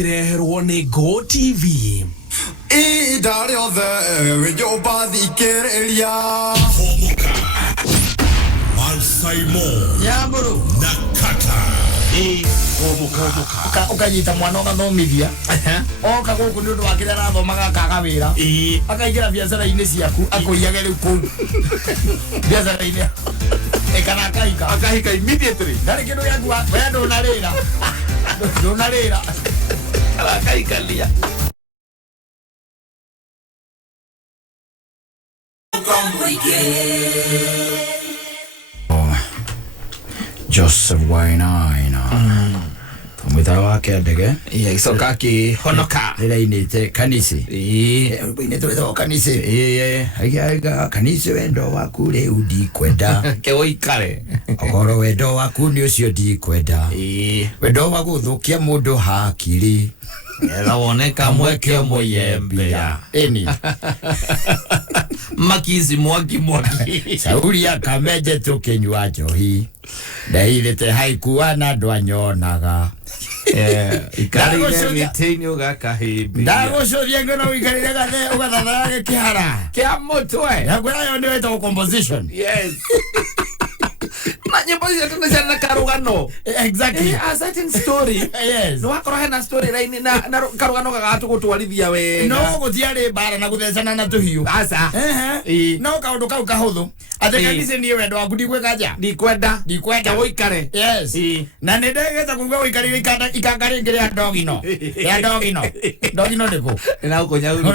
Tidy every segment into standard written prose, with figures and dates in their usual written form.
ukireherwo ni Go TV. Idare othe wejo bathikereria Humuka Mansaimo ya Mburu na Kattaj. Humuka ukanyita mwana ugathomithia oka guku ndu wakire rathomaga kaga wira akaingira biacara-ini ciaku akuiage riu kuu biacara-ini ekana akahika immediately ndari kindu giaku we ndunarira akahikalia Joseph Wainaina mwita wake ndege icoka ki honoka irainite kanisi inetwe kanisi aiga kanisi wendo waku riu ndikwenda ke oikare ogoro wendo waku ni ucio ndikwenda wendo wa guthukia mundu hakiri woneka mweke moyembea eni makizi mwaki sauri akameje tukinywa njohi ndairite haikuana ndwanyonaga ikarire mitini ugakahibi ndagucuria ngono wikarire gathe ugathathara kihara kia mutwe yakurayo ni weta composition yes na nyimbo hizo tunazana karugano exactly a certain story yes no akora na story line na karugano gagatu gutwarithia we no guthiari bara na guthecana na tuhiu asa no kaundu kau kahuthu atekanise ni wendo waku ndikwenda ndikwenda woikare yes na ndegeta kuigwa woikare ikangare ngire ndogino ndogino ndiko na ukonyauru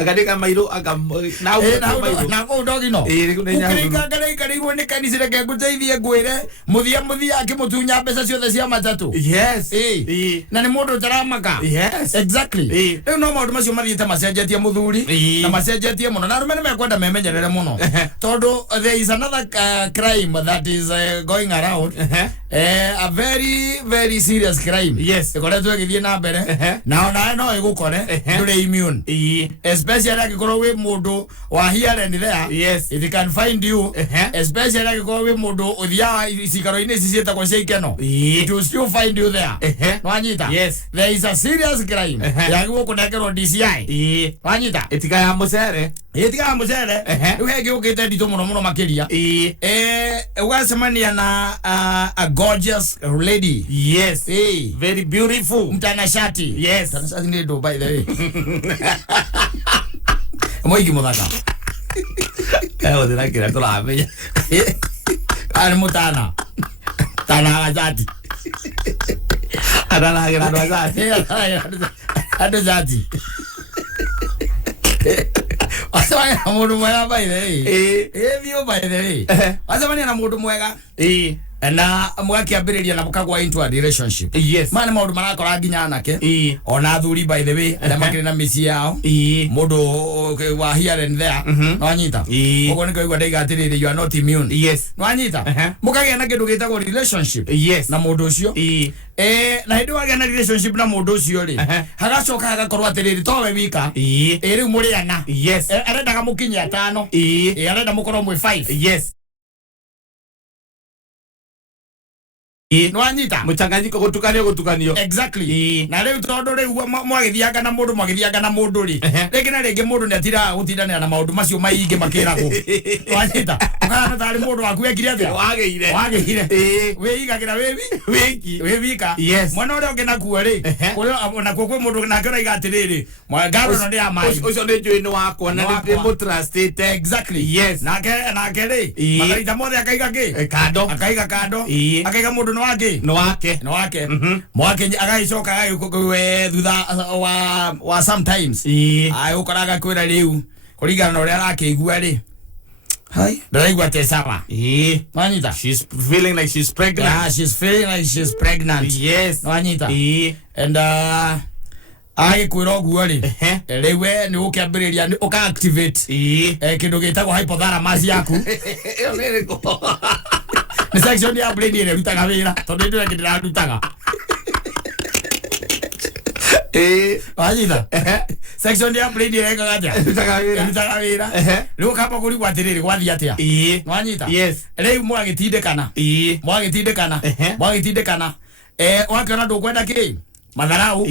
akadeka mairo na ko ndogino ukringangare igwo ni kanisire ke guteithie ngwire muthia akimutunya mbeca ciothe cia matatu yes na ni mundu taramaka yes exactly no maundu macio mathiete macenjetie muthuri na macenjetie muno na rumene mekwenda memenyerere muno tondu there is another crime that is going around a very very serious crime yes ikoretwo igithie na mbere na ona no igukore ndure immune especially akikorwo wi mundu wa here and there yes if it can find you especially akikorwo wi mundu uthia icikaro-ini ici cietagwo cia ikeno it will still find you there wanyita yes there is a serious crime yagwo kunekerwo DCI wanyita itikaya mucere riu hengi ukite ndito muno makiria ugacemania na a gorgeous lady yes very beautiful mtanashati yes mtanashati ni do by the way moigi muthaka thira kira turamenya ari mutana tana gazati adalagira ndwazati adazati asawanya na mundu mwega by the way vio by the way asawanya na mundu mwega na mwakiambiriria na mukagwa into a relationship yes mane maundu marakora nginya anake ona thuri by the way na makire na misi yao mundu wa here and there no anyita ugo niko igwa ndaiga atiriri you are not immune yes no anyita mukagia na kindu gitagwo relationship yes na mundu ucio na hindi wagia na relationship na mundu ucio ri hagacoka hagakorwo atiriri towe wika riu muriana yes arendaga mukinyia 5 arenda mukorwo mwe 5 yes no anyita muchanganyiko gutukanio exactly na riu tondu riu mwagithianga na mundu ri ringi na ringi mundu ni atira gutindanira na maundu macio maingi makiragwo anyita ukana tari mundu waku wekire atia wageire wiigagira wika yes mwana uri ungi nakuo ri na kuo kwi mundu nake uraiga atiriri ngaro no ndi ya mai ucio ni njui ni wakwa na ndi mutrustite exactly yes nake ri magaita mothe akaiga kando akaiga mundu no wake mwake agaicoka we thutha wa sometimes ai ukoraga kwira riu kuringana na uria arakiigua ri hai ndaigua te sawa wanyita she's feeling like she's pregnant yes wanyita and agikwira oguo ri riwe ni ukiambiriria ni uka activate kindu gitagwo hypothalamus yaku ni section ya brain ile rutaga wira tondu ndio ngindira rutaga wanyita section ya brain ile ngagatia rutaga wira riu kapa kuri gwatiriri gwathi atia wanyita yes riu mwagitindekana wakiona ndukwenda ki matharau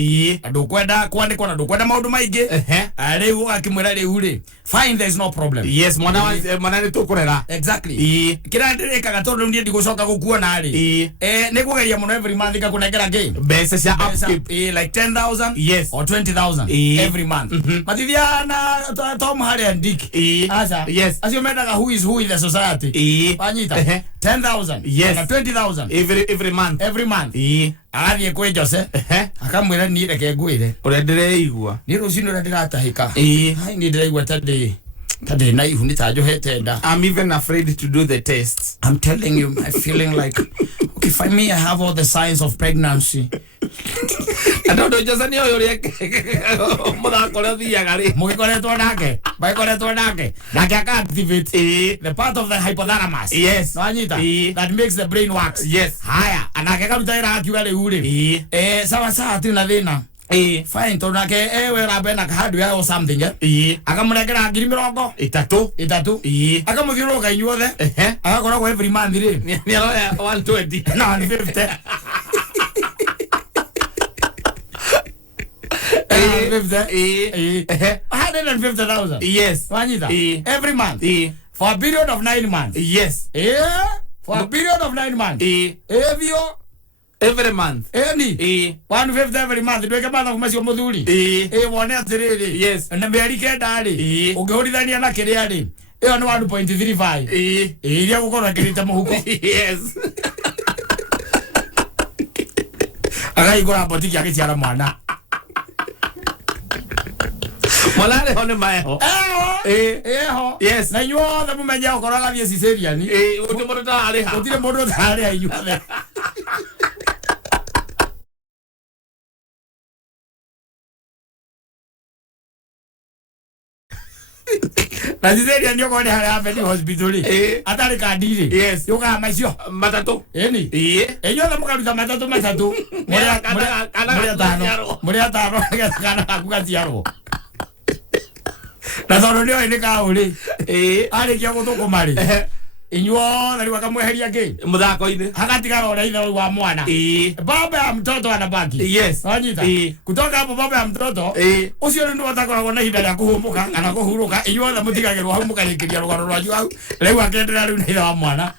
ndukwenda kwandikwa na ndukwenda maundu maingi riu akimwira riu ri fine, there is no problem. Yes, mwana ni tukurera. Exactly. Kira ndirikaga tondu ndi gucoka gukuona ri ni kugeria muno every month ngakunengera ki besa cia upkeep like 10,000 yes or 20,000 every month. Matithia na Tom Harry and Dick asa yes as you mendaga who is who in the society panyita 10,000 yes na 20,000 every month agathie kwi Jose akamwira ni reke ngwire urendere igua ni rucino ndiratahika hai ni ndiraigua tadi na ihu ni tajohete nda. I'm even afraid to do the tests. I'm telling you, I'm feeling like okay, for me I have all the signs of pregnancy. I don't know just any oyo muthakore thiagari mugikoretwo nake activate the part of the hypothalamus. Yes, no anyita that makes the brain works. Yes, haya anake karuta ira akiuga riu ri sawa tina thina fine to nake we rabe na hardware or something akamurengera 30 akamuthiuruka inyuothe agakoragwo every month ri ni aloya 120 no 50 150,000. Yes. Wanyita. Every month. For a period of 9 months. Yes. For a period of 9 months. Every month. 150 every month. Ndweke month of masio muthuri. Wone atiriri. Yes. Na mieri kenda ri. Ungehurithania na kiria ri. Iyo ni 1.35. Iria gukorwa kirita muhuko. Yes. Agaigora botiki akiciara mwana. Molale hone maeho. Eho. Yes. Na inyuothe mumenye ukoraga thie cesarean. Utire mundu tariha. Utire mundu tariha inyuothe. Na cesarean ndio kone hali hapa ni hospitali. Atari kadiri. Yes. Yoka maisio. Matatu. Eni. Inyuothe mukaruta matatu. Muri atano. Kana akugaciarwo. Na thono ndio ene kauri ari kia guthukuma ri inyuothe riu akamweheria ki muthako-ini hagatigara ora ithe wa mwana baba ya mtoto anabaki. Yes. Wanyita kutoka hapo baba ya mtoto ucio ndio atakoragwo na ihinda ria kuhumuka kana kuhuruka inyuothe mutigagirwo hau mukarikiria rugaro rwanyu hau riu akenderea riu ni ithe wa mwana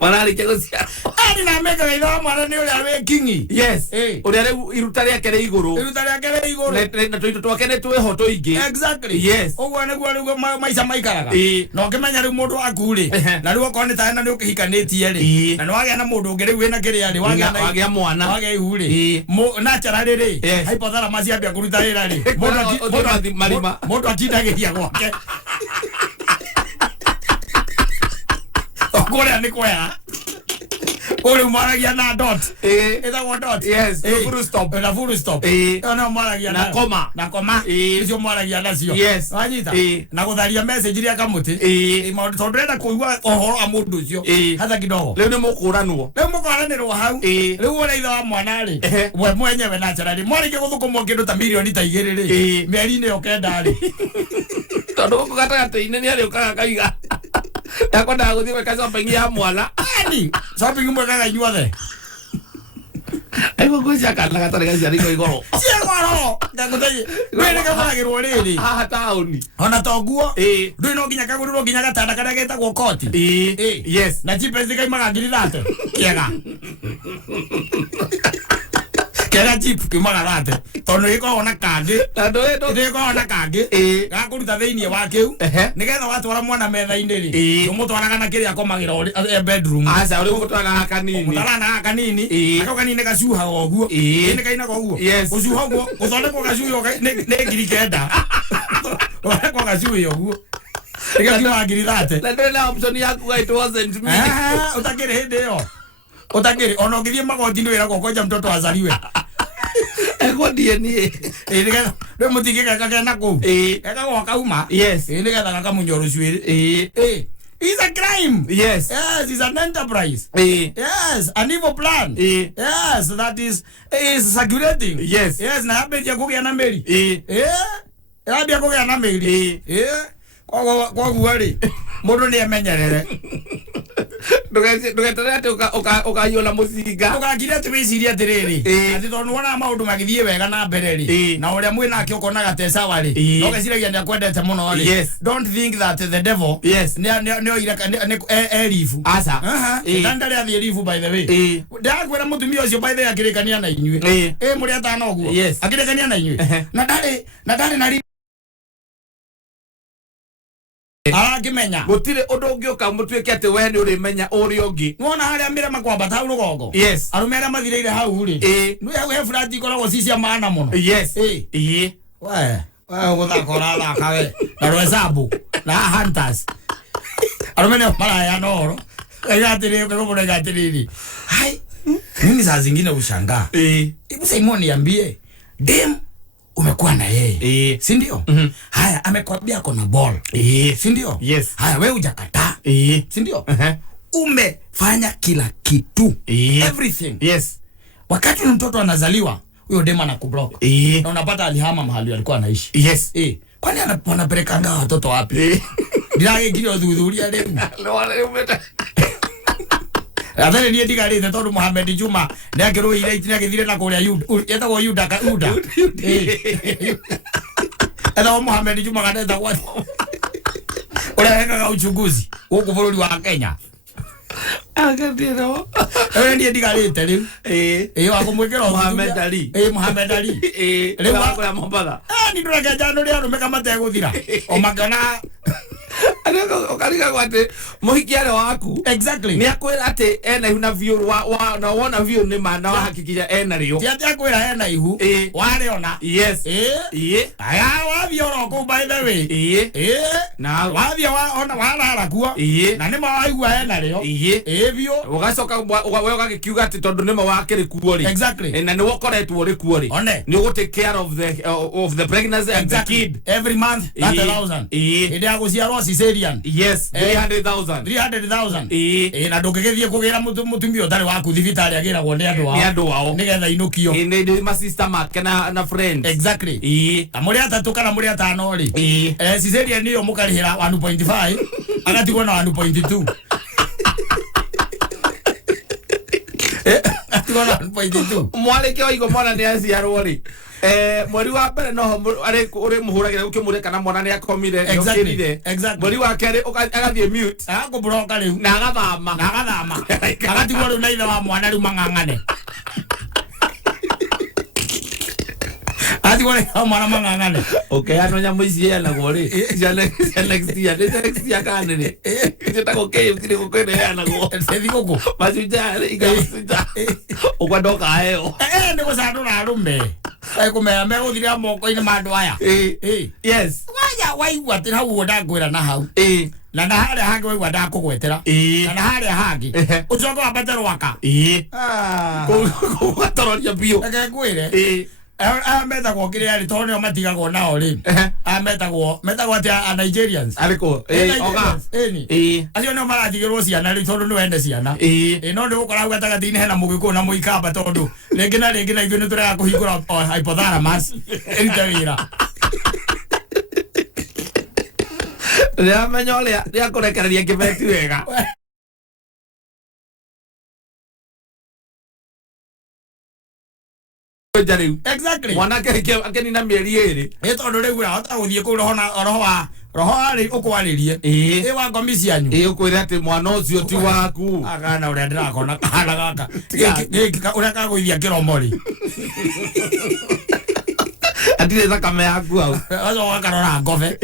Manari kego cia. Ari na meka ithe wa mwana ni uria we kingi. Yes. Uria riu iruta riake ri iguru. Na tuito twake ni tweho tuingi. Exactly. Yes. Ogwo niguo riu maica maikaraga. No ngimenya riu mundu aku ri. Na riu okone ni taena ni ukihikanitie ri. Na niwagia na mundu ungi riu wina kiria ri wagia mwana. Wagia ihu ri. Naturally ri. Hypothalamus ambia kuruta wira ri. Mundu atindagiria gwake. Okore ni kwea. Ule mwaragia na dot. Eza dot. Yes. Full stop. Na full stop. Na mwaragia na koma. Na koma. Nicio mwaragia nacio. Yes. Wanyita. Na gutharia message ria kamuti. Maundu tondrenda kuigua ohoro a mundu ucio. Hatha kidogo. Leo ni mukuranwo. Leo mukuranirwo hau. Leo ule ithe wa mwana ri. We mwenyewe na charari. Mwarike guthukumwo kindu ta milioni ta 2 ri. Mieri ni okenda ri. Tondu gukugatagatĩ-inĩ nĩ arĩ ũkaga kaiga ndakwendaga gũthiĩ gwĩka shopping ya mwana shopping mwekaga inyuothe aigua ngwĩcia kana gatarĩ gaciarĩirwo igoro cia goro ndagũteithie wĩrĩ kamaragĩrwo rĩrĩ haha taũni ona to nguo ndũĩ no nginya kagũrĩrwo nginya gatanda karĩa getagwo koti yes na chipes ikaimaga 30 kĩega kera chip kimaga rate tono iko ona kage ndo iko ona kage gakuruta thĩinĩ wa kiu nigetha watwara mwana metha-inĩ ri umutwaraga na kiria komagira bedroom aca uri umutwaraga kanini mutarana kanini ako kanini gacuha oguo ni kaina oguo ucuha oguo uthondekwo gacuha ni ngiri kenda uthondekwo gacuha oguo igakiwa ngiri rate na ndo na option yaku it wasn't me utakiri hindi yo utakiri ona ngithie magoti-inĩ wĩragwo kwenja mtoto azaliwe ego DNA nigetha rĩu mũtingĩka kagena kũu gekagwo kauma nigetha gakamunyoro cuĩrĩ it's a crime. Yes, it's an enterprise. Yes, an evil plan. Yes, that is circulating. Yes, na ambĩrĩria kũgĩa na mĩri ambia kũgĩa na mĩri kwa guari mundu ni amenyerere ndugetere ati ukayola mucinga ndugakire twiciria atiriri ati tondu wona maundu magithie wega na mbere ri na uria mwi nake ukona gatesawa ri no geciragia ni akwendete muno ri don't think that the devil ni oira elifu asa ndandari athie elifu by the way ndakwira mutumia ucio by the way akirikania na inyue muri atano oguo akirikania na inyue na ndari na akimenya gutire undu ungioka mutweke ati we ni uri menya uri ungi wona haria mira makwamba ta rugongo arumera mathireire hau ri no we frati koragwo cicia maana muno we guthakora thakawe na rwesabu na hunters arumena maraya noro aigatiri kwa gatiri hai mimi saa zingine ushangaa hebu Simon niambie dem umekuwa na yeye si ndio haya amekwambia kona ball si ndio haya wewe hujakataa si ndio umefanya kila kitu everything wakati mtoto anazaliwa huyo dema anakublock na unapata alihama mahali alikuwa anaishi kwani anapelekanga watoto wapi ndage kile dhudhuria leo Adale ni ndigarite tondu Mohamed Juma ndakiro ire itina githire na kuria yetagwo Yuda Eda Mohamed Juma kadeta kwa ora heka uchunguzi huko bururi wa Kenya agatiro ndiye ndigarite riu akumwikira Mohamed Ali Mohamed Ali riu akora Mombasa ni nduraga jano ria rumeka mateguthira o magana okariga gwate muhikiare waku exactly ni akwira ati ena ihu na view na wona view ni mana wa hakikisha ena rio ti ati akwira ena ihu wale ona aya wa view roko by the way na wa view ona wala rakuo na ni mawaigua ena rio view ugacoka we ugakiuga ati tondu ni mawakire kuo ri exactly na ni wokoretwo ri kuo ri ni go take care of the pregnancy and the kid every month 30,000 ide aguciarwo cesarean 300,000 na ndungigithie kugira mutumia utari waku thibitari agiragwo ni andu wao nigetha inukio ni ma sister make na friends exactly amuri atatu kana muri atano ri cesarean ni yo mukarihira 1.5 agatigwo na 1.2 atigwo na 1.2 mwaleke oigo mwana ni aciarwo ri mweri wa mbere no uri muhuragira ukimure kana mwana ni akomire exactly mweri wa kere agathie mute agubroka riu na agathama agatigwo riu na ithe wa mwana riu mang'ang'ane atigwo riu mwana mang'ang'ane ano nyamu ici yanagwo ri next year kane ri njetago kiri gukwene yanagwo thiguku macuja igacuja ukwenda ukaheo ni gucandura arume kumera meguthiria moko-ini ma andu aya waya waigua ati hau ndangwira na hau na na haria hangi waigua ndakugwetera na na haria hangi ucoka wambate rwaka kugatororia biu reke ngwire metagwo kiri ari tondu nio matigagwo nao ri metagwo ati a Nigerians ariko oga acio nio maratigirwo ciana ri tondu ni wende ciana no ndi gukora gatagati-ini hena mugiku na muikamba tondu ringi na ithuĩ ni turega kuhingura hypothalamus irute wira riamenya uria riakurekereria kibeti wega exactly mwana akeni na mieri iri tondu riu ahota guthie ku roho ari ukwaririe wa ngomi cianyu ukwira ati mwana ucio ti waku agana uria ndirakona kana gaka uria kagwithia kiromori atire thakame yaku au azo wakarora ngobe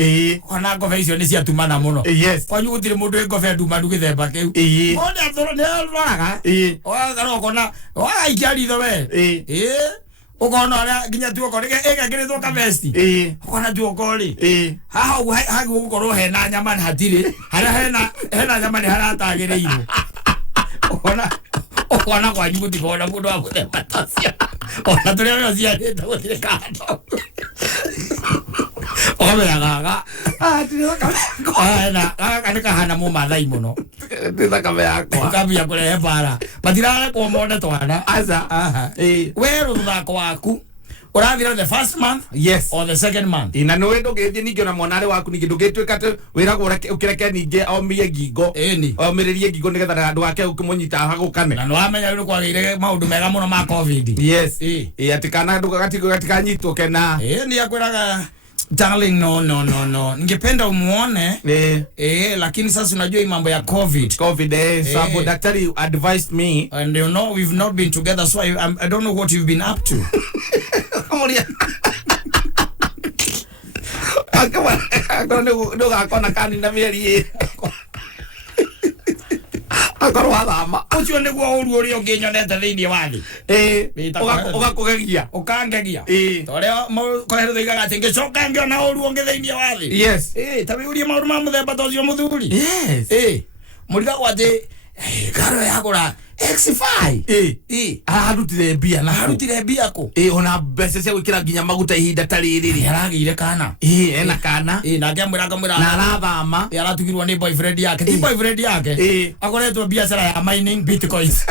ona ngobe icio ni ciatumana muno kwanyu gutire mundu ngobe nduma githemba kiu ona athoro ni roraga wakarora kona waikia ritho we ukona aria nginya tuoko ĩgekĩrĩtwo kavesti ukona tuoko ri haha hagi gukorwo hena nyama na hatiri haria hena nyama ni haratagĩrĩirwo ukona kwanyu gutikona mundu wa mũthemba tacio ona tũrĩa we ũciarĩte gũtirĩ kando okamenya gaka nĩ kahana mũmathai mũno nĩ thakame yakwa kambia kũrehe mbara matirarekwo mone twana aca we rũthako waku Urathira the first month Yes. or the second month. Ina no endo gethi ningi ona mwanare waku ningi ndugitwe kate wiragwo ukireke ningi omie ngingo. Eni. Omiririe ngingo nigetha andu ake ukimunyita hagukane. Na no amenya uri kwagire maundu mega muno ma COVID. Yes. Atikana nduga katika nyitwo kena. Ni akwiraga darling no. Ningependa umuone. Lakini sasa unajua hii mambo ya COVID. Sababu daktari advised me. And you know we've not been together, so I don't know what you've been up to. Akona kani na mieri. Akorwa thama. Ucio niguo uru uri unginyonete thiini wa thi. Ugakugegia. Ukangegia. Toria koheru thigaga ati ngicoka ngiona uru ungi thiini wa thi. Yes. Tabi uri mauru ma muthemba tocio muthuri. Yes. Muriga gwati karo yagura X5. Ararutire mbia na arutire mbia ko. Ona mbeca cia gwikira nginya maguta ihinda tari riri. Aragire kana. Ena kana. Na ngamwira na arathama. Aratugirwo ni boyfriend yake. Ti boyfriend yake. Akoretwo biashara ya mining bitcoins.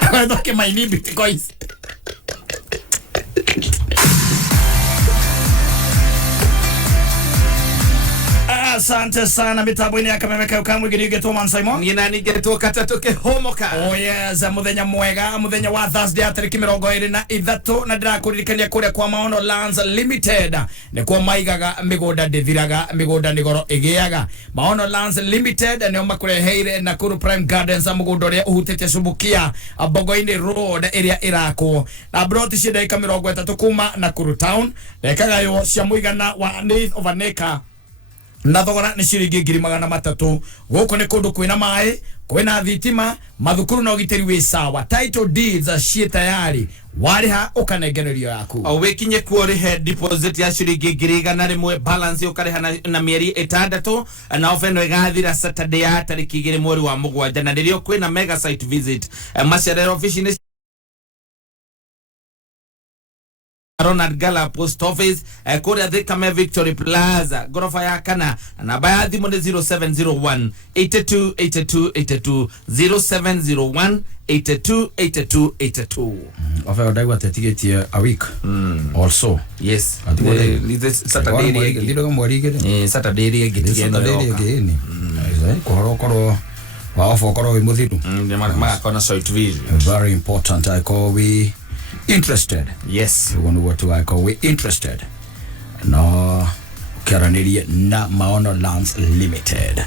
Akoretwo mining bitcoins. Asante sana mitambo-ini ya kamemeka ukamwe Mburu Mansaimo. Ngina nigetwo Kattaj Humuka. Oh yes, muthenya mwega, muthenya wa Thursday atariki 23 na ndirakuririkania kuria kwa Maono Lands Limited. Ni kwa maigaga migunda ndithiraga, migunda nigoro igiaga. Maono Lands Limited ni makureheire Nakuru Prime Gardens mugunda uria uhutete Subukia Bogo-ini Road area irako. Na broti cia dakika 30 kuma Nakuru Town. Ndekaga yo cia muigana wa eighth of an acre. Na thogora ni ciringi 300 guku ni kundu kwina mai kwina thitima mathukuru na ugiteri wi sawa title deeds cie tayari wariha ukanegererio yaku wikinye kuorihe deposit ya ciringi 100 balance ukareha na mieri 6 na ofeno igathira Saturday ya tariki 2 mweri wa mugwanja na nirio kwina mega site visit macerero office Ronald Gala Post Office Korea Thikame Victory Plaza gorofa ya kana namba ya thimu ni 0701 828282 0701 828282 ofa odaiwa tetigetie a week also yes this Saturday lido mweri Saturday gini koro wa ofa koro imuthiru kona site visit very important I call we interested. Yes. You want what I call we interested. No Karaniria na Maono Lands Limited.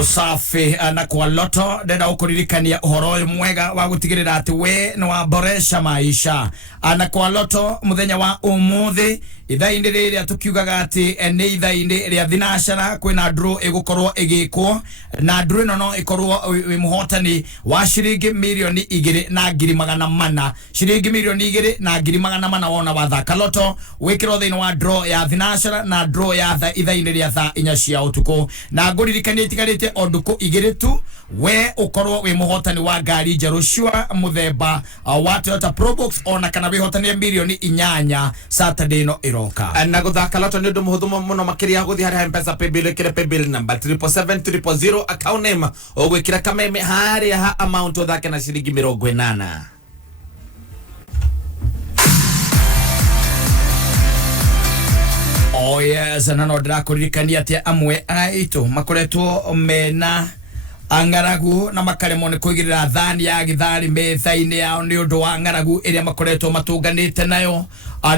Usafi na kwa loto ndenda ukuririkania uhoro mwega wa gutigirira ati we no waboresha maisha ana kwa loto muthenya wa umuthi ithaini riria tukiugaga ati ni ithaini ria thinashara kwina draw igukorwo igikwo na draw no ikorwo wi muhotani wa shiringi milioni 2 na ngiri 400 shiringi milioni 2 na ngiri 400 wona wathaka loto wikiro thiini wa draw ya thinashara na draw ya ithaini ria thaa 4 cia utuku na nguririkania itigarite onduko 2 tu we ukorwo wi muhotani wa ngari njeru shua muthemba wa Toyota Probox ona kana wihotani milioni 8 Saturday no iroka na guthaka loto ni undu muhuthu muno makiria guthi hari mpesa paybill kire paybill number 77700 account name ogwikira kameme hari ha amount uthake na shiringi 80. Oh yes, na no ndirakuririkania ati amwe aitu makoretwo mena angaragu na makaremo ni kuigirira thani ya githari metha-ini yao ni undu wa ngaragu iria makoretwo matunganite nayo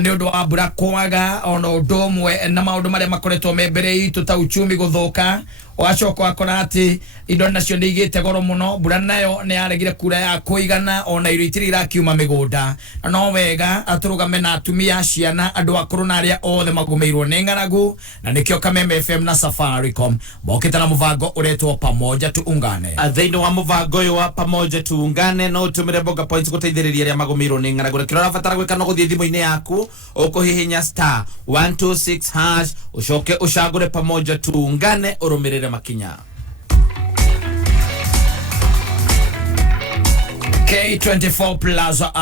ni undu wa mbura kwaga ona undu umwe na maundu maria makoretwo membere itu ta uchumi guthuka wacoka akora ati indo nacio ni igite goro muno mbura nayo ni yaregire kura ya kuigana ona irio itiri irakiuma migunda no wega aturugame na atumia ciana andu akuru na aria othe magumeirwo ni ngaragu na nikio Kameme FM na Safaricom mokita na muvango uretwo pamoja tuungane thiini wa muvango uyu wa pamoja tuungane no utumire boga points guteithiriria aria magumeirwo ni ngaragu kira rabatara gwika no guthie thimu-ini yaku ukuhihinya star 126 hash ucoke ucagure pamoja tuungane urumirire makinya K24 Plaza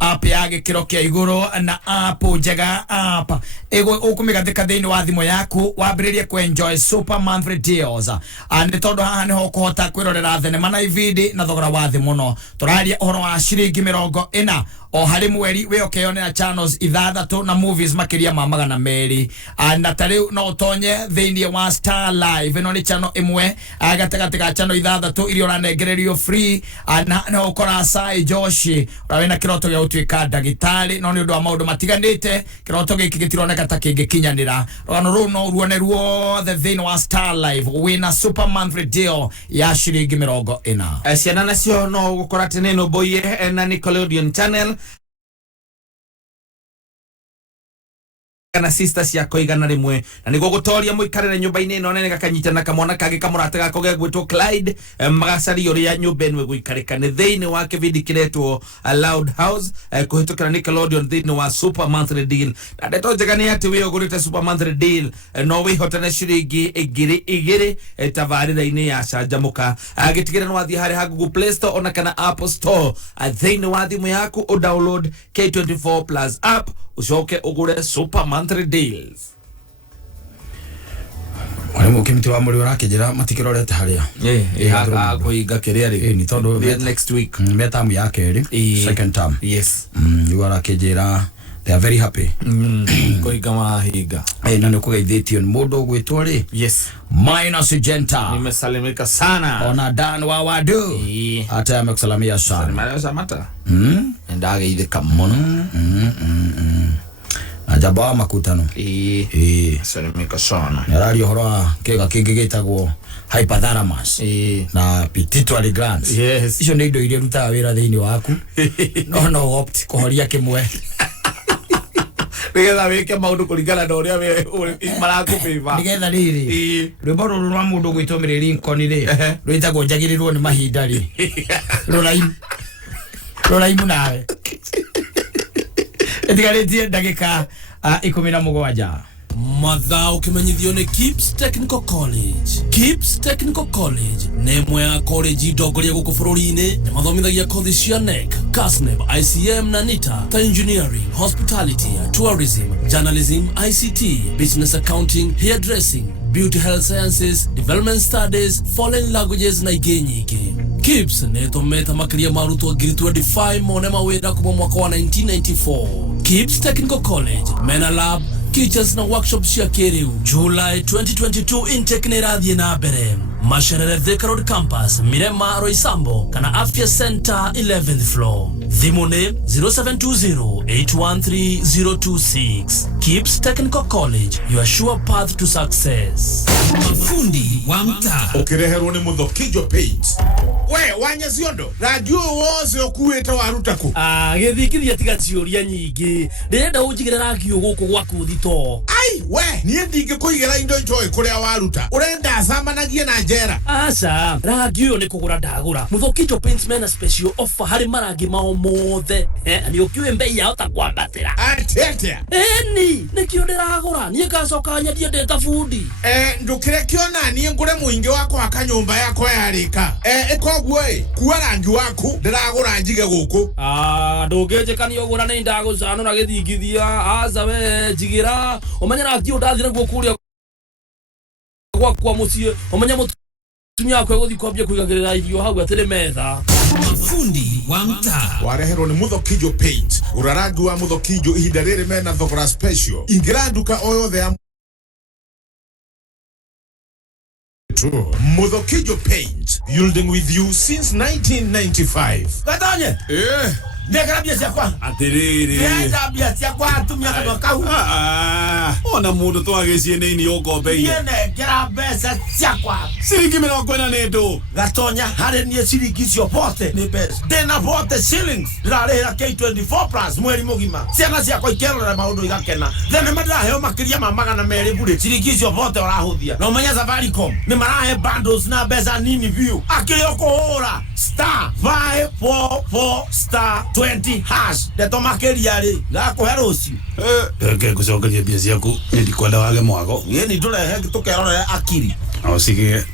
app yage kiro kia iguru na app njega app ego ukumigathika thiini wa thimu yaku wambiririe ku enjoy super monthly deals and todo haha niho kuhota kwirorera thenema na ividi na thogora wa thi muno turaria uhoro wa ciringi 40 o hari mweri we okeyonera channels ithathatu na movies makiria ma 200 and atariu no tonye thiini wa Star Live no ni channel imwe agatagati ga channel ithathatu irio ranengererio free na no ukora sai Joshi rawena kiroto gya utwika dagitari no ni undu wa maundu matiganite kiroto giki gitironeka ta kingikinyanira rwano ru no ruone ruo the thiini wa Star Live wina super monthly deal ya ciringi 40 ciana nacio no gukora tene no boye na Nickelodeon channel kana sisters ya koigana rimwe na nigo gutoria muikarire nyumba-ini no nene gakanyitana kamwana kage kamurate gako gegwitwo Clyde magacari yori ya nyumba eno guikarika ne thiini wa kivindi kiretwo Loud House kuhitukira Nickelodeon thiini wa super monthly deal na ndeto njega ni ati we ugurite super monthly deal no wihotane ciringi igiri tavarira-ini ya canjamuka agitigire no wathi hari ha Google Play Store ona kana Apple Store thiini wa thimu yaku o download K24 Plus app ucoke ugure super monthly deals. Wale mukimiti wa muri urakijira matikirorete haria haga kuiga kiria ri ni tondu next week metamu ya keri second term yes you arakijira they are very happy kuiga mahiga na nikugeithitio ni mundu gwitwo ri yes minus genta nimesalimika sana ona Dan wa wadu hata amekusalamia sana mara samata ndageithika muno ajaba makutano salimika sana narario horo kega kingi gitagwo hypothalamus na pituitary glands yes icio ni indo iria rutaga wira thiini waku no opt kuhoria kimwe nigetha wike maundu kuringana na uria we marakupiva nigetha riri rwimbo ruru rwa mundu gwitwo Mary Lincoln ri rwitagwo njagirirwo ni mahinda ri roraimu nawe etigaretie ndagika 17 Mathaa ukimenyithio ni Kips Technical College. Kips Technical College ni imwe ya college ndongoria guku bururi-ini ni mathomithagia kothi cia NEC, CASNEB, ICM na NITA ta engineering, hospitality, tourism, journalism, ICT, business accounting, hairdressing, beauty health sciences, development studies, foreign languages na ingĩ nyingĩ. Kips ni itumite makiria marutwo ngiri 25 mone mawira kuma mwaka wa 1994. Kips Technical College mena lab, teachers na workshops cia kiriu. July 2022 intake ni rathie na mbere. Masherere Thika Road Campus, Mirema Roysambo kana Afya Center 11th floor. Thimu ni 0720813026. Kips Technical College, your sure path to success. Mafundi wa mtaa ukireherwo ni Muthokijo Paint. We wanya ciondo radio wose okuwete warutako githikithia tiga ciuria nyingi ndirenda unjigire rangi guku gwaku thito ai we nie ndinge kuigera indo itoe kuria waruta urenda samanagie na njera aca rangi uyu ni kugura ndagura Muthokijo Paints mena special offer hari marangi mao mothe ni ukiwe mbei yao ta kwambatira atete ni nikio ndiragura nie ngacoka nyendie ndeta fundi ndukire kiona nie ngure muingi wako akanyumba yako yarika koguo kuwa rangi waku ndiragura njige guku ndungijikania ugura ni ndagucano na githingithia aca we njigira umenya rangi undathire guo kuria kwa mucie umenya mutumia wako guthi kwambia kuigagirira irio hau atire metha. Mafundi wa mtaa wareherwo ni Muthokijo Paint urarangi wa Muthokijo ihinda riri mena thogora special ingira nduka o yothe ya Muthokijo Paint, building with you since 1995. Kattaj Nega bia kwa atiriri nega bia kwa tumia kana kau ona mundu twagecie nini ukombeie yene kera besa kwa ciringi 40 ni ndu gatonya hari nie ciringi cio pote ni besa dena pote shillings ndarehera K24 Plus mweri mugima ciana ciakwa ikerora maundu igakena thene madraheo makiria ma 200 bure ciringi cio pote orahuthia no menya Safaricom ni marahe bundles na besa nini view akio kuhura star 544 star 20 hash ndeto makiria ri ngakuhe rucio ke kucokeria bia ciaku ndi kwenda wage mwago ni turehe tukerora akiri au sige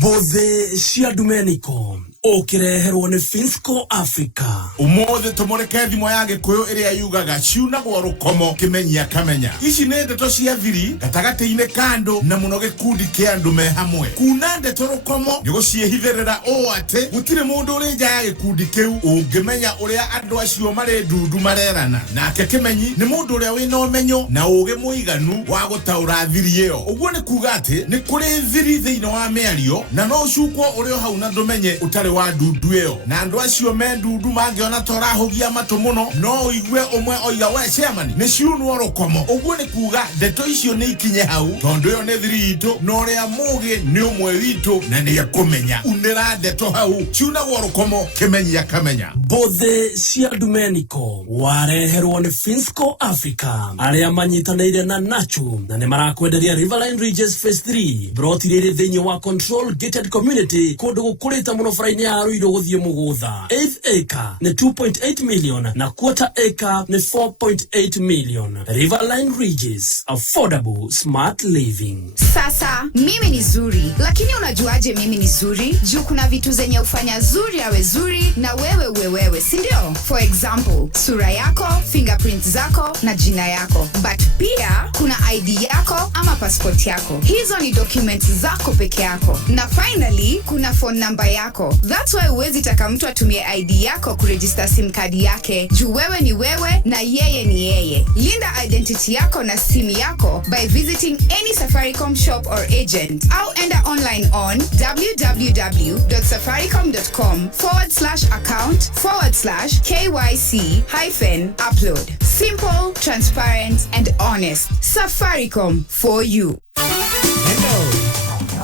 Bothe cia Domenico ukireherwo ni Finsco Africa. Umothe tumureke thimo ya Gikuyu iria yugaga ciunagwo rukomo kimenyia kamenya. Ici nĩ ndeto cia thiri gatagati-inĩ kando na muno gikundi kia andu me hamwe. Kuna ndeto rukomo niguciehithirira o ati gutire mundu uri nja ya gikundi kiu ungimenya uria andu acio mari ndundu marerana. Nake kimenyi ni mundu uria wina umenyo na uge muiganu wa gutaura thiri iyo. Uguo ni kuga ati ni kuri thiri thiini wa miario na no ucukwo uri hau na ndumenye utari wa ndundu iyo. Na andu acio me ndundu mangiona torahugia matu muno no igwe umwe oiga we chairman ni ciunwo rukomo. Uguo ni kuga ndeto icio ni ikinye hau tondu iyo ni thiri itu no ria mugi ni umwe witu na ni akumenya unira ndeto hau ciunagwo rukomo kimenyia kamenya. Bothe cia Domenico wareherwo ni Finsco Africa aria manyitanire na Nacho na ni marakwenderia Riverline Ridges Phase 3 brotirire thiini wa Control Gated Community kundu gukurita muno faraini ya ruido guthie mugutha. 8th acre ni 2.8 million na quarter acre ni 4.8 million. Riverline Ridges, affordable smart living. Sasa mimi ni zuri, lakini unajuaje mimi ni zuri? Juu kuna vitu zenye ufanya zuri awe zuri na wewe, si ndio? For example, sura yako, fingerprints zako na jina yako. But pia kuna ID yako ama passport yako. Hizo ni documents zako peke yako. Na finally, kuna phone number yako. That's why uwezi taka mtu atumie ID yako kuregister SIM card yake. Juu wewe ni wewe na yeye ni yeye. Linda identity yako na simu yako by visiting any Safaricom shop or agent. Au enda online on www.safaricom.com/account/KYC-upload. Simple, transparent and honest. Safaricom for you.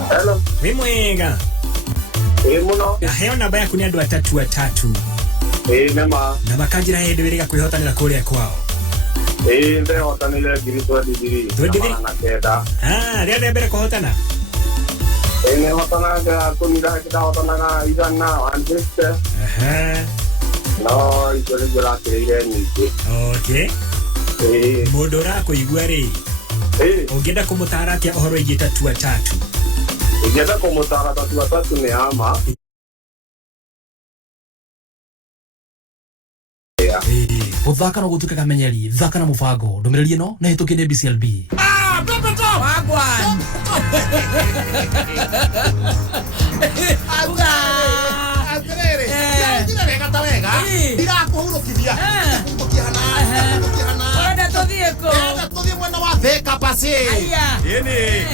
Hello. Mimwenga. Muno. Heo namba yaku ni andu watatu. Nema. Na makanjira hende wiriga kwihotanira kuria kwao. Nde hotanire ngiri 23. Na kenda. Ria mbere kuhotana. Ne hotanaga kunira kita hotanaga igana 150. No, itore jora kire niki. Okay. Mundu rakuigua ri. Ungenda kumutara atia uhoro igi tatu. Ingenda kumutara tatu ni ama. Uthaka no gutuka kamenyeri thaka na mubango ndumiriri no na hitukine BCLB. Pepe Tom Agwan. Atrere. Tira vega ta vega. Tira kuhurukithia. Kihana. Enda tothieko. Enda tuthie mwena wa Thika pasi. Aya. Ini.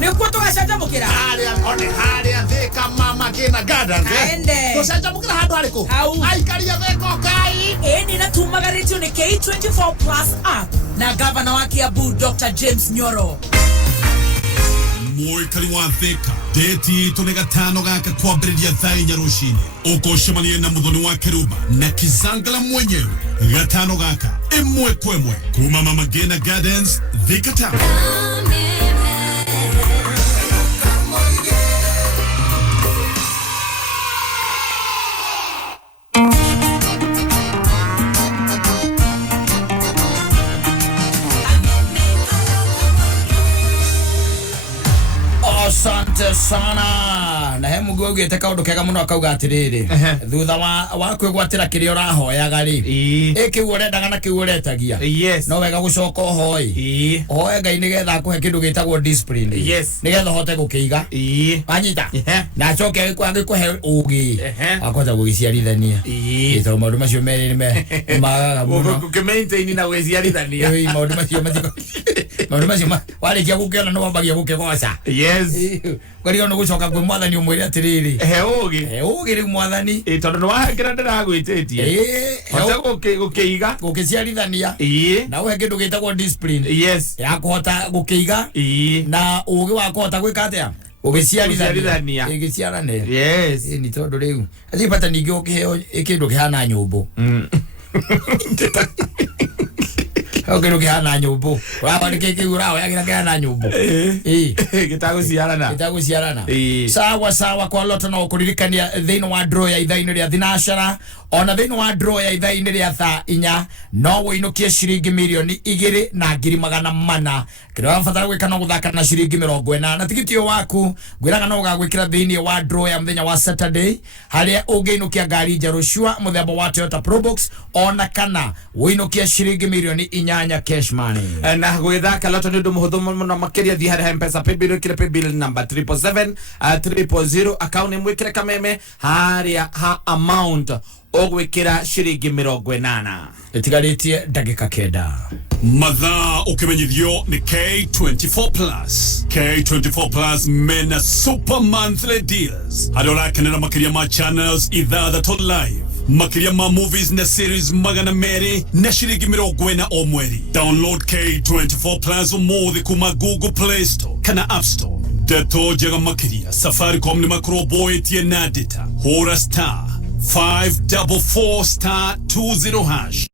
Ni kutugacanjamukira. Haria Thika mama kina garden. Aende. Tugacanjamukira handu ariku. Aikaria Thika kai. Eni na tumagaritio ni K24 Plus app na gavana wa Kiambu Dr. James Nyoro. Muikari wa Thika deti itu ni gatano gaka kwambĩrĩria thaa 4 rũcinĩ ũkũcemania na mũthoni wa Keruba na Kizangala mwenyewe gatano gaka ĩmwe kwa ĩmwe kuma Mama Ngina Gardens Thika Town. Asante sana. Na he mugo gwete kaundu kega muno akauga atiriri. Thutha wa kwigwatira kiria urahoyaga ri. Kiu urendaga na kiu uretagia. No wega gucoka hoi. Oe Ngai nigetha akuhe kindu gitagwo discipline. Nigetha hote gukiiga. Anyita. Na acoke agikuhe ugi. Akota gugiciarithania. Ito maundu macio meri ni me magaga muno. Kumaintain na gwiciarithania. Maundu macio matiko. Maundu macio warikia gukiona no wambagia gukigoca. Kwari ono gucoka kwi mwathani umwire atiriri ugi ri mwathani tondu no wahekera ndiragwititie hote gukiiga gukiciarithania na uhe kindu gitagwo discipline ya kuhota gukiiga na ugi wa kuhota gwika atia ugiciarithania igiciarane ni tondu riu azipata ningi ukiheo kindu kihana nyumbu Oke kihana nyumbu. Waba ni keke urao yagira kihana nyumbu. Gitaguciarana. Sawa kwa loto no kuririkania thini wa draw ya ithaino ria thinashara ona thĩinĩ wa draw ya ithaa-inĩ rĩa thaa 4 no wĩinũkie ciringi milioni 2 na ngiri 400 kĩrĩa wabatara gwĩka no gũthaka na ciringi 40 na tigiti waku ngwĩraga no ũgagwĩkĩra thĩinĩ wa draw ya mũthenya wa Saturday harĩa ũngĩinũkia ngari njerũ shua mũthemba wa Toyota Probox ona kana wĩinũkia ciringi milioni 8 cash money na gwĩthaka loto nĩ ũndũ mũhũthũ mũno makĩria thiĩ harĩa M-Pesa paybill wĩkĩre paybill number 777 account mwĩkĩre kameme harĩa ha amount ogwĩkĩra ciringi 80 ĩtigarĩtie ndagĩka 9 mathaa ũkĩmenyithio nĩ K24 Plus. K24 Plus mena super monthly deals harĩa ũrakenera makĩria ma channels ithathatũ live, makĩria ma movies na series magana merĩ na ciringi 40 o mweri. Download K24 Plus ũmũthĩ kuma Google Play Store kana App Store. Ndeto njega makĩria Safaricom nĩ makrobũĩtie na data hũra star 544 star 20 hash.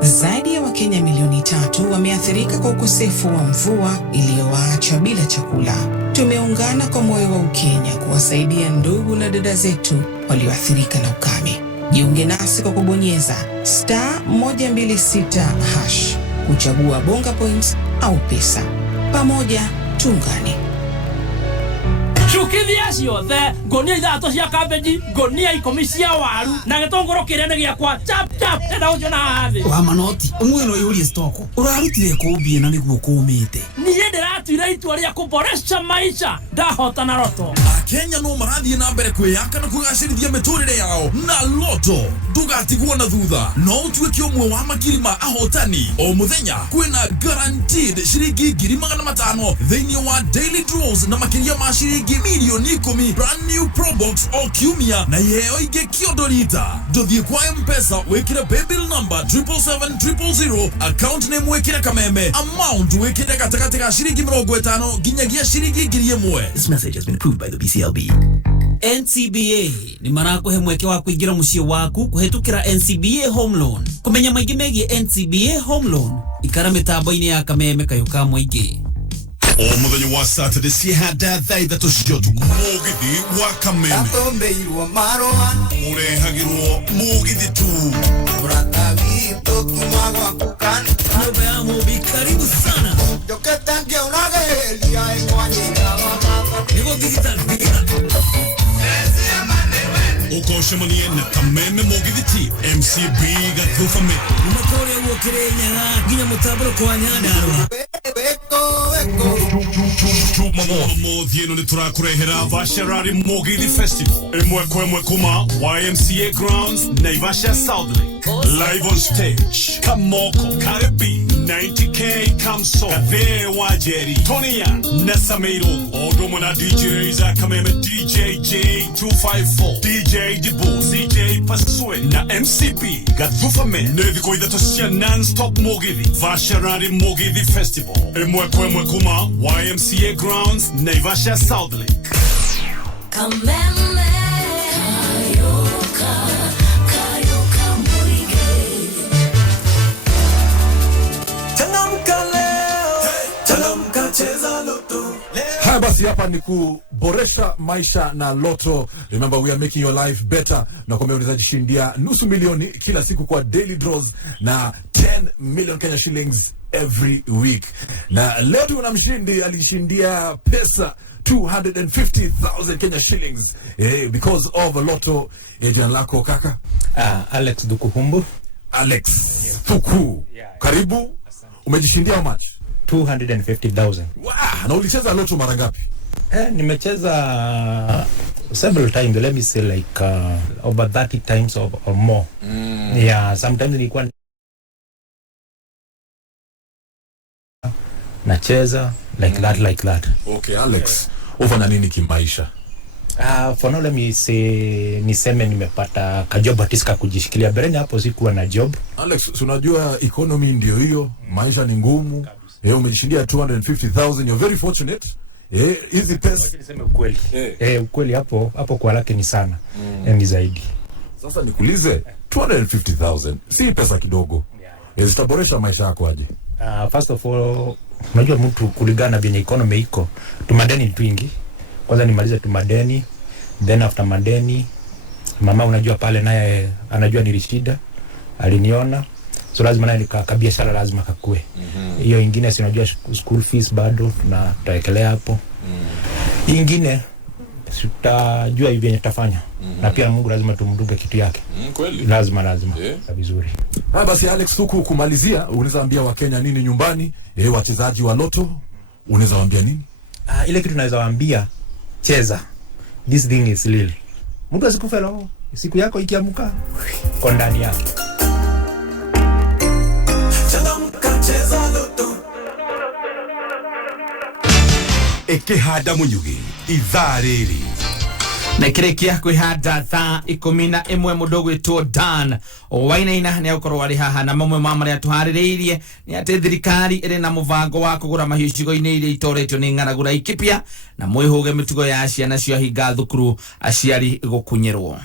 Zaidi ya Wakenya milioni 3 wameathirika kwa ukosefu wa mvua iliyowaacha bila chakula. Tumeungana kwa moyo wa Ukenya kuwasaidia ndugu na dada zetu walioathirika na ukame. Jiunge nasi kwa kubonyeza star 126 hash kuchagua bonga points au pesa. Pamoja tuungane. Chukithia ciothe ngonia ithatũ cia cabbage, ngonia 10 cia waru na gĩtũngũrũ kĩnene gĩakwa chap chap enda ũnjona hathĩ wa manoti umwe no yuri stoko urarutire kumbie na niguo kumite niĩ ndĩratuire itua rĩa kũboresha maisha ndahotana loto. Akenya no marathie na mbere kwĩyaka na kũgacĩrithia mĩtũrĩre yao na loto. Ndũgatigwo na thutha, no ũtuĩke ũmwe wa makiri ma ahotani. O mũthenya kwĩna guaranteed ciringi 500 thĩinĩ wa daily draws na makĩria ma ciringi milioni 10 brand new Probox o kiumia na yeo ingĩ kiondorita. Ndũthiĩ kwa M-Pesa wĩkĩre paybill number 77700 account name wĩkĩre kameme amount wĩkĩre gatagatĩ ga ciringi 50 nginyagia ciringi 1000. This message has been approved by the BCLB. NCBA ni marakuhe mweke wa kuingira muciĩ waku kuhetukira NCBA home loan. Kumenya maingĩ megie NCBA home loan ikara mitambo-inĩ ya kameme kayuka mũingĩ. O mũthenya wa Saturday ciĩhanda thaa ithatũ cia ũtukũ mũgithi wa kameme atombeirwo marũa ũrehagĩrwo mũgithi tu ũratavi tũkuma gwaku kana Nyumba ya Mubi, karibu sana. njokete ngĩũrageria ĩkwanyita Nĩguo digital. ũkocemanie na kameme mũgithi team MCB gathũkame Umakore uokere nyaga nginya mũtambũro kwa Nyandarua. mũthĩ ĩno nĩ tũrakũrehera Vasharari Mũgithi Festival ĩmwe kwa ĩmwe kuma YMCA Grounds Naivasha South Lake live on stage Kamoko Karibi 90K Kamso Kathe Wajeri Tony Young na Sameiro Odomo na DJs Akameme DJ J254 DJ Dibu CJ Pasue na MCP Gathufame Neviko idhato cia non-stop Mũgithi Vasharari Mũgithi Festival ĩmwe kwa ĩmwe kuma YMCA Grounds Naivasha South Lake Kameme Kayoka Mwige Changamka leo, changamka cheza loto. Haya basi, hapa ni kuboresha maisha na Loto. Remember, we are making your life better. Na kwa unaweza jishindia nusu milioni kila siku kwa daily draws na 10 million Kenya shillings every week. Na leo tuna mshindi alishindia pesa 250,000 Kenya shillings because of Loto. Jina lako kaka? Alex Dukuhumbu. Alex Tuku. Karibu. Umejishindia how much? 250,000. Wow, na ulicheza Loto mara ngapi? Nimecheza several times, let me say like over 30 times or more. Yeah, sometimes nilikuwa nacheza like that. Okay, Alex, ufanya nini kimaisha? For now let me say niseme nimepata kajob atiska kujishikilia. Bereni hapo sikuwa na job. Alex, unajua economy ndio hiyo, maisha ni ngumu. Umejishindia 250,000, you're very fortunate. Hizi pesa niseme ukweli. Ukweli hapo kwa lake ni sana. Ni zaidi. Sasa nikuulize, 250,000 si pesa kidogo. Zitaboresha maisha yako aje? First of all, unajua mtu kulingana vyenye economy iko, tumadeni twingi. kwanza nimalize tu madeni, then after madeni mama unajua pale naye anajua nilishida, aliniona, so lazima naye kabiashara lazima kakue. Hiyo ingine si unajua school fees bado tutaekelea hapo. Ingine tutajua hivi yenye tutafanya. Na pia Mungu lazima tumdunge kitu yake. Kweli. Lazima. Vizuri. Basi Alex, huku kumalizia, unaweza ambia Wakenya nini nyumbani? Wachezaji wa Lotto, unaweza waambia nini? Ile kitu naweza waambia, cheza. This thing is real. Mtu asikufe roho. Siku yako ikiamka kwa ndani yake. Cheza Lotto. Ekehada munyugi ithaa rĩrĩ na kirekia kwihanda thaa 11 mudogo ito Dan wainaina ne ukorwo ari haha na mamwe ma maria tuhaririirie ni ati thirikari iri na muvango wa kugura mahiu cigo-ini iria itoretio ni ng'aragura ikipia na mwihuge mitugo ya ciana cio hinga thukuru aciari gukunyirwo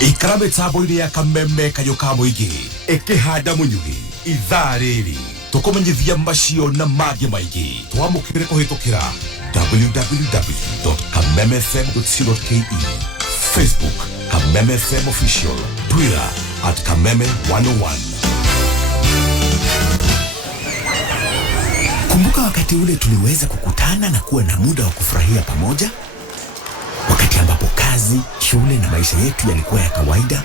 ikara mitambo iria ya kameme kayoka muingi ekehada munyugi ithaa rĩrĩ tukumenyithia macio na mangĩ maingĩ twamũkĩre kũhĩtũkĩra www.kamemefm.co.ke, Facebook Kameme FM Official, Twitter @Kameme101. Kumbuka wakati ule tuliweza kukutana na kuwa na muda wa kufurahia pamoja, wakati ambapo kazi, shule na maisha yetu yalikuwa ya kawaida.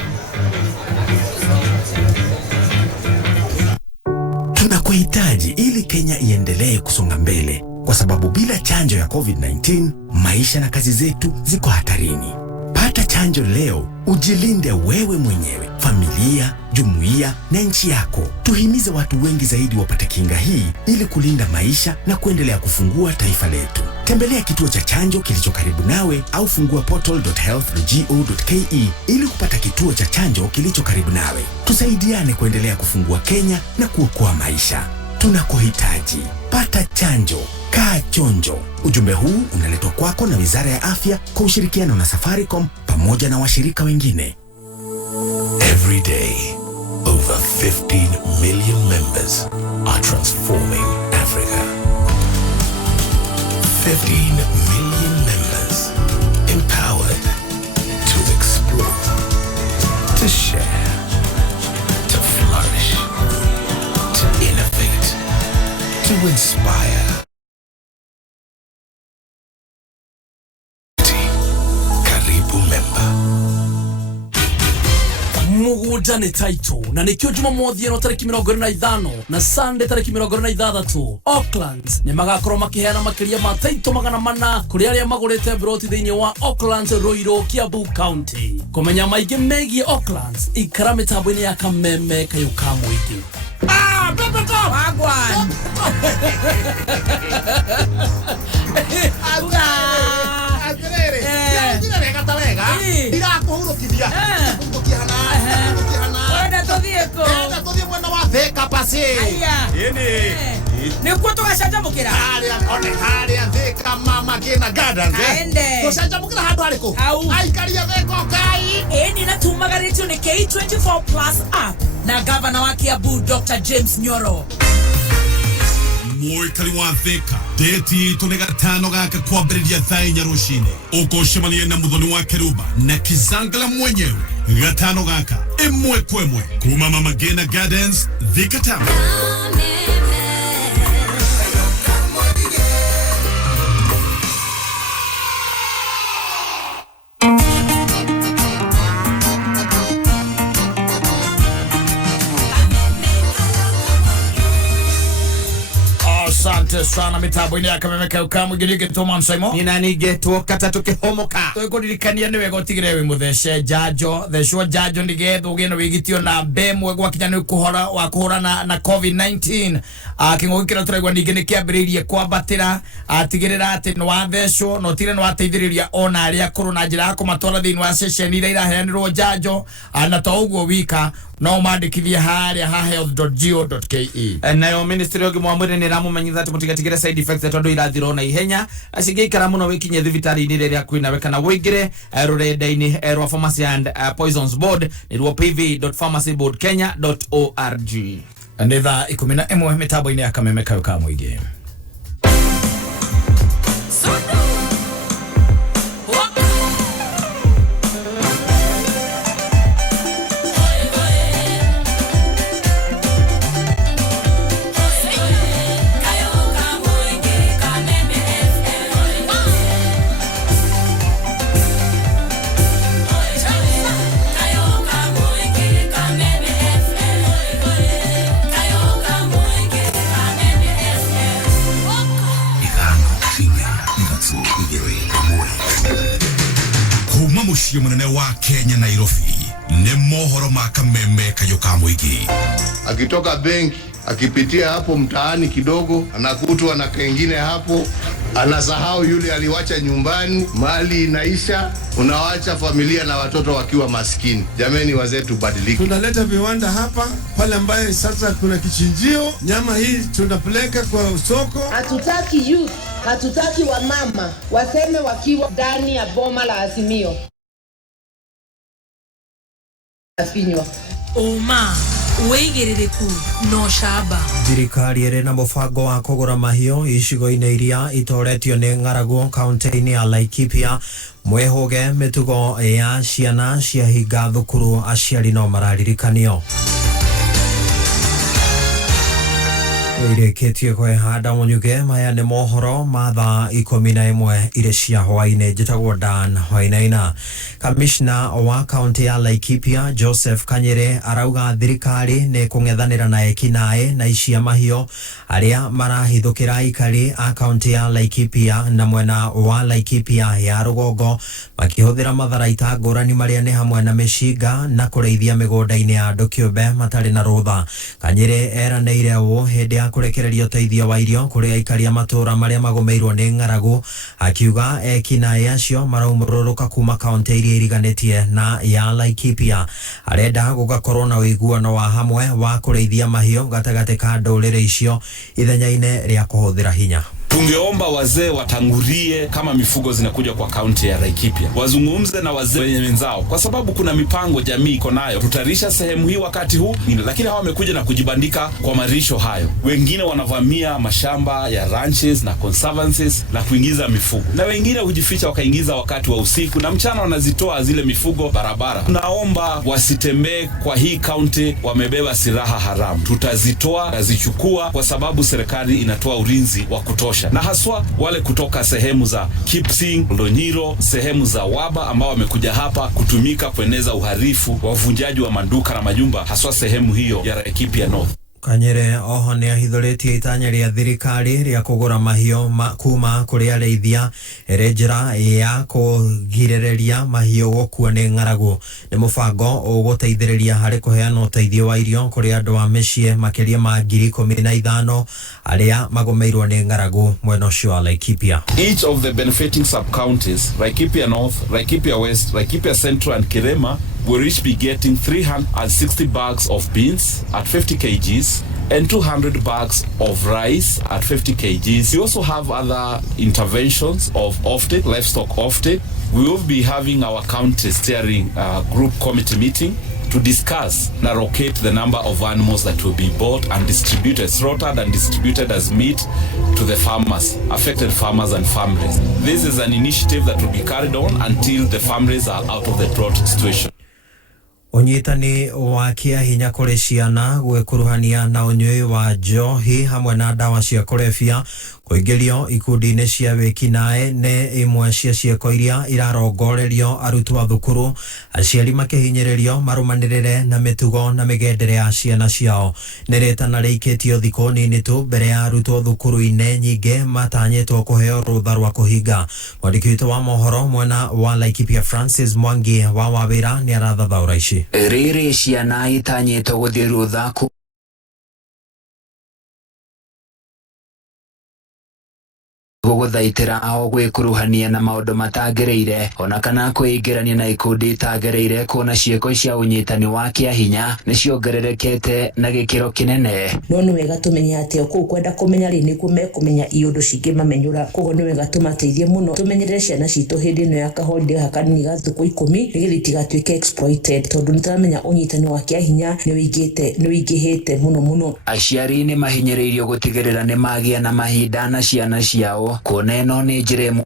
Tunakuhitaji ili Kenya iendelee kusonga mbele, kwa sababu bila chanjo ya COVID-19, maisha na kazi zetu ziko hatarini. Pata chanjo leo, ujilinde wewe mwenyewe, familia, jumuiya na nchi yako. Tuhimize watu wengi zaidi wapate kinga hii ili kulinda maisha na kuendelea kufungua taifa letu. Tembelea kituo cha chanjo kilicho karibu nawe au fungua portal.health.go.ke ili kupata kituo cha chanjo kilicho karibu nawe. Tusaidiane kuendelea kufungua Kenya na kuokoa maisha. Tunakuhitaji. Pata chanjo. Kaa chonjo. Ujumbe huu unaletwa kwako na Wizara ya Afya kwa ushirikiano na Safaricom pamoja na washirika wengine. Every day, over 15 million members are transforming Africa. 15 million members empowered to explore, to share, to flourish, to innovate, to inspire. Karibu member. Mugunda ni title na nikyo Jumamothi eno tariki 25 na Sunday tariki 26 Auckland ni magakorwo makiheana makiria ma title 400 kuri aria magurite broti thiini wa Auckland Ruiru Kiambu County. Kumenya maigi megie Auckland ikara mitambo-ini ya Kameme kayuka muingi. Pepe to wagwan Azrere Azrere katawega irakuhurukithia kihana wenda tuthieko wenda tuthie mwena wa Thika pasi ini nikuo tugacanjamukira haria Thika mama kina gardens tugacanjamukira handu hariku aikaria Thika kai ini natumagaritio ni K24 Plus app na gavana wa Kiambu Dr. James Nyoro. Mwikari wa Thika deti itu nĩ gatano gaka kwambĩrĩria thaa 4 rũcinĩ ũkũcemania na mũthoni wa Keruba na Kizangala mwenyewe gatano gaka ĩmwe kwa ĩmwe kuma Mama Ngina Gardens Thika Town. Asante sana mitambo-ini ya Kameme kayuka muingi Mburu Mansaimo ni nani getwo Kattaj ke Humuka tuikuririkania niwe gotigire wi muthece jajo thecwo jajo nigetho ugino wigitio na mbemwe gwakinya ni kuhora wa kuhurana na COVID-19 king'oki kira turaigwa ningi ni kiambiririe kwambatira atigirira ati no wathecwo no tire no ateithiriria ona aria kuru na njira ya kumatwara thiini wa session ira iraheanirwo jajo na to uguo wika no mandikithie haria health.go.ke. Nayo ministry yogi mwamwire ni ramumenyitha ati mutigatigire side effects tondu irathiro na ihenya acingeikara muno wikinye thibitari-ini riria kwina wekana wingire rurenda-ini rwa Pharmacy and Poisons Board nirwo pv.pharmacyboardkenya.org. Ni thaa 11 mitambo-ini ya Kameme kayuka muingi. muciĩ munene wa Kenya Nairobi nĩ mohoro ma kameme kayoka mwigi. Akitoka benki akipitia hapo mtaani kidogo anakutwa na kengine hapo, anasahau yule aliwacha nyumbani, mali inaisha, unawacha familia na watoto wakiwa maskini. Jameni, wazee tubadilike. Tunaleta viwanda hapa pale ambaye sasa kuna kichinjio, nyama hii tunapeleka kwa soko. Hatutaki youth, hatutaki wamama waseme wakiwa ndani ya boma la Azimio afinywa Oma weigirireku no shaba. Thirikari ĩrĩ na mũbango wa kũgũra mahiũ icigo-inĩ iria itoretio nĩ ng'aragu kaunti-inĩ ya Laikipia. Mwĩhũge mĩtugo ya ciana ciahinga thukuru, aciari no mararirikanio. Irĩkĩtie kwĩhanda mũnyuge. Maya nĩ mohoro ma thaa 11 irĩ cia hwaĩ-inĩ. Njĩtagwo Dan Hwainaina. Kamishna wa kaunti ya Laikipia Joseph Kanyere arauga thirikari nĩ kũng'ethanĩra na ekinaĩ na icia mahiũ arĩa marahithũkĩra aikari a kaunti ya Laikipia na mwena wa Laikipia ya rũgongo makĩhũthĩra matharaita ngũrani marĩa nĩ hamwe na mĩcinga na kũrĩithia mĩgũnda-inĩ ya andũ kĩũmbe matarĩ na rũtha. Kanyere eranĩire ũũ hĩndĩ ya kũrekereria ũteithio wa irio kũrĩ aikari a matũũra marĩa magũmĩirwo nĩ ng'aragu, akiuga ekinaĩ acio maraumũrũrũka kuma kaunti iria iriganĩtie na ya Laikipia. Arenda gũgakorwo na ũiguano wa hamwe wa kũrĩithia mahiũ gatagatĩ ka ndũrĩrĩ icio ithenya-inĩ rĩa kũhũthĩra hinya. Tungeomba wazee watangulie kama mifugo zinakuja kwa kaunti ya Laikipia, wazungumze na wazee wenzao, kwa sababu kuna mipango jamii iko nayo. Tutarisha sehemu hii wakati huu, lakini hawa wamekuja na kujibandika kwa marisho hayo. Wengine wanavamia mashamba ya ranches na conservancies na kuingiza mifugo, na wengine hujificha wakaingiza wakati wa usiku, na mchana wanazitoa zile mifugo barabara. Tunaomba wasitembee kwa hii kaunti wamebeba silaha haramu. Tutazitoa, tazichukua, kwa sababu serikali inatoa ulinzi wa kutosha, na haswa wale kutoka sehemu za Kipsing, Lonyiro, sehemu za Waba ambao wamekuja hapa kutumika kueneza uharifu wa uvunjaji wa maduka na majumba, haswa sehemu hiyo ya Laikipia North. Kanyere oho nĩ ahithũrĩtie itanya rĩa thirikari rĩa kũgũra mahiũ kuma kũrĩ arĩithia ĩrĩ njĩra ya kũgirĩrĩria mahiũ gũkua nĩ ng'aragu. Nĩ mũbango ũgũteithĩrĩria harĩ kũheana ũteithio wa irio kũrĩ andũ a mĩciĩ makĩria ma 15,000 arĩa magũmĩirwo nĩ ng'aragu mwena ũcio wa Laikipia. Each of the benefiting sub-counties, Laikipia North, Laikipia West, Laikipia Central and Kirema, will each be getting 360 bags of beans at 50 kgs and 200 bags of rice at 50 kgs. We also have other interventions of offtake, livestock offtake. We will be having our county steering group committee meeting to discuss and allocate the number of animals that will be bought and distributed, slaughtered and distributed as meat to the farmers, affected farmers and families. This is an initiative that will be carried on until the families are out of the drought situation. Ũnyitani wa kĩahinya kũrĩ ciana gwĩkuruhania na ũnyui wa njohi hamwe na ndawa cia kũrebia kũingĩrio ikundi-inĩ cia wĩkinaĩ nĩ imwe cia ciĩko iria irarongorerio arutwo a thukuru, aciari makĩhinyĩrĩrio marũmanĩrĩre na mĩtugo na mĩgendere ya ciana ciao. Nĩ rĩtana rĩikĩtio thikũ nini tu mbere ya arutwo thukuru-inĩ nyingĩ matanyĩtwo kũheo rũtha rwa kũhinga. Mwandĩki witũ wa mohoro mwena wa Laikipia Francis Mwangi wa Wawĩra nĩ arathathaũra ici. Rĩrĩ ciana itanyĩtwo gũthiĩ rũtha gũgũthaitĩra ao gwĩkuruhania na maũndũ matagĩrĩire ona kana kwĩingĩrania na ikundi itagĩrĩire, kuona ciĩko cia ũnyitani wa kĩahinya nĩ ciongererekete na gĩkĩro kĩnene. No nĩ wega tũmenye atĩ kũu kwenda kũmenya rĩ nĩguo mekũmenya iũndũ cingĩmamenyũra, koguo nĩ wega tũmateithie mũno tũmenyerere ciana citũ hĩndĩ ĩno ya kaholiday ha kanini ga thikũ 10 nĩgetha itigatuĩke exploited, tondũ nĩtũramenya ũnyitani wa kĩahinya nĩ wĩingĩhĩte mũno. Aciari nĩ mahinyĩrĩirio gũtigĩrĩra nĩ magĩa na mahinda na ciana ciao, kuona ĩno nĩ njĩra ĩmwe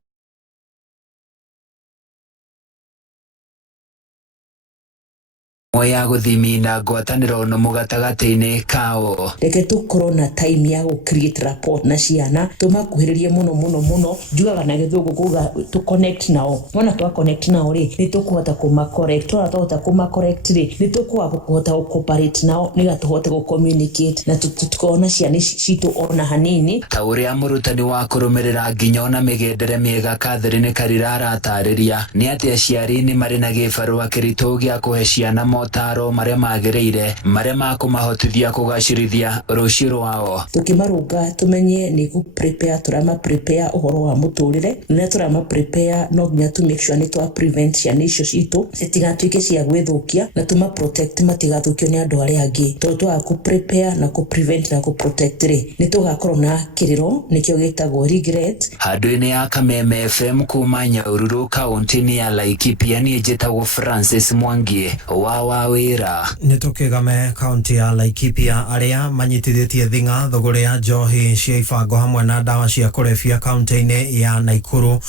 imwe ya guthimina ngwatanĩro no mũgatagatä-inĩ kao. Reke tukorwo na time ya gu create rapport na ciana tumakuhĩrĩrie mũno njugaga na gĩthũngũ kuga tu connect nao wana twa connect nao ri ni tukuhota kuma correct twahota kuma correct ri ni tukuhota cooperate nao niga tuhote gu communicate na tukona ciana citu ona hanini. Ta ũrĩa mũrutani wa kũrũmĩrĩra nginya ona mĩgendere mĩega Catherine Karira aratarĩria nĩ atĩ aciari nĩ marĩ na gĩbarũa kĩritũ gĩa kũhe ciana motaro marĩa magĩrĩire marĩa makũmahotithia kũgacĩrithia rũciũ rwao. Tukimarunga tumenye ni gu prepare turama prepare uhoro wa mũtũrĩre na turama prepare no nginya to make sure ni twa prevent ciana icio citu citigatuike cia gwĩthũkia na tuma protect matigathũkio nĩ andũ arĩa angĩ twa ku prepare na ku prevent na ku protect ri ni tugakorwo na kiriro nikio gitagwo regret. Handũ-inĩ ya Kameme FM kuma Nyahururu kaunti-inĩ ya Laikipia niĩ njĩtagwo Francis Mwangi wa wĩra. Nĩ tũkĩgame kaunti ya Laikipia arĩa manyitithĩtie thing'a thogora ya njohi cia ibango hamwe na ndawa cia kũrebia kaunti-inĩ ya Naikuru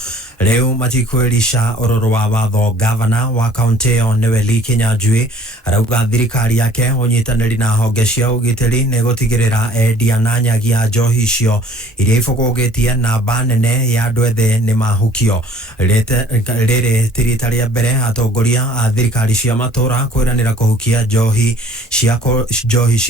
rĩu matikwĩrisha ũrũrũ wa watho. Gavana wa kaunti ĩyo nĩwe Lee Kinyanjui arauga thirikari yake ũnyitanĩri na honge cia ũgitĩri nĩ gũtigĩrĩra endia na nyagia njohi icio iria ibũgũgĩtie namba nene ya andũ ethĩ nĩ mahukio. Rĩrĩ ti rita rĩa mbere atongoria a thirikari cia matũra kwĩranĩra kũhukia njohi cia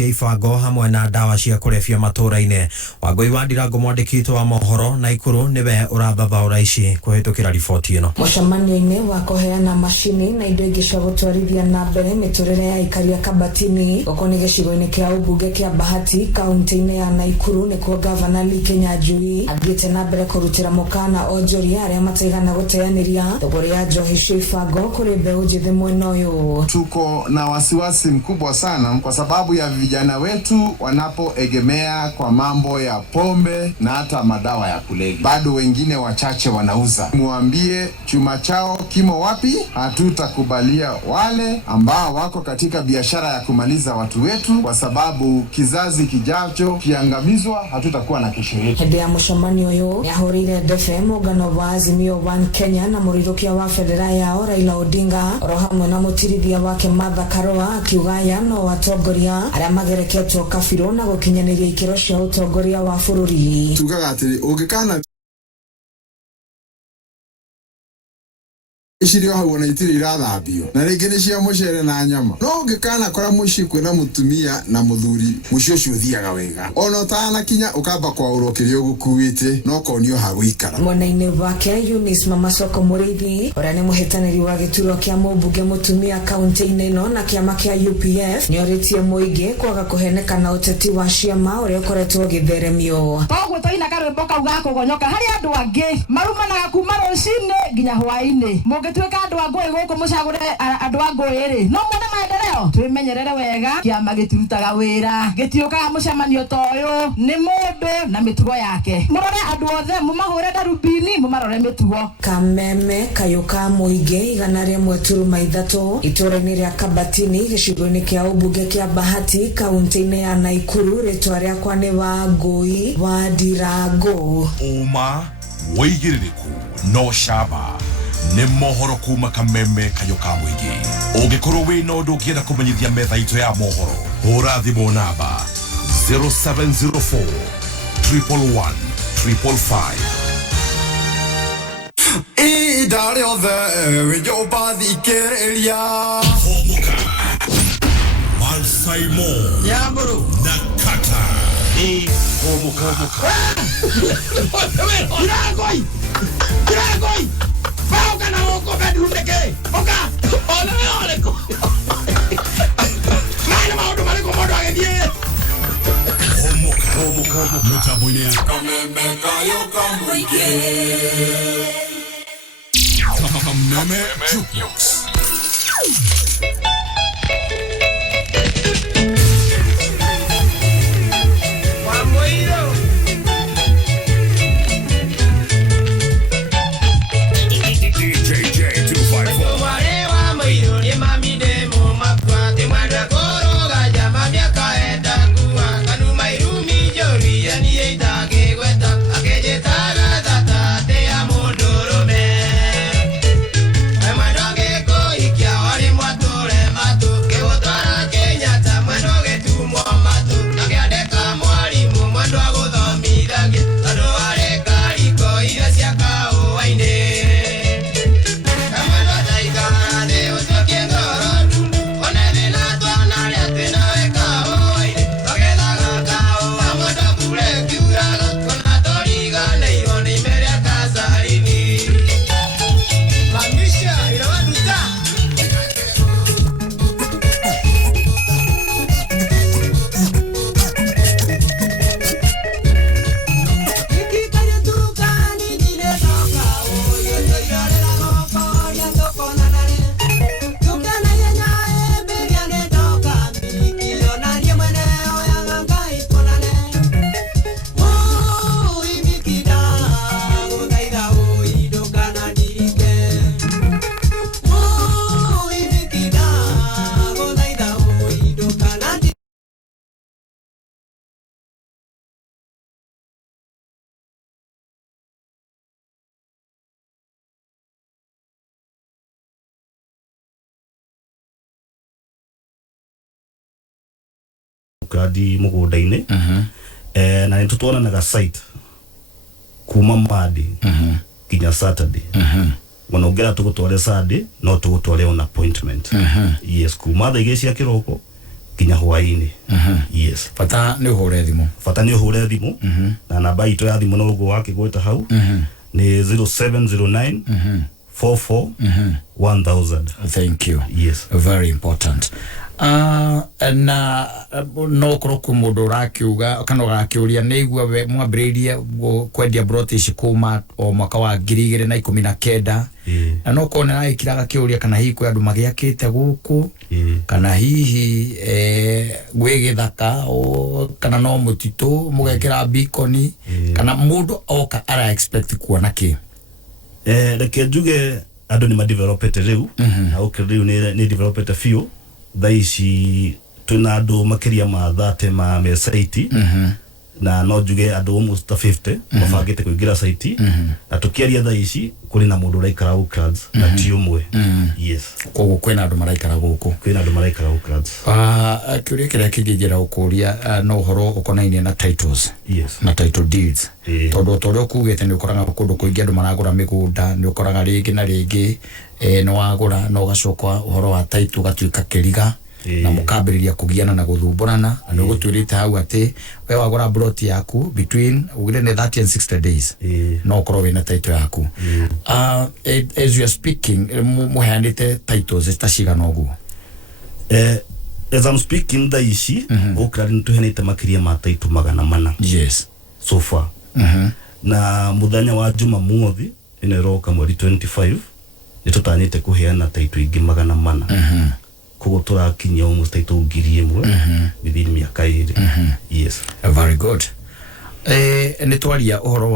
ibango hamwe na ndawa cia kũrebia matũra-inĩ. Wangũi wa Ndirango mwandĩki wa mohoro Naikuru nĩwe ũrathathaũra ici kũhĩtũkĩra riboti ĩno. Mũcemanio-inĩ wa kũheana macini na indo ingĩ cia gũtwarithia na mbere mĩtũrĩre ya aikari a Kabatini gũkũ nĩ gĩcigo-inĩ kĩa ũmbunge kĩa Bahati kaunti-inĩ ya Naikuru nĩkuo Gavana Lee Kinyanjui athiĩte na mbere kũrutĩra mũkana onjoria arĩa mataigana gũteanĩria thogora ya njohi cia ibango kũrĩ mbeũ njĩthĩ mwena ũyũ. Tuko na wasiwasi mkubwa sana kwa sababu ya vijana wetu wanapoegemea kwa mambo ya pombe na hata madawa ya kulevya. Bado wengine wachache wanauza. Muambie chuma chao kimo wapi? Hatutakubalia wale ambao wako katika biashara ya kumaliza watu wetu, kwa sababu kizazi kijacho kiangamizwa, hatutakuwa na kesho yetu. Hĩndĩ ya mũcemanio ũyũ yahũrĩire ndebe mũngano wa Azimio One Kenya na mũrirũkia wa federa yao Raila Odinga oro hamwe na mũtirithia wake Martha Karua akiuga aya no atongoria arĩa magereketwo kabirũ na gũkinyanĩria ikĩro cia ũtongoria wa bũrũri. Tugaga atĩrĩ ũngĩkana icirio hau ona itirĩ irathambio na rĩngĩ nĩ cia mũcere na nyama no ũngĩkana kora mũciĩ kwĩna mũtumia na mũthuri mũciĩ ũcio ũthiaga wega ona ũtanakinya ũkamba kwaũrwo kĩrĩa ũgũkuĩte no konio ha gũikara. Mwena-inĩ wake Eunice Mamasoko Mũrĩithi ũrĩa nĩ mũhĩtanĩri wa gĩturwa kĩa mũmbunge mũtumia kaunti-inĩ ĩno na kĩama kĩa UPF nĩ orĩtie mũingĩ kwaga kũheneka na ũteti wa ciama ũrĩa ũkoretwo ũgĩtheremio. Toguo tũina karwĩmbo kau ga kũgonyoka harĩ andũ angĩ marumanaga kuma rũcinĩ nginya hwaĩ-inĩ. Mũngĩtuĩka andũ a ngũĩ gũkũ mũcagũre andũ a ngũĩ-rĩ no muone maendeleo. Twĩmenyerere wega kĩama gĩtirutaga wĩra gĩtiũkaga mũcemanio ta ũyũ nĩ mũndũ na mĩtugo yake. Mũrore andũ othe mũmahũre ndarubini mũmarore mĩtugo. Kameme kayũka mũingĩ 103 itũra-inĩ rĩa Kabatini gĩcigo-inĩ kĩa ũmbunge kĩa Bahati kaunti-inĩ ya Naikuru. Rĩtwa rĩakwa nĩ Wangũi wa Ndirango. Uma wĩigĩrĩrĩku no cama nĩ mohoro kuma Kameme kayũka mũingĩ. Ũngĩkorwo wĩ na ũndũ ũngĩenda kũmenyithia metha itũ ya mohoro hũra thimũ namba 0704 111 555. Ida rĩothe wĩnjũmba thikĩrĩria Humuka Mansaimo ya Mburu na Kattaj. Humuka Kiragoi Pauka na huko bedroom deke Oka Ole ko Mana maodo modo agedie Humuka Mutaboine ya Kameme kayũka mũingĩ. Kameme Jukebox. Madonge ko ikia wali mwatore Auckland mugunda-ini na nitutwaranaga site kuma Monday kinya Saturday wanongera tugutware Sunday no tugutware on appointment yes kuma thaa igiri cia kiroko kinya hwaini yes fata ni uhure thimu na namba itu ya thimu no ugo wake gweta hau ni 0709 44 1000. Thank you. Yes. Very important. Na no kroku mundu rakiuga kana rakiuria neigua we mwambiriria kwendia brotish kuma o mwaka wa 2019 na no kona ikiraga kiuria kana hihi kwe andu magiakite guku kana hihi gwigithaka kana no mutito mugekira beacon kana mundu oka ara expect kuona ki reke njuge andu ni madevelopete riu na ukiriu ni developete few thaici tuna andu makiria ma 30 ma site na no njuge andu almost 50 mabangite kuingira site na tukiaria thaici kuri na mundu raikara Auckland na ti umwe yes koguo kwina andu maraikara guku Auckland akiuria kiria kingijira ukuria no horo ukonainie na titles yes na title deeds tondu torio kugete ni ukoraga kundu kuingi andu maragura migunda ni ukoraga ringi na ringi no wagura no gacoka horo wa title gatuika kiriga na mukambiriria kugiana na guthumburana na no gutwirite hau ati we wagura plot yaku between ugire ne 30 and 60 days no korwo wina title yaku as you are speaking muhandite titles zitashigana uguo as I'm speaking thaici Auckland tuhenite makiria ma title 400 yes so far na muthenya wa Jumamothi ine roka mweri 25 nitutanyite kuheana title ingi 400 kogo turakinya almost title 1000 within miaka iri yes very good ni twaria uhoro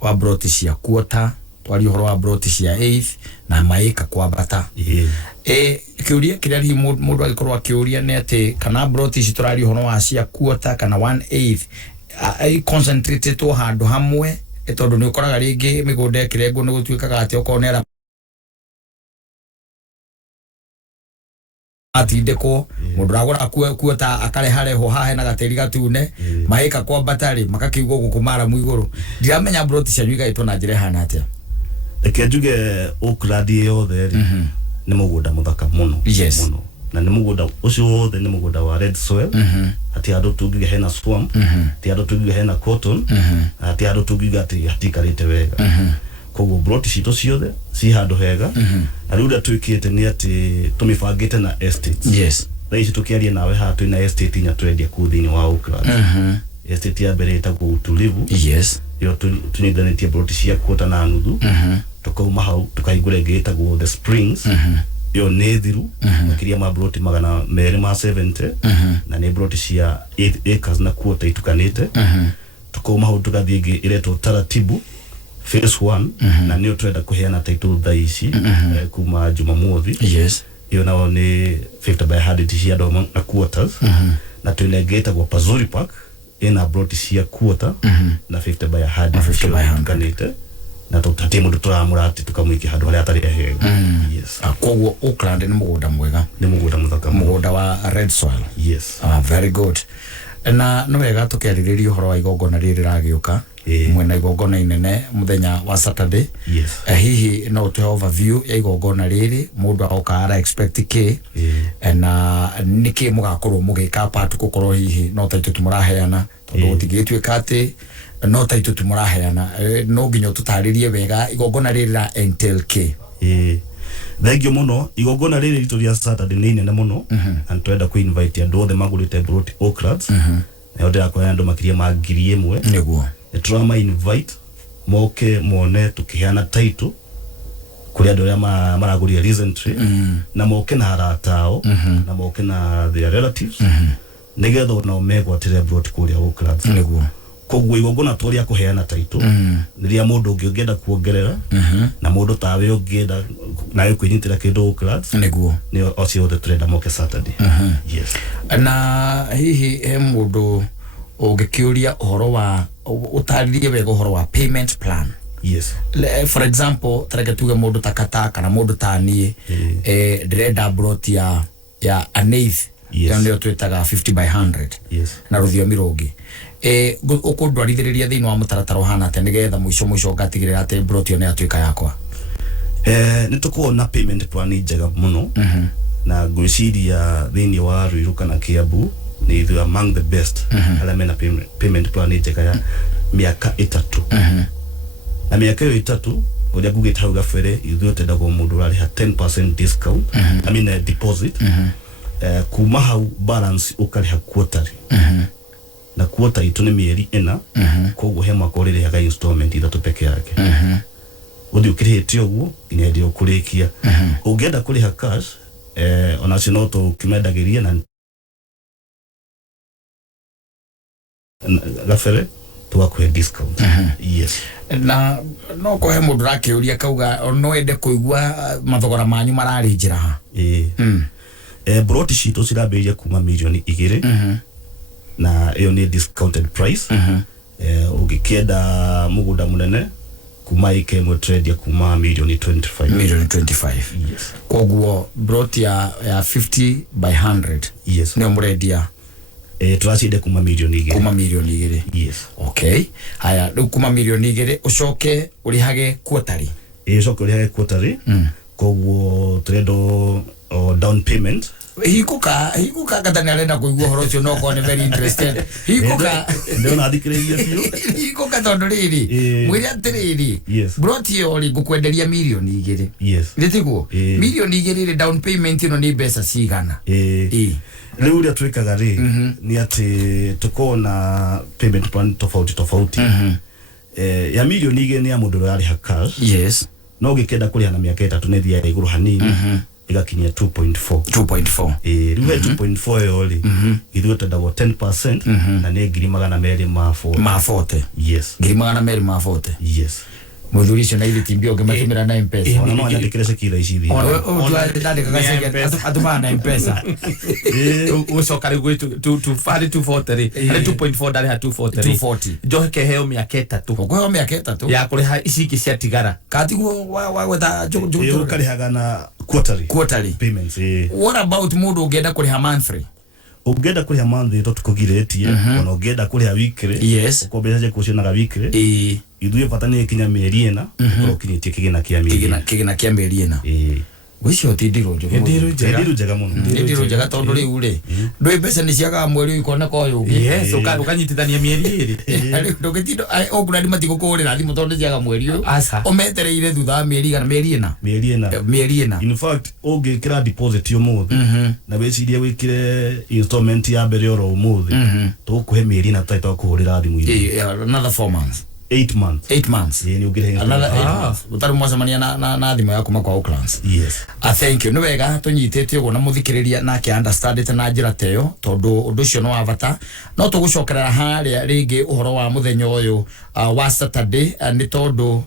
wa broti cia quarter twaria uhoro wa broti cia 8th na maika kwa bata kiuria kiria ri mundu agikorwa akiuria ni ati kana broti ci turaria uhoro wa cia quarter kana 1/8 ai concentrated to handu hamwe tondu ni ukoraga ringi migunda kirengo ni gutuikaga ati ukonera atindeko mundu ragora kuota akare hare ho hahe na gateri gatune maika kwa batari makakiugo gukumara muiguru ndiramenya broti cia nyuga itona njire hana atia reke njuge Auckland yothe ni mugunda muthaka muno muno na ni mugunda ucio wothe ni mugunda wa red soil ati andu tungiga hena swamp ati andu tungiga hena cotton ati andu tungiga ati hatikarite wega koguo broti cito ciothe ci handu hega na riu da twikite ni ati tumibangite na estates yes thaici tukiaria nawe ha twina estate nya twendia ku thini wa Auckland estate ya mbere itagwo Utulivu yes yo tunithanitie broti cia kota na nuthu tukauma hau tukaigura ingi itagwo the Springs yo nä thiru makiria ma broti 270 na nä broti cia 8 acres na kuota itukanite tukauma hau tukathie ingi iretwo Taratibu phase 1 na nä twenda kuheana title thaici kuma Jumamothi yes yo nao nä 50 by 100 cia doma na quarters na twinengeta gwa Pazuri Park ina broti cia quarter na 50 by 100 kanite na tutati mundu turamura ati tukamwiki handu haria atari hega yes koguo Auckland ni mugunda mwega ni mugunda muthaka mugunda wa red soil yes very good na no wega tukerireria uhoro wa igongona riri ragiuka mwena igongona inene muthenya wa Saturday yes hihi no to overview ya igongona riri mundu agoka ara expect ki na niki mugakorwo mugika part gukorwo hihi no taitu tumuraheana tondu tigitwika ati no taitu tumuraheana no nginyo tutaririe wega igongona riri ra entail ki thengio muno igongona riri ritu ria Saturday ni nene muno and twenda ku invite andu othe magurite broti Auckland na yote akwa andu makiria ma 1000 niguo trauma invite moke mone tukiheana title kuri andu aria maraguria recently na moke na aratao na moke na their relatives nigetho na megwatire broti kuria Auckland niguo koguo igongona twaria kuheana title niria mundu ungienda kuongerera na mundu tawe ungienda nawe kwinyitira kindu Auckland niguo ni ocio the trade moke Saturday yes na hihi mundu ugikiuria uhoro wa utaririe wega uhoro wa payment plan yes for example tareke tuge mundu takata kana mundu tani direnda broti ya an eighth ndio twetaga 50 by 100 na rũthiomi rũngĩ ũkũndwarithĩrĩria thĩinĩ wa mũtaratara ũhana atĩa nĩgetha mũico ngatigĩrĩra atĩ broti ĩyo nĩ yatuĩka yakwa? Nĩ tũkoragwo na payment plan njega mũno na ngwĩciria thĩinĩ wa Ruiru kana Kiambu nĩ ithuĩ among the best arĩa mena payment plan njega ya mĩaka 3 na mĩaka ĩyo 3 ũrĩa ngugĩte hau gabere ithuĩ tendagwo mũndũ ũrarĩha 10% discount I mean deposit kuma hau balance ũkarĩha quarterly na quarter itu nĩ mĩeri 4 koguo he mwaka ũrĩrĩhaga installment 3 peke yake ũthiĩ ũkĩrĩhĩte ũguo nginya hĩndĩ ũkũrĩkia ũngĩenda kũrĩha cash onacio no tũkĩmendagĩria na gabere tugakũhe discount yes na no kũhe mũndũ rakĩũria kauga no ende kũigua mathogora manyu mararĩ njĩra ha broti citũ cirambĩrĩria kuma mirioni 2 na ĩyo nĩ discounted price ũngĩkĩenda mũgũnda mũnene kuma ike mwe trade ya kuma mirioni 25 yes koguo broti ya 50 by 100 yes nĩ mũrendia turacinde kuma mirioni 2 yes okay haya rĩu kuma mirioni 2 ucoke ũrĩhage quarterly ucoke ũrĩhage quarterly koguo turendo down payment hikuka katani arenda kuigua horo cio no ko ne very interested hikuka ndio nathikĩrĩria biũ hikuka tondu riri mwĩre atiriri broti yo ri ngukwenderia mirioni 2 yes nditiguo mirioni 2 ri down payment ino ni mbeca cigana rĩu ũrĩa twĩkaga rĩ nĩ atĩ tukorwo na payment plan tofauti ya mirioni 2 nĩ ya mũndũ ũrarĩha cash yes no ũngĩkenda kũrĩha na mĩaka 3 nĩ thiaga igũrũ hanini igakinyia 2.4 rĩu 2.4 yo rĩ ithuĩ tendagwo 10% na nĩ 240 yes 240 yes muthuri cio na ile timbio ngematumira na M-Pesa ona no nyandikire sekira ici thi ndandikaga sekira atuma na M-Pesa ucoka rĩu tu fari 240 2.4 ndari ha 240 njoke heo mĩaka 3 ũkũheo mĩaka 3 ya kũrĩha ici ingĩ ciatigara katiguo wagwetha ũkarĩhaga na quarterly payments what about mũndũ ũngĩenda kũrĩha monthly ũngĩenda kũrĩha monthly to tukũgirĩtie ona ũngĩenda kũrĩha weekly yes ũkombeca kũcionaga weekly ithuĩ bata nĩ kinya mĩeri 4 ũkinyĩtie kĩgĩna kĩa mĩeri 4 wicio ti ndiro njega mũno ndiro njega tondu riu ri ndũĩ mbeca nĩ ciagaga mweri ikona kwa ũyũ yes ũkanyitithania mĩeri 2 ndũgĩtindo ũgũrani matigũkũrĩra thimũ tondu ciaga mweri ũyũ ũmetereire thutha wa mĩeri 4 in fact ũngĩkĩra deposit ũmũthĩ na wĩcirie wĩkĩre installment ya mbere oro ũmũthĩ tũgũkũhe mĩeri 4 tũtakũhũrĩra thimũ another 4 months 8 months ni ũngĩrehe another 8 months ũtarĩ mwacemania na thimũ yaku makwa Oaklands yes thank you nĩ wega tũnyitĩte ũguo na mũthikĩrĩria nake understand na njĩra teyo tondu ũndũ ũcio no wabata no tũgũcokerera harĩa rĩngĩ ũhoro wa mũthenya ũyũ wa Saturday nĩ tondu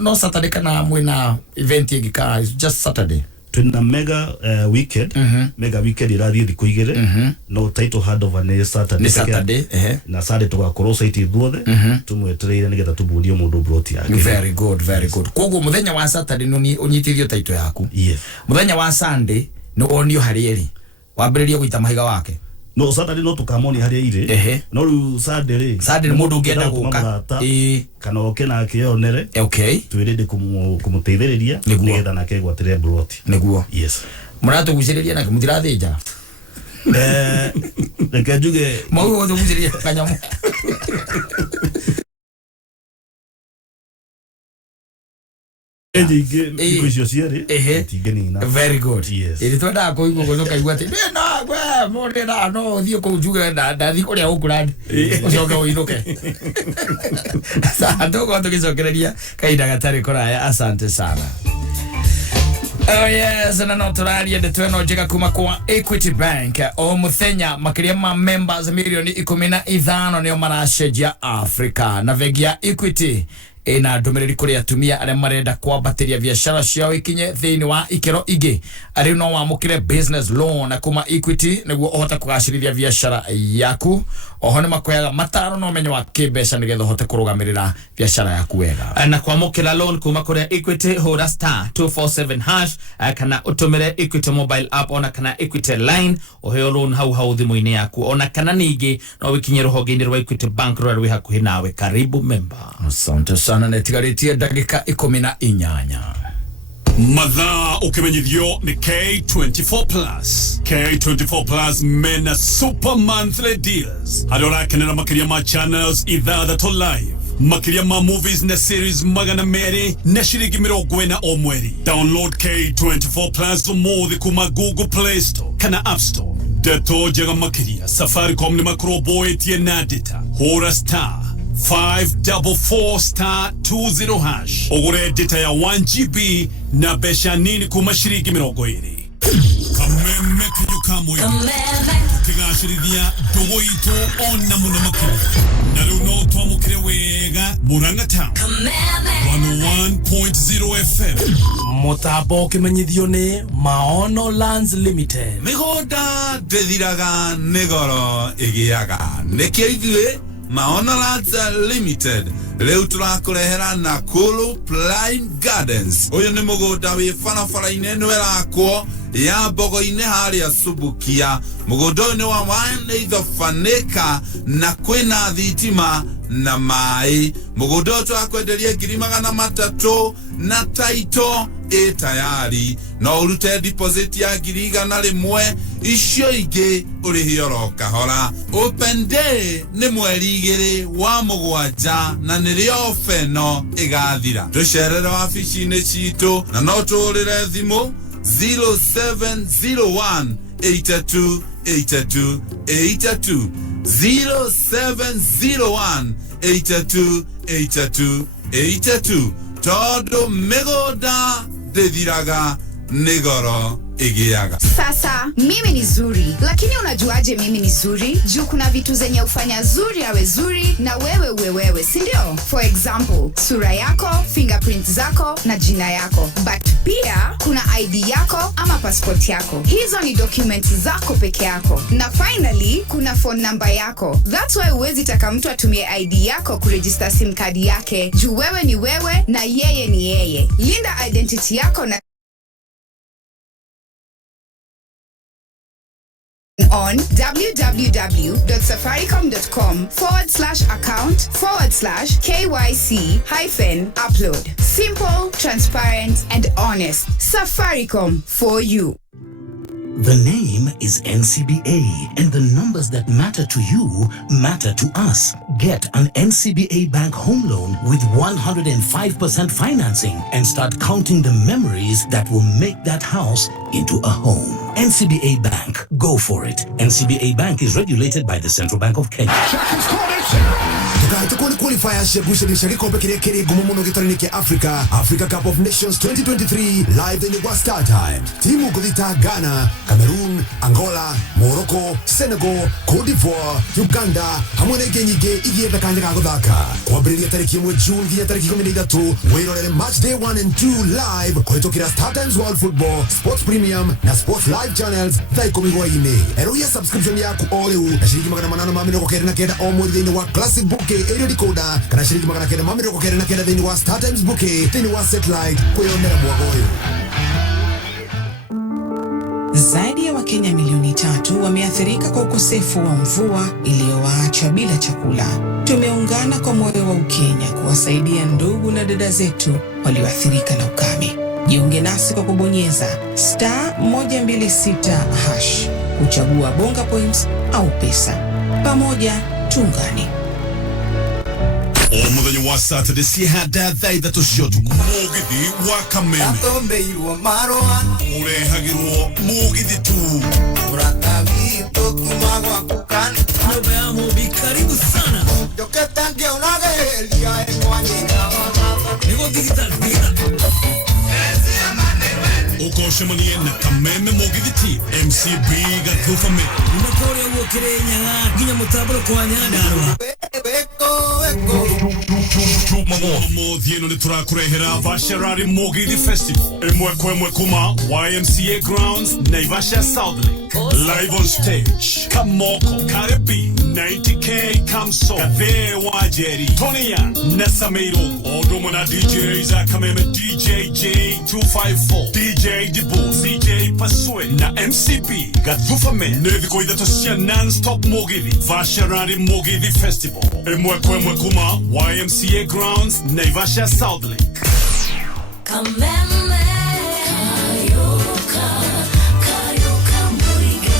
no Saturday kana mwĩna event ĩngĩka just Saturday twina mega weekend mega weekend irathie thikũ igĩrĩ no title handover nĩ Saturday na Saturday tugakorwo site ithuothe tumwetereire nĩgetha tũbundie mũndũ broti yake very good koguo mũthenya wa Saturday nĩ ũnyitithio title yaku yes mũthenya wa Sunday nĩ wonio harĩa ĩrĩ wambĩrĩria gũita mahiga wake no Saturday no tukamoni harĩa irĩ no rĩu Sunday nĩ mũndũ ũngĩenda gũka kana oke na akĩonere okay twĩrĩndĩ kũmũteithĩrĩria nĩgetha nake gwatĩre broti nĩguo yes mũratũgucĩrĩria nake mũtirathĩnja reke njuge mau gũtũgucĩrĩria kanyamu Iko icio cierĩ tingĩnina very good yes ĩrĩ twendaga kũigua ũguo ũkaigua atĩ mũndũ no ũthiĩ kũu njuge ndathi kũrĩa ũkũrandi ũcoke ũinũke tũgũkorwo tũgĩcokereria kahinda gatarĩ kũraya asante sana. Oh yes, na no tũraria ndeto ĩno njega kuma kwa Equity Bank o mũthenya makĩria ma members milioni 15 nĩo maracenjia Africa na bengi ya Equity ina ndũmĩrĩri kũrĩ atumia arĩa marenda kwambatĩria biacara ciao ikinye thĩinĩ wa ikero ingĩ arĩ no wamũkĩre business loan kuma Equity nĩguo ũhote kũgacĩrithia biacara yaku oho nĩ makweaga mataro na ũmenyo wa kĩmbeca nĩgetha ũhote kũrũgamĩrĩra biacara yaku wega. Na kwamũkĩra loan kuma kũrĩa Equity hũra star 247 hash kana ũtũmĩre Equity mobile app ona kana Equity line ũheo loan hau thimũ-inĩ yaku ona kana ningĩ no wĩkinye rũhonge-inĩ rwa Equity Bank rũrĩa rwĩ hakuhĩ nawe. Karibu member. Asante sana, netigarĩtie ndagĩka 18 mathaa ũkĩmenyithio nĩ K24 Plus. K24 Plus mena super monthly deals harĩa ũrakenera makĩria ma channels ithathatũ live, makĩria ma movies na series magana merĩ na ciringi 40 o mweri. Download K24 Plus ũmũthĩ kuma Google Play Store kana App Store. Ndeto njega makĩria, Safaricom nĩ makũrũmbũĩtie na data. Hũra star 544 star 20 hash ugure data ya 1GB na besha nini kuma shiringi 20. Kameme kenyu kamwe kigashirithia dogo ito ona muno makiri na rĩu no twamũkĩre wega Murang'a Town 101.0 FM. Mũtambo ũkĩmenyithio nĩ Maono Lands Limited. Mĩgũnda ndĩthiraga nĩ goro ĩgĩaga, nĩkĩo ithuĩ Maono Lands Limited leo tũrakũrehera Nakuru Prime Gardens. Ũyũ nĩ mũgũnda wĩ barabara-inĩ ĩno ĩrakwo ya Mbogo-inĩ harĩa Subukia. Mũgũnda ũyũ nĩ wa 1.5 acre na kwĩna thitima na maĩ. Mũgũnda ũyũ tũrakwenderia 300,000 na taito tayari. No urute deposit ya 100,000 icio ingĩ ũrĩhe oro kahora. Open day nĩ mweri 2 wa Mũgwanja na nĩrĩo feno ĩgathira. Tũcerere wabici-inĩ citũ na no tũũrĩre thimũ 0701 82 82 82 0701 82 82 82. Todo mĩgũnda ndĩthiraga nĩ goro ĩgĩaga. Sasa mimi ni zuri, lakini unajuaje mimi ni zuri? Juu kuna vitu zenye ufanya zuri awe zuri na wewe uwe wewe, si ndio? For example, sura yako, fingerprint zako na jina yako. But pia kuna ID yako ama passport yako. Hizo ni documents zako peke yako. Na finally, kuna phone number yako. That's why uwezi taka mtu atumie ID yako kuregister SIM card yake. Juu wewe ni wewe na yeye ni yeye. Linda identity yako na on www.safaricom.com/account/KYC-upload. Simple, transparent, and honest. Safaricom for you. The name is NCBA, and the numbers that matter to you matter to us. Get an NCBA Bank home loan with 105% financing and start counting the memories that will make that house into a home. NCBA Bank, go for it. NCBA Bank is regulated by the Central Bank of Kenya. Tukahita qualifiers cia gucĩrĩria gĩkombe kĩrĩa kĩrĩ ngumo mũno gĩtarũ-inĩ kĩa Africa Cup of Nations 2023 live thĩinĩ wa Star Time. Timu ngũthita Ghana, Cameroon, Angola, Morocco, Senegal, Cote d'Ivoire, Uganda hamwe na ingĩ nyingĩ igĩetha kanya ga gũthaka. Kwambĩrĩria tarĩki 1 June nginya tarĩki 13 wĩrorere match day 1 and 2 live kũhĩtũkĩra Star Times World Football, Sports Premium na Sports Live channels thaa 10 hwaĩ-inĩ. Eroria subscription yaku o rĩu na ciringi 899 o mweri thĩinĩ wa Classic Bouquet area decoder kana shilingi 999 thĩinĩ wa Star Times Bouquet thĩinĩ wa satellite kwĩyonera mwago ũyũ. Zaidi ya Wakenya milioni 3 wameathirika kwa ukosefu wa mvua iliyowaacha bila chakula. Tumeungana kwa moyo wa Ukenya kuwasaidia ndugu na dada zetu walioathirika na ukame. Jiunge nasi kwa kubonyeza *126# kuchagua bonga points au pesa. Pamoja tuungane. Omuthenya wa Saturday ciehanda thaa 3 cia ũtukũ mũgithi wa Kameme atombeirwo marũa ũrehagĩrwo mũgithi tu mũrata witũ kuma gwaku kani nyũmba ya mũmbi karibu sana njokete ngĩonageria ĩkwanyĩra nĩguo thigitari ũkocemanie na Kameme mũgithi ti MCB Gathufa unakoria guokere nyaga nginya mũtambũro kwa Nyandarua mũthĩ ĩno nĩ tũrakũrehera Vasharari Mũgithi Festival ĩmwe kwa ĩmwe kuma YMCA Grounds Naivasha South Lake live on stage Kamoko Caribbean 90K Kamso Kathe Wajeri Tony Young Nessa Meirongo Odomona DJs Akameme DJ J254 DJ Dibu CJ Paswe na MCP Gadhufa Men Nevi koida tosia non-stop Mogithi Vasharari Mogithi Festival Emwekwe Mwekuma YMCA Grounds Naivasha South Lake Kameme Kayoka Murige.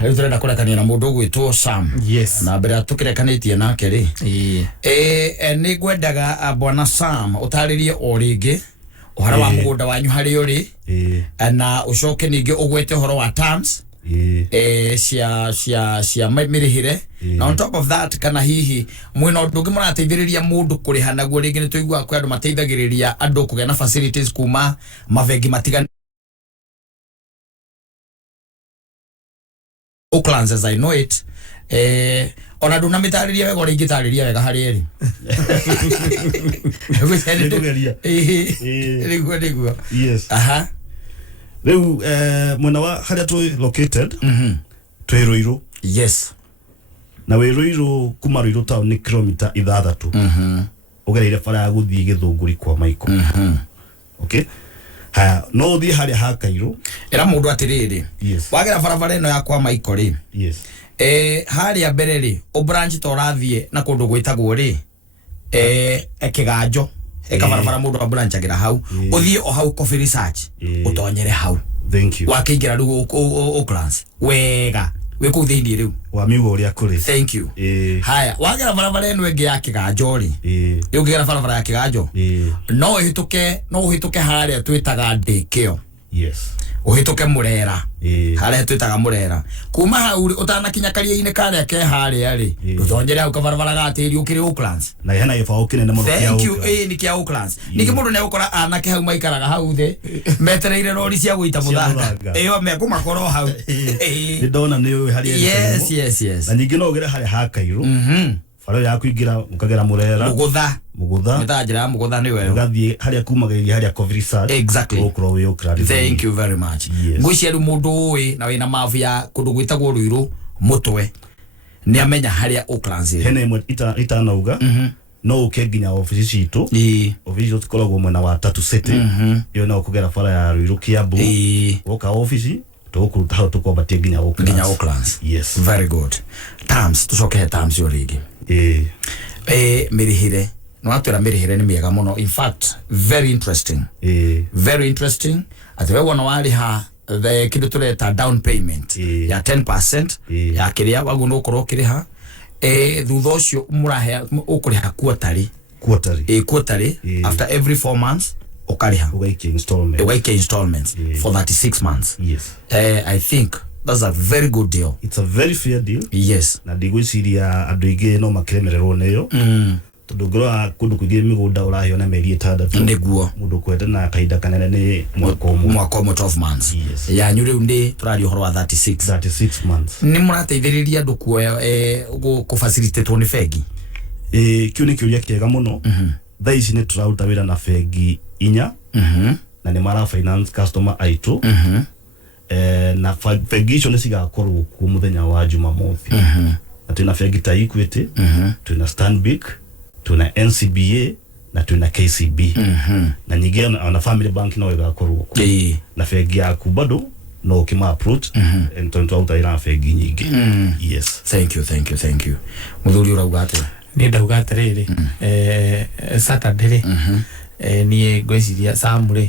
Rĩu tũrenda kũrekania na mũndũ ũgwĩtwo Sam. Yes. Na mbere tũkĩrekanĩtie nake rĩ. Nĩ ngwendaga bwana Sam ũtarĩrie o rĩngĩ ũhoro wa mũgũnda wanyu harĩ ũrĩ na ũcoke ningĩ ũgwete ũhoro wa terms cia mĩrĩhĩre na on top of that kana hihi mwena ũndũ ũngĩ mũrateithĩrĩria mũndũ kũrĩha naguo rĩngĩ nĩ tũiguaga kwĩ andũ mateithagĩrĩria andũ kũgĩa na facilities kuma mabengi matigani Oaklands as I know it ona nduna mitarĩria wega ũrĩa ingĩtarĩria wega harĩ eri nĩguo yes aha rĩu mwena wa harĩa twĩ located twĩ Ruiru yes na wĩ Ruiru kuma Ruiru town ni kilomita 6 ũgereire bara ya gũthiĩ Gĩthũngũri kwa Maiko okay ha no thi harĩa ha Kairũ era mũndũ atĩrĩrĩ wagera barabara ĩno ya kwa Maiko rĩ yes harĩa mbere rĩ o branch to rathie na kũndũ gwĩtagwo rĩ Kĩganjo barabara mũndũ wa branch agera hau ũthiĩ o hau coffee research ũtonyere hau thank you wakĩingĩra rĩu Oaklands wega wĩ kũu thĩinĩ rĩu wamiuga ũrĩa kũrĩ thank you haya wagera barabara ĩno ĩngĩ ya Kĩganjo rĩ ũngĩgera barabara ya Kĩganjo no ũhĩtũke harĩa twĩtaga Ndĩkĩo yes uhituke Murera harĩa twĩtaga Murera kuma hau ũtanakinya karia-inĩ karĩa ke harĩa rĩ ũthonyere hau kabarabara gatĩri ũkĩrĩ Oaklands na hena gĩbaũ kĩnene mũno kĩa thank you nĩ kĩa Oaklands ningĩ mũndũ nĩ gũkora anake hau maikaraga hau thĩ metereire rori cia gũita mũthanga mekũmakorwo hau nĩ ndona nĩ harĩa yes na ningĩ no ũgere harĩa ha Kairũ bara ya kũingĩra ũkagera Murera Mugutha metajira ya Mugutha nĩ wewe ũgathiĩ harĩa kumagĩrĩria harĩa coffee research exactly ũkorwo wĩ Oakland thank you very much ngwĩciria rĩu mũndũ ũĩ na wĩna mabu ya kũndũ gwĩtagwo Ruiru mũtwe nĩ amenya harĩa Oaklands hena ĩmwe itanauga no ũke nginya ofici citũ ofici citũ tũkoragwo mwena wa Tatu City ĩyo no kũgera bara ya Ruiru Kiambu ũka ofici tũkũruta hau tũkwambatia nginya Oaklands yes very good terms tũcoke terms yo rĩngĩ mĩrĩhĩre no atwĩra mĩrĩhĩre nĩ mĩega mũno in fact very interesting atĩ we wona warĩha kĩndũ tũreta down payment ya 10% ya kĩrĩa waguo no ũkorwo ũkĩrĩha thutha ũcio mũrahe ũkũrĩha quarterly after every 4 months ũkarĩha ũgaikia installments for 36 months I think that's a very good deal. It's a very fair deal. Yes. Na ndigwĩciria andũ aingĩ no makiremererwo nĩyo. Tondũ ngora kũndũ kũingĩ mĩgũnda ũraheyo na mĩeri 6. Nĩguo. Mũndũ kwenda na kahinda kanene nĩ mwaka ũmwe 12 months. Yanyu rĩu nĩ tũraria ũhoro wa 36 months. Nĩ mũrateithĩrĩria andũ kuoya gũ-facilitate nĩ bengi? Kĩu nĩ kĩũria kĩega mũno. Thaa ici nĩ tũraruta wĩra na bengi 4 na nĩ mara finance customer aitũ. Na bengi icio nĩ cigakorwo kuo mũthenya wa Jumamothi na twĩna bengi ta Equity twĩna Stanbic twĩna NCBA na twĩna KCB na nyingĩ na Family Bank no igakorwo kuo na bengi yaku bado no kima approach and twaruta wĩra na bengi nyingĩ yes thank you muthuri urauga atĩ nĩ ndauga atĩrĩrĩ Saturday niĩ ngwĩciria Sam rĩ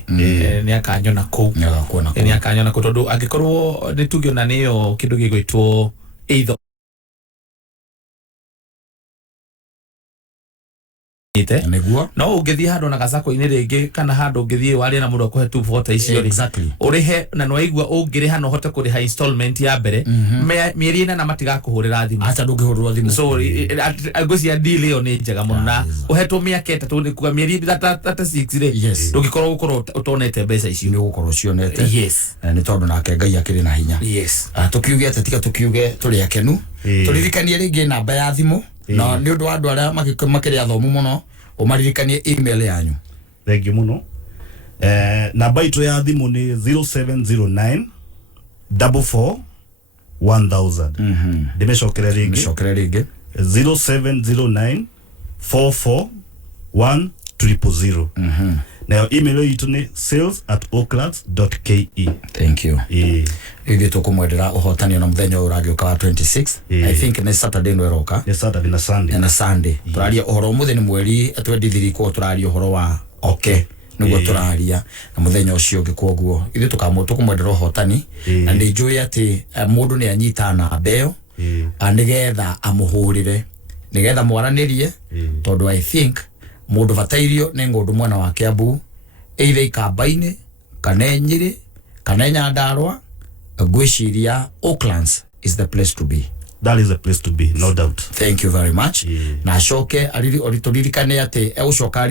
nĩ akanyona kũu nĩ akanyona kũu tondũ angĩkorwo nĩ tuge ona nĩyo kĩndũ gĩgwĩtwo either no ũngĩthiĩ handũ na gacako-inĩ rĩngĩ kana handũ ũngĩthiĩ warie na mũndũ akũhe 240 icio rĩ ũrĩhe na no igua ũngĩrĩha no hote kũrĩha installment ya mbere mĩeri 4 na matigakũhũrĩra thimũ acha ndũngĩhũrĩrwo thimũ so ngwĩciria deal ĩyo nĩ njega mũno na ũhetwo mĩaka 3 nĩ kuga mĩeri 36 rĩ ndũngĩkorwo gũkorwo ũtonete mbeca icio nĩ gũkorwo cionete nĩ tondũ nake Ngai akĩrĩ na hinya tũkiuge atĩ tiga tũkiuge tũrĩ akenu tũririkanie rĩngĩ namba ya thimũ na nĩ ũndũ wa andũ arĩa makĩrĩ athomu mũno umaririkanie email yanyu thank you muno namba itũ ya thimũ nĩ 0709 44 1000 ndimeshokera rigi 0709 44 1000 Now email yitu ni sales@oaklands.ke. Thank you. Hivi tukumwedera uhotani na muthenya uragioka wa 26. I think ni Saturday no eroka. Ni Saturday na Sunday. Na Sunday. Turaria uhoro muthenya mweri atwendithiri ko turaria uhoro wa okay. Nugo turaria na muthenya ucio gikwoguo. Hivi tukumwedera uhotani na ndijui ati mundu ni anyita na beo. Anigetha amuhurire. Nigetha mwaranirie tondu I think mundu batairio ni ngundu mwana wa Kiambu either Ikambaine kana Nyeri kana Nyandarua gwiciria Oaklands is the place to be. That is the place to be, no doubt. Thank you very much. Na shoke oritoririkane ate egucoka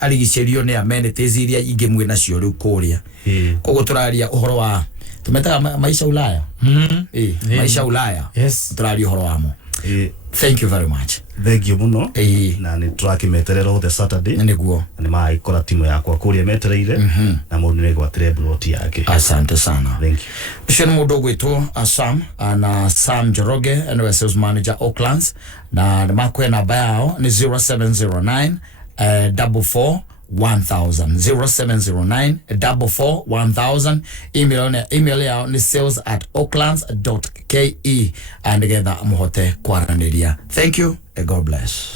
ari gicerio ni amenities iria ingi mwe nacio riu kuria koguo turaria uhoro wa tumetaga maisha Ulaya maisha Ulaya turaria uhoro wamo. Thank you very much. Thank you muno. Na ni turakimeterera the Saturday. Niguo. Ni maikora timu yakwa kuria metereire na mundu ni gwatire bloti yake. Asante sana. Thank you. Msheni mundu gwitwo Sam na Sam Joroge and sales manager Oaklands na makwe namba yao ni 0709 44 1000 0709 44 1000 email yao ni sales@oaklands.ke and together muhote kwaraniria. Thank you and God bless.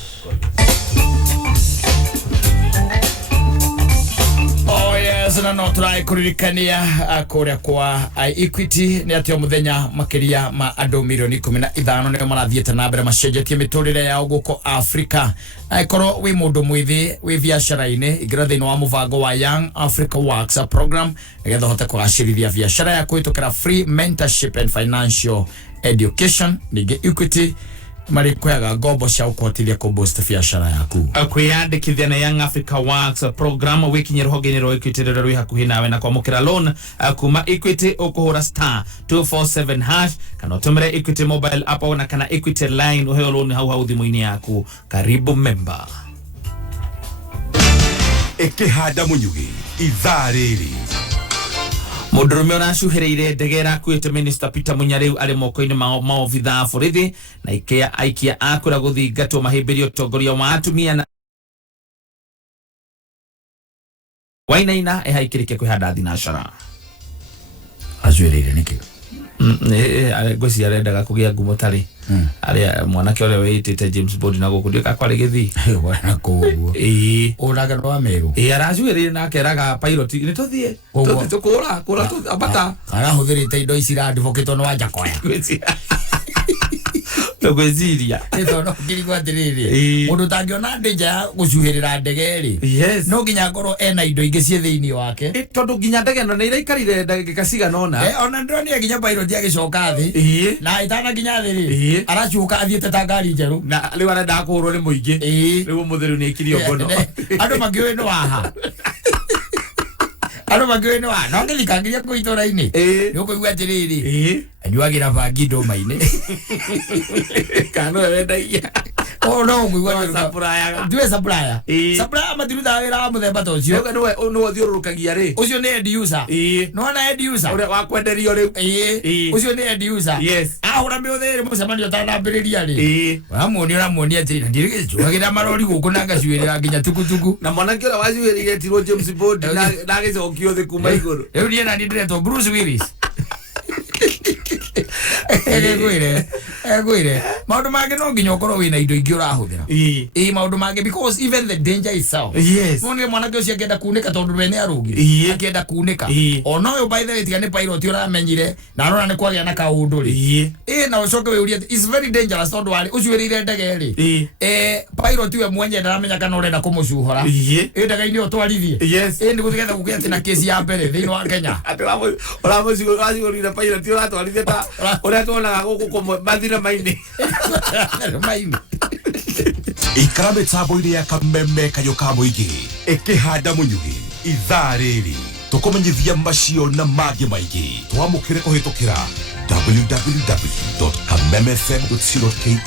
Oh yes, na no turai kuririkania kuria kwa Equity ni atio muthenya makiria ma andu milioni 15 ni marathiete na mbere macenjetie miturire yao guko Africa. Aikoro wi mundu mwithi wi biashara-ini igira thiini wa muvango wa Young Africa Works program nigetha hote kugacirithia biashara yaku itukira free mentorship and financial education. Nige Equity marikwaga ngombo cia ukotiria ku boost biashara yaku. Kwiyandikithia na Young Africa Works program wikinyira ruhongeni rwa Equity ruri hakuhi nawe na kwamukira loan kuma Equity ukuhura *247# kana utumire Equity mobile app na kana Equity line uheyo loan hau thimu-ini yaku. Karibu member. Ekihanda munyugi ithaa riri Mudurume urashuhireire ndegera kwite Minister Peter Munyariu ari moko-ini maobitha borithi na aikia akura guthingatwo mahimbirio tongoria wa atumia na wainaina ehaikirike kwihanda thinashara azuirire niki gweci arendaga kugia ngumo tari aria mwanake ore witite James Bond na gukundika kwari githi wana kuguo uraga no meru arajuirire na keraga pilot ni tuthie tukura abata arahuthirite indo ici advocate no wanja koya gweciria itono ngirigwa atiriri mundu tangiona ndeja gucuhirira ndegeri no nginya ngoro ena indo ingi cie thiini wake tondu nginya ndege no iraikarire ndagika cigana ona ndoni nginya pilot agicoka thi na itana nginya thiri aracuka athiete ta ngari njeru na riu arenda kuhurwo ni muingi riu muthiru ni ikirio ngono andu mangiwe no aha aro magwene wa no ngilikangiria ku itora-ini ni kuigua atiriri anyuagira bangi ndoma-ini kana wendagia no kuigua supplier ndiwe supplier matiruta wira wa muthemba ta ucio no thiururukagia ri ucio ni end user no na end user ure wa kwenderio riu ucio ni end user ahura miuthiri mucemanio tanambiriria ri uramwonia atiri ndirigicwagira marori guku na ngacuirira nginya tukutuku na mwanake ura wacuirire tiro James Bond na gicokio thi kuma iguru riu ni na ndiretwo Bruce Willis Egwire maundu mangi no nginya ukorwo wina indo ingi urahuthira maundu mangi because even the danger itself mone mwanake ucio akienda kunika tondu we ni arugire akienda kunika ona uyu by the way tiga ni pilot uramenyire na arona ni kwagia na kaundu ri na ucoke wiuria it's very dangerous tondu wari ucuirire ndege ri pilot we mwenye ndaramenya kana urenda kumucuhora ndege-ini utwarithie ni guthigetha gukia tina kesi ya mbere thiini wa Kenya uramucurire pilot uratwarithie ta uria tuonaga guku kumwe mathira maini ikara mitambo-ini ya kameme kayo ka muingi ikihanda munyugi ithaa riri tukumenyithia macio na mangi maingi twamukire kuhitukira www.kamemefm.co.ke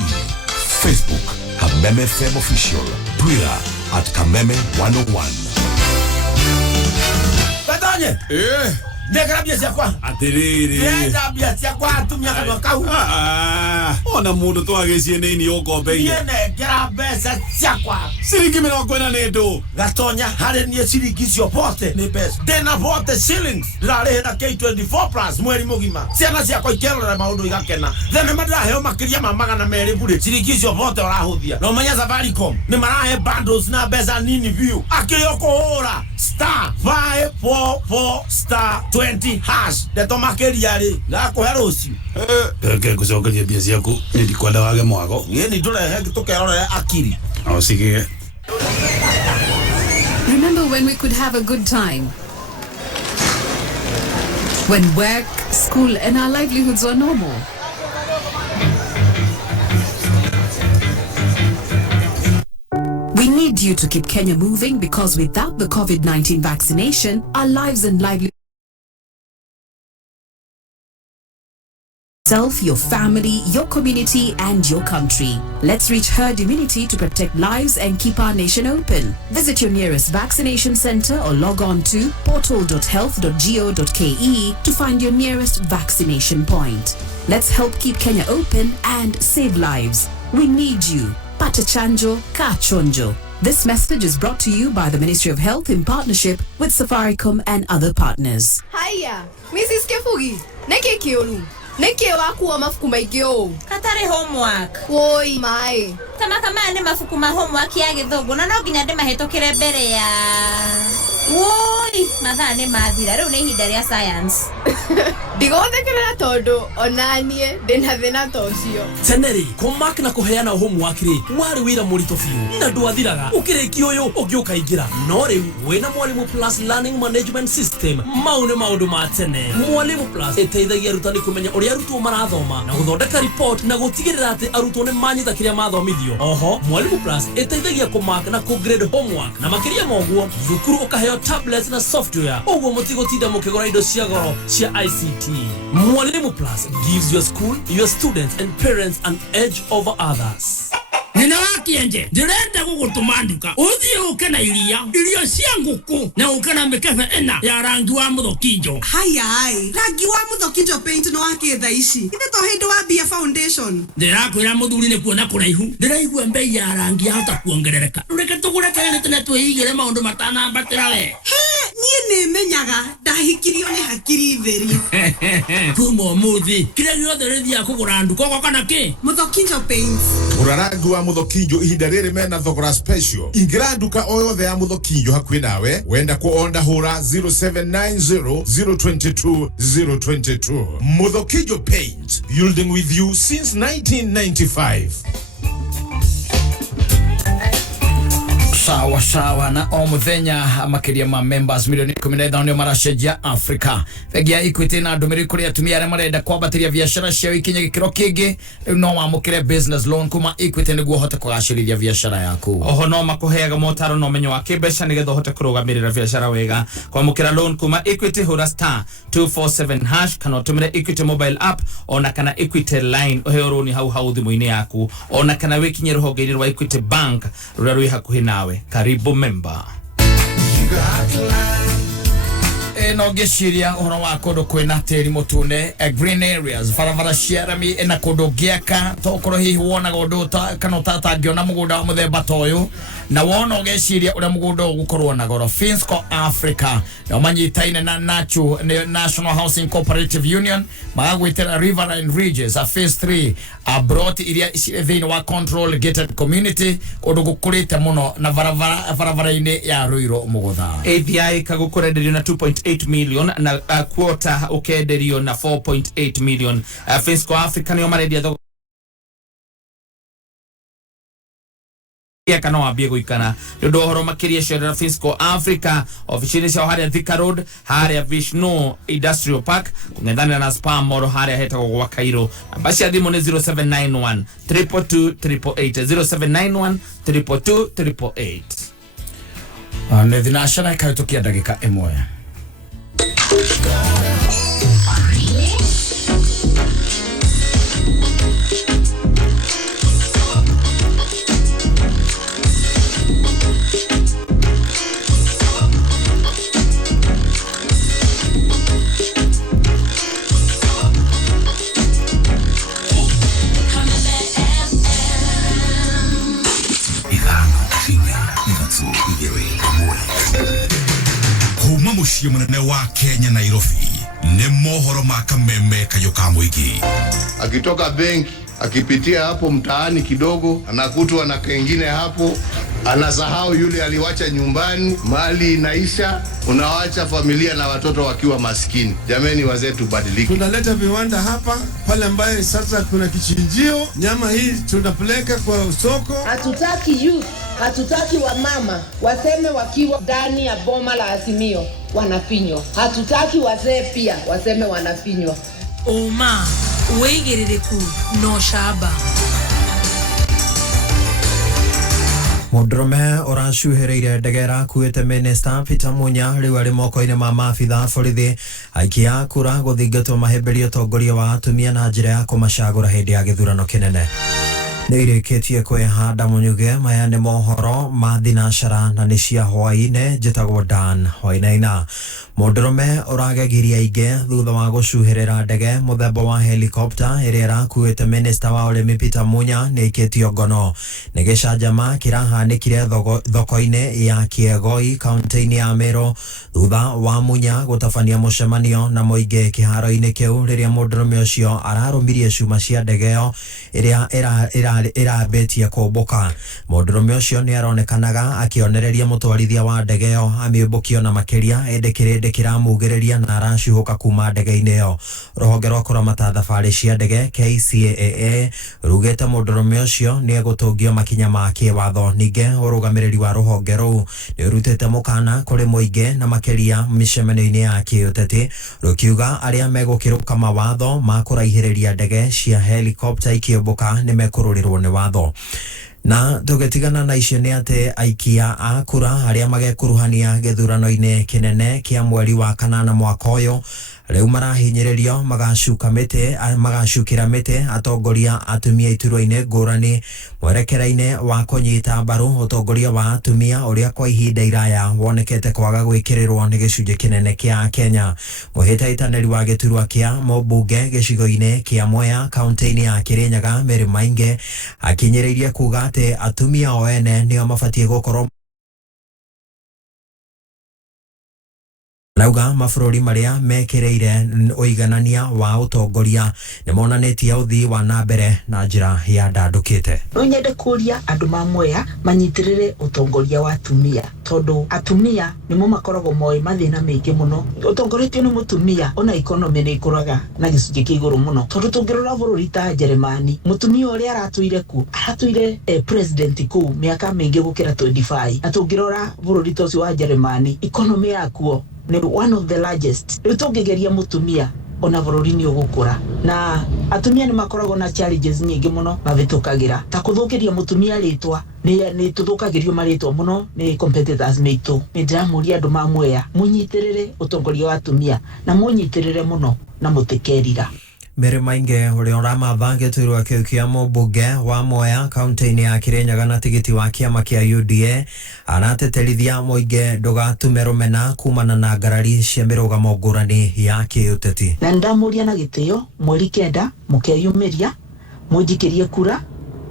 Facebook Kameme FM Official, Twitter @Kameme101. Kattaj Ndegrabia siakwa. Atiriri. Ndegrabia siakwa atumia kana kau. Ona mundu twagecie nini ukombeire. Yene grabesa siakwa. Siringi 40 nedo. Gatonya hare ni siringi cio pote ni pesa. Dena pote shillings. Rare na K24 plus mweri mugima. Ciana ciakwa ikerora maundu igakena. Thene madaheo makiria magana meri bure. Siringi cio pote orahuthia. No manya Safaricom. Ni marahe bundles na besa nini view. Akiyoko hora star 544 star 20 hash. Deto makiria ri. Gako herosi. Ke kucokeria bia ciaku ndi kwenda wage mwago. Yeni turehe tukerora akiri. Ausige. Remember when we could have a good time? When work, school, and our livelihoods were normal? We need you to keep Kenya moving because without the COVID-19 vaccination, our lives and livelihoods, your family, your community, and your country. Let's reach herd immunity to protect lives and keep our nation open. Visit your nearest vaccination center or log on to portal.health.go.ke to find your nearest vaccination point. Let's help keep Kenya open and save lives. We need you. Pata chanjo, ka chonjo. This message is brought to you by the Ministry of Health in partnership with Safaricom and other partners. Hiya, Mrs. Kefugi, neke kiolu. Neke wakuwa mafuku maingĩ ũũ. Katari homework. Woi mai. Kama nĩ mafuku ma homework ya gĩthũngũ na no nginya ndĩmahĩtũkĩre mbere ya. Woi, mathaa nĩ mathira rĩu nĩ ihinda rĩa science. Ndigothekerera tondu onanie ndĩna thĩna ta ũcio. Teneri, kũmark na kũheana homework rĩ, warĩ wĩra mũritũ biũ. Na ndwathiraga, ũkĩrĩkia ũyũ, ũngĩ ũkaingĩra. No rĩu, wĩna Mwalimu Plus Learning Management System, mau nĩ maũndũ ma tene. Mwalimu Plus ĩteithagia arutani kũmenya ũrĩa arutwo marathoma na gũthondeka report na gũtigĩrĩra atĩ arutwo nĩ manyita kĩrĩa mathomithio. Oho, Mwalimu Plus ĩteithagia kũmark na kũgrade homework na makĩria ma ũguo, thukuru ũkaheo tablets na software. Ũguo mũtigũtinda mũkĩgũra indo cia goro cia ICT. Mwalimu Plus gives your school, your students and parents an edge over others. Nina wakienje, ndirenda gũgũtũma nduka ũthiĩ ũke na irio cia ngũkũ na ũke na mĩkebe ĩna ya rangi wa mũthokinjo. Hayai, rangi wa mũthokinjo paint no wakĩtha ici ithe to hĩndĩ wa Bia Foundation. Ndĩrakwĩra mũthuri nĩ kuona kũraihu, ndĩraigua mbei ya rangi yahota kuongerereka. Reke tũgũre tene twĩigĩre maũndũ matanambatĩra we. Niĩ nĩmenyaga ndahikirio nĩ hakiri theri. Kuma ũmũthĩ kĩrĩa gĩothe rĩthiaga kũgũra nduka ũgoka na kĩ? Mũthokinjo paint. Gũra rangi wa mũthokinjo ihinda rĩrĩ mena thogora special. Ingĩra nduka o yothe ya mũthokinjo hakuhĩ nawe, wenda kuonda hũra 0790 022 022. Mũthokinjo paint, building with you since 1995. Sawa na o muthenya makiria ma members milioni 15 ndio maracenjia Africa. Thegia Equity na ndumiri kuri atumia arĩa marenda kwambatiria biashara ciao ikinye gikiro kingi no wamukire business loan kuma Equity niguo hote kugacirithia biashara yaku. Oho no makuheaga motaro no menyo wa kĩmbeca nigetha hote kurugamirira biashara wega. Kwamukira loan kuma Equity hura star 247 hash kana utumire Equity mobile app ona kana Equity line uheoroni hau thimu-ini yaku ona kana wikinye ruhonge-ini rwa Equity Bank ruria rwi hakuhi nawe. Karibu member. No gĩciria ũhoro wa kũndũ kwĩna tĩri mũtune green areas barabara cia rami na kũndũ ngĩaka tokorwo hihi wonaga ũndũ kana ũtatangĩona mũgũnda wa mũthemba ta ũyũ na wona ũgĩciria ũrĩa mũgũnda ũgũkorwo na goro. Finsco Africa na manyitaine na National Housing Cooperative Union magagwĩtĩra River and Ridges a phase 3 abroad iria cirĩ thĩinĩ wa control gated community kũndũ gũkũrĩte mũno na barabara-inĩ ya Ruiru Mũgũtha. API kagũkũrenderio na 2.8 million na quota ukenderio na 4.8 million. Finsco Africa nĩo marendia thogora kana wambie guikana ndio uhoro makiria cia Finsco Africa officially cia haria Thika Road haria Vishnu Industrial Park kung'ethana na Spam Mall haria hetagwo gwa Cairo. Basi thimu ni 0791 322 0791 322 nĩ thinacara ĩkahĩtũkia ndagĩka ĩmwe. muciĩ mũnene wa Kenya Nairobi nĩ mohoro ma kameme kayo ka mũingĩ. Akitoka benki akipitia hapo mtaani kidogo anakutwa na kengine hapo, anasahau yule aliwacha nyumbani, mali inaisha, unawacha familia na watoto wakiwa maskini. Jameni wazee, tubadilike. Tunaleta viwanda hapa pale ambaye sasa kuna kichinjio, nyama hii tunapeleka kwa soko. Hatutaki youth, hatutaki wamama waseme wakiwa ndani ya boma la Azimio wanafinywa. Hatutaki wazee pia waseme wanafinywa. Oma uigiririku no shaba. Mũndũrũme ũracuhĩrĩire ndege ĩrakuĩte Minista Peter Munya rĩu arĩ moko-inĩ ma maabitha borithi aikia kura gũthingatwo mahĩmbĩrio ũtongoria wa atumia na njĩra ya kũmacagũra hĩndĩ ya gĩthurano kĩnene. Nĩirĩkĩtie kwĩhanda Munyuge. Maya nĩ mohoro ma thinacara na nĩ cia hwaĩ-inĩ. Njĩtagwo Dan Wainaina. Mũndũrũme ũragegirie aingĩ thutha wa gũcuhĩrĩra ndege mũthemba wa helicopter ĩrĩa ĩrakuĩte Minista wa ũrĩmi Peter Munya nĩaikĩtio ngono. Nĩ gĩcanjama kĩrahanĩkire thoko-inĩ ya Kĩegoi kaunti-inĩ ya Meru thutha wa Munya gũtabania mũcemanio na mũingĩ kĩharo-inĩ kĩu rĩrĩa mũndũrũme ũcio ararũmirie cuma cia ndege ĩyo ĩrĩa ĩrambĩtie kũmbũka. Mũndũrũme ũcio nĩ aronekanaga akĩonereria mũtwarithia wa ndege ĩyo amĩũmbũkio na makĩria ĩndĩ kĩramugĩrĩria na aracuhũka kuma ndege-inĩ ĩyo. Rũhonge rwa kũramata thabarĩ cia ndege KCAA rugĩte mũndũrũme ũcio nĩ egũtũngio makinya ma kĩwatho. Ningĩ ũrũgamĩrĩri wa rũhonge rũu nĩ ũrutĩte mũkana kũrĩ mũingĩ na makĩria mĩcemanio-inĩ ya kĩũteti rũkiuga arĩa megũkĩrũka mawatho ma kũraihĩrĩria ndege cia helicopter ikĩũmbũka nĩ mekũrũrĩrwo nĩ watho. Na tũgĩtigana na icio nĩ atĩ aikia a kura arĩa magekuruhania gĩthurano-inĩ kĩnene kĩa mweri wa kanana mwaka ũyũ rĩu marahinyĩrĩrio magacukĩra mĩtĩ atongoria atumia iturwa-inĩ ngũrani mwerekera-inĩ wa kũnyita mbaru ũtongoria wa atumia ũrĩa kwa ihinda iraya wonekete kwaga gwĩkĩrĩrwo nĩ gĩcunjĩ kĩnene kĩa Kenya. Mũhĩtahĩtanĩri wa gĩturwa kĩa mũmbunge gĩcigo-inĩ kĩa Mwea kaunti-inĩ ya Kĩrĩnyaga Mary Mainge akinyĩrĩirie kuga atĩ atumia o ene nĩo mabatiĩ gũkorwo Nauga mabũrũri marĩa mekĩrĩire ũiganania wa ũtongoria nĩ monanĩtie ũthii wa nambere na njĩra ya ndandũkĩte. No nyende kũria andũ ma Mwea manyitĩrĩre ũtongoria wa atumia tondũ atumia nĩmo makoragwo moĩ mathĩna maingĩ mũno. Ũtongoretio nĩ mũtumia ona economy nĩ ikũraga na gĩcunjĩ kĩa igũrũ mũno tondũ tũngĩrora bũrũri ta Jeremani mũtumia ũrĩa aratũire president kũu mĩaka mĩingĩ gũkĩra 25 na tũngĩrora bũrũri ta ũcio wa Jeremani economy yakuo ni one of the largest. Rĩu tũngĩgeria mũtumia ona bũrũri nĩ ũgũkũra na atumia nĩ makoragwo na challenges nyingĩ mũno mavĩtũkagĩra ta kũthũkĩria mũtumia rĩtwa nĩ tũthũkagĩrio marĩtwa mũno nĩ competitors maitũ. Nĩ ndĩramũria andũ ma Mwea mũnyitĩrĩre ũtongoria wa atumia na mũnyitĩrĩre mũno na mũtĩkerira. Mary Mainge ũrĩa ũramatha gĩturwa kĩu kĩa mũmbunge wa Mwea kaunti-inĩ ya Kĩrĩnyaga na tigiti wa kĩama kĩa UDA arateterithia mũingĩ ndũgatume rũmena kumana na ngarari cia mĩrũgamo ngũrani ya kĩũteti. Na ndamũria na gĩtĩo mweri 9 mũkeyumĩria mũnjikĩrie kura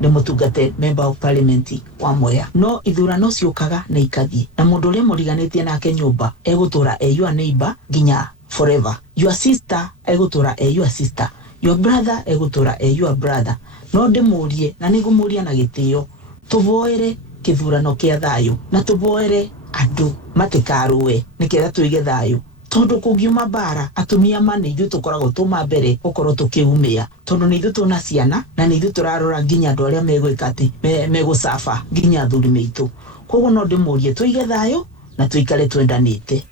nĩ mũtungate member of parliament wa Mwea. No ithurano ciũkaga na ikathiĩ na mũndũ ũrĩa mũriganĩtie nake nyũmba egũtũra your neighbor nginya forever. Your sister egutura your sister, your brother egutura your brother. No ndĩmũrie na nĩngũmũria na gĩtĩo tũvoere kĩthurano kĩa thayũ na tũvoere andũ matikarũe nĩkĩgetha tũige thayũ tondũ kũngiuma bara atumia nĩ ithuĩ tũkoragwo tũma mbere gũkorwo tũkĩumĩa tondũ nĩ ithuĩ tũna ciana na nĩ ithuĩ tũrarora nginya andũ arĩa megwĩka atĩ megũcaba nginya athuri maitũ. Koguo no ndĩmũrie tũige thayũ na tũikare twendanĩte.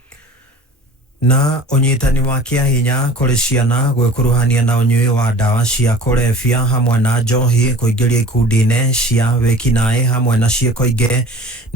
Na ũnyitani wa kĩahinya kũrĩ ciana gwĩkuruhania na ũnyui wa ndawa cia kũrebia hamwe na njohi kũingĩria ikundi-inĩ cia wĩkinaĩ hamwe na ciĩko ingĩ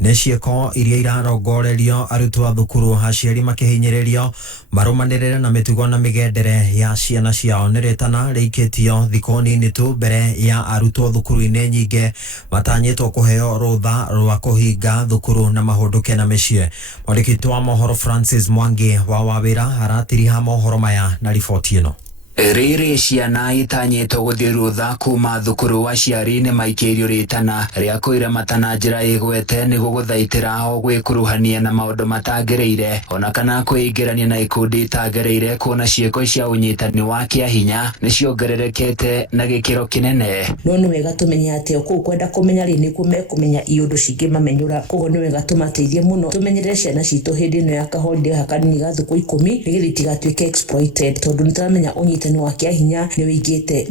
nĩ ciĩko iria irarongorerio arutwo a thukuru, aciari makĩhinyĩrĩrio marũmanĩrĩre na mĩtugo na mĩgendere ya ciana ciao. Nĩ rĩtana rĩikĩtio thikũ nini tu mbere ya arutwo thukuru-inĩ nyingĩ matanyĩtwo kũheo rũtha rwa kũhinga thukuru na mahũndũke na mĩciĩ. Mwandĩki wa mohoro Francis Mwangi wa wĩra aratiriha mohoro maya na riboti ĩno. Riri ciana itanyitwo guthii rutha kuma thukuru wa ciari ni maikeirio ritana ria kuiramata na njira igwete niguo guthaitira o gwikuruhania na maundu matagiriire ona kana kwingirania na ikundi itagiriire kuona ciiko cia unyitani wa kiahinya niciongererekete na gikiro kinene. No ni wega tumenye ati oku kwenda kumenya ri ni kume kumenya iundu cingi mamenyura koguo ni wega tumateithie muno tumenyerere ciana citu hindi ino ya kaholiday hakanini ga thuku 10 nigetha itigatuike exploited tondu nituramenya unyitani wa kiahinya ni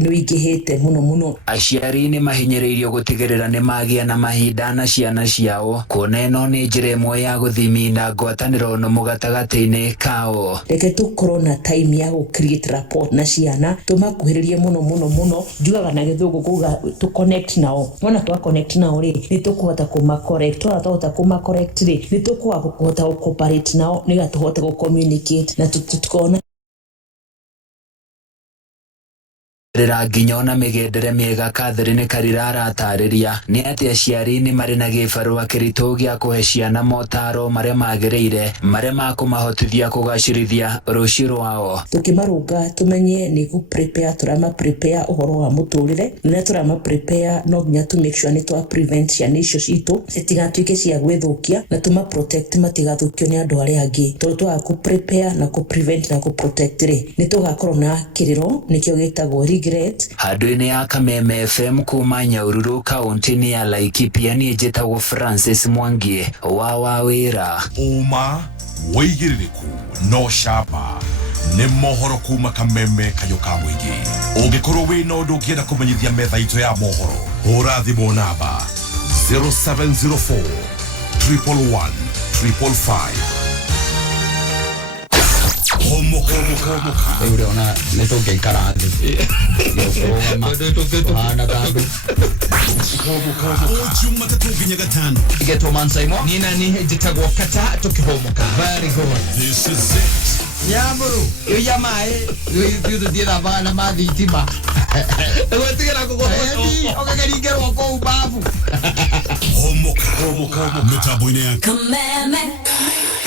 wingihite muno. Aciari ni mahinyiriirio gutigirira ni magia na mahinda na ciana ciao kuona ino ni njira imwe ya guthimina ngwataniro no mugatagati-ini kao. Reke tukorwo na time ya gu create rapport na ciana tumakuhiririe muno njugaga na githungu kuga tu connect nao mwana twa connect nao ri ni tukuhota kuma correct tuhota kuma correct ri ni tukuhota cooperate nao ni gatuhota ku communicate na tukona rira nginya ona migendere miega Catherine Karira aratariria ni ati aciari ni mari na gibarua kiritu gia kuhe ciana motaro maria magiriire maria makumahotithia kugacirithia rucio rwao. Tukimarunga tumenye ni gu prepare turama uhoro wa muturire na turama prepare no nginya tu make sure ni twa prevent ciana icio citu citigatuike cia gwithukia na tuma protect matigathukio ni andu aria angi tondu twa ku prepare na ku prevent na ku protect ri ni tugakorwo na kiriro nikio gitagwo handu-ini ya Kameme FM kuma Nyahururu kaunti-ini ya Laikipia ni njitagwo Francis Mwangi wa wira. Uma wigiririku no shapa ni mohoro kuma Kameme kayo ka mwingi ungikorwo wina undu ungienda kumenyithia metha itu ya mohoro hura thimu namba 0704 111 555. Humuka. Eure ona netoke karate. Ana tandu. Ujuma tatuginya gatano. Mburu Mansaimo. Nina ni jitagwo Kattaj tukihumuka. Very good. This is it. Nyamburu. Yo yamae. Yo dira bana madhitima. Ewe tigera kugo. Okageringerwo ko ubavu. Humuka. Mitambo-ini ya Kameme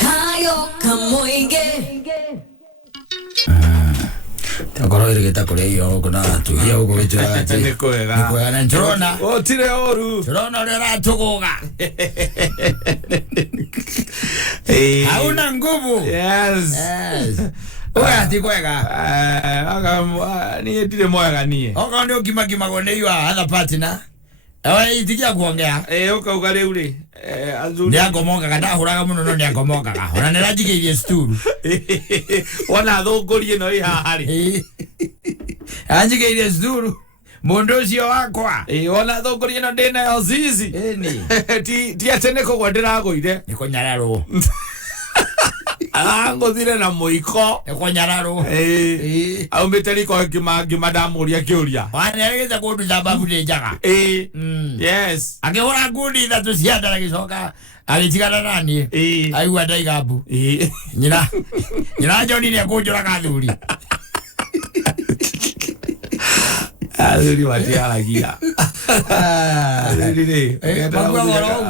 kayo kamuinge Takoro irigita kure iyo kuna tugia ugo wechura ati ni kwega na njorona otire oru njorona uri ratuguga hauna nguvu. Yes. Uga ati kwega ni ndire mwega nie oka ndio kima gone you other partner ewe itikia kuongea ukauga riu ri azuri ndiagomoka kada huraga muno no ndiagomoka ona nirajigirie sturu wana thungurie no ihaha ri anjigirie sturu mundu ucio wakwa ona thungurie no ndina yo zizi ti atene kugwa ndiraguire ni kunyararwo nguthire na muiko ekonyararo aumite riko ngima ndamuria kiuria waneregete kundu sababu ni njaga yes akihura ngundi ithatu cia nda agicoka agitigana nani aigua ndaigambu nyina Joni ni akunjuraga thuri Azuri watiaragia. Azuri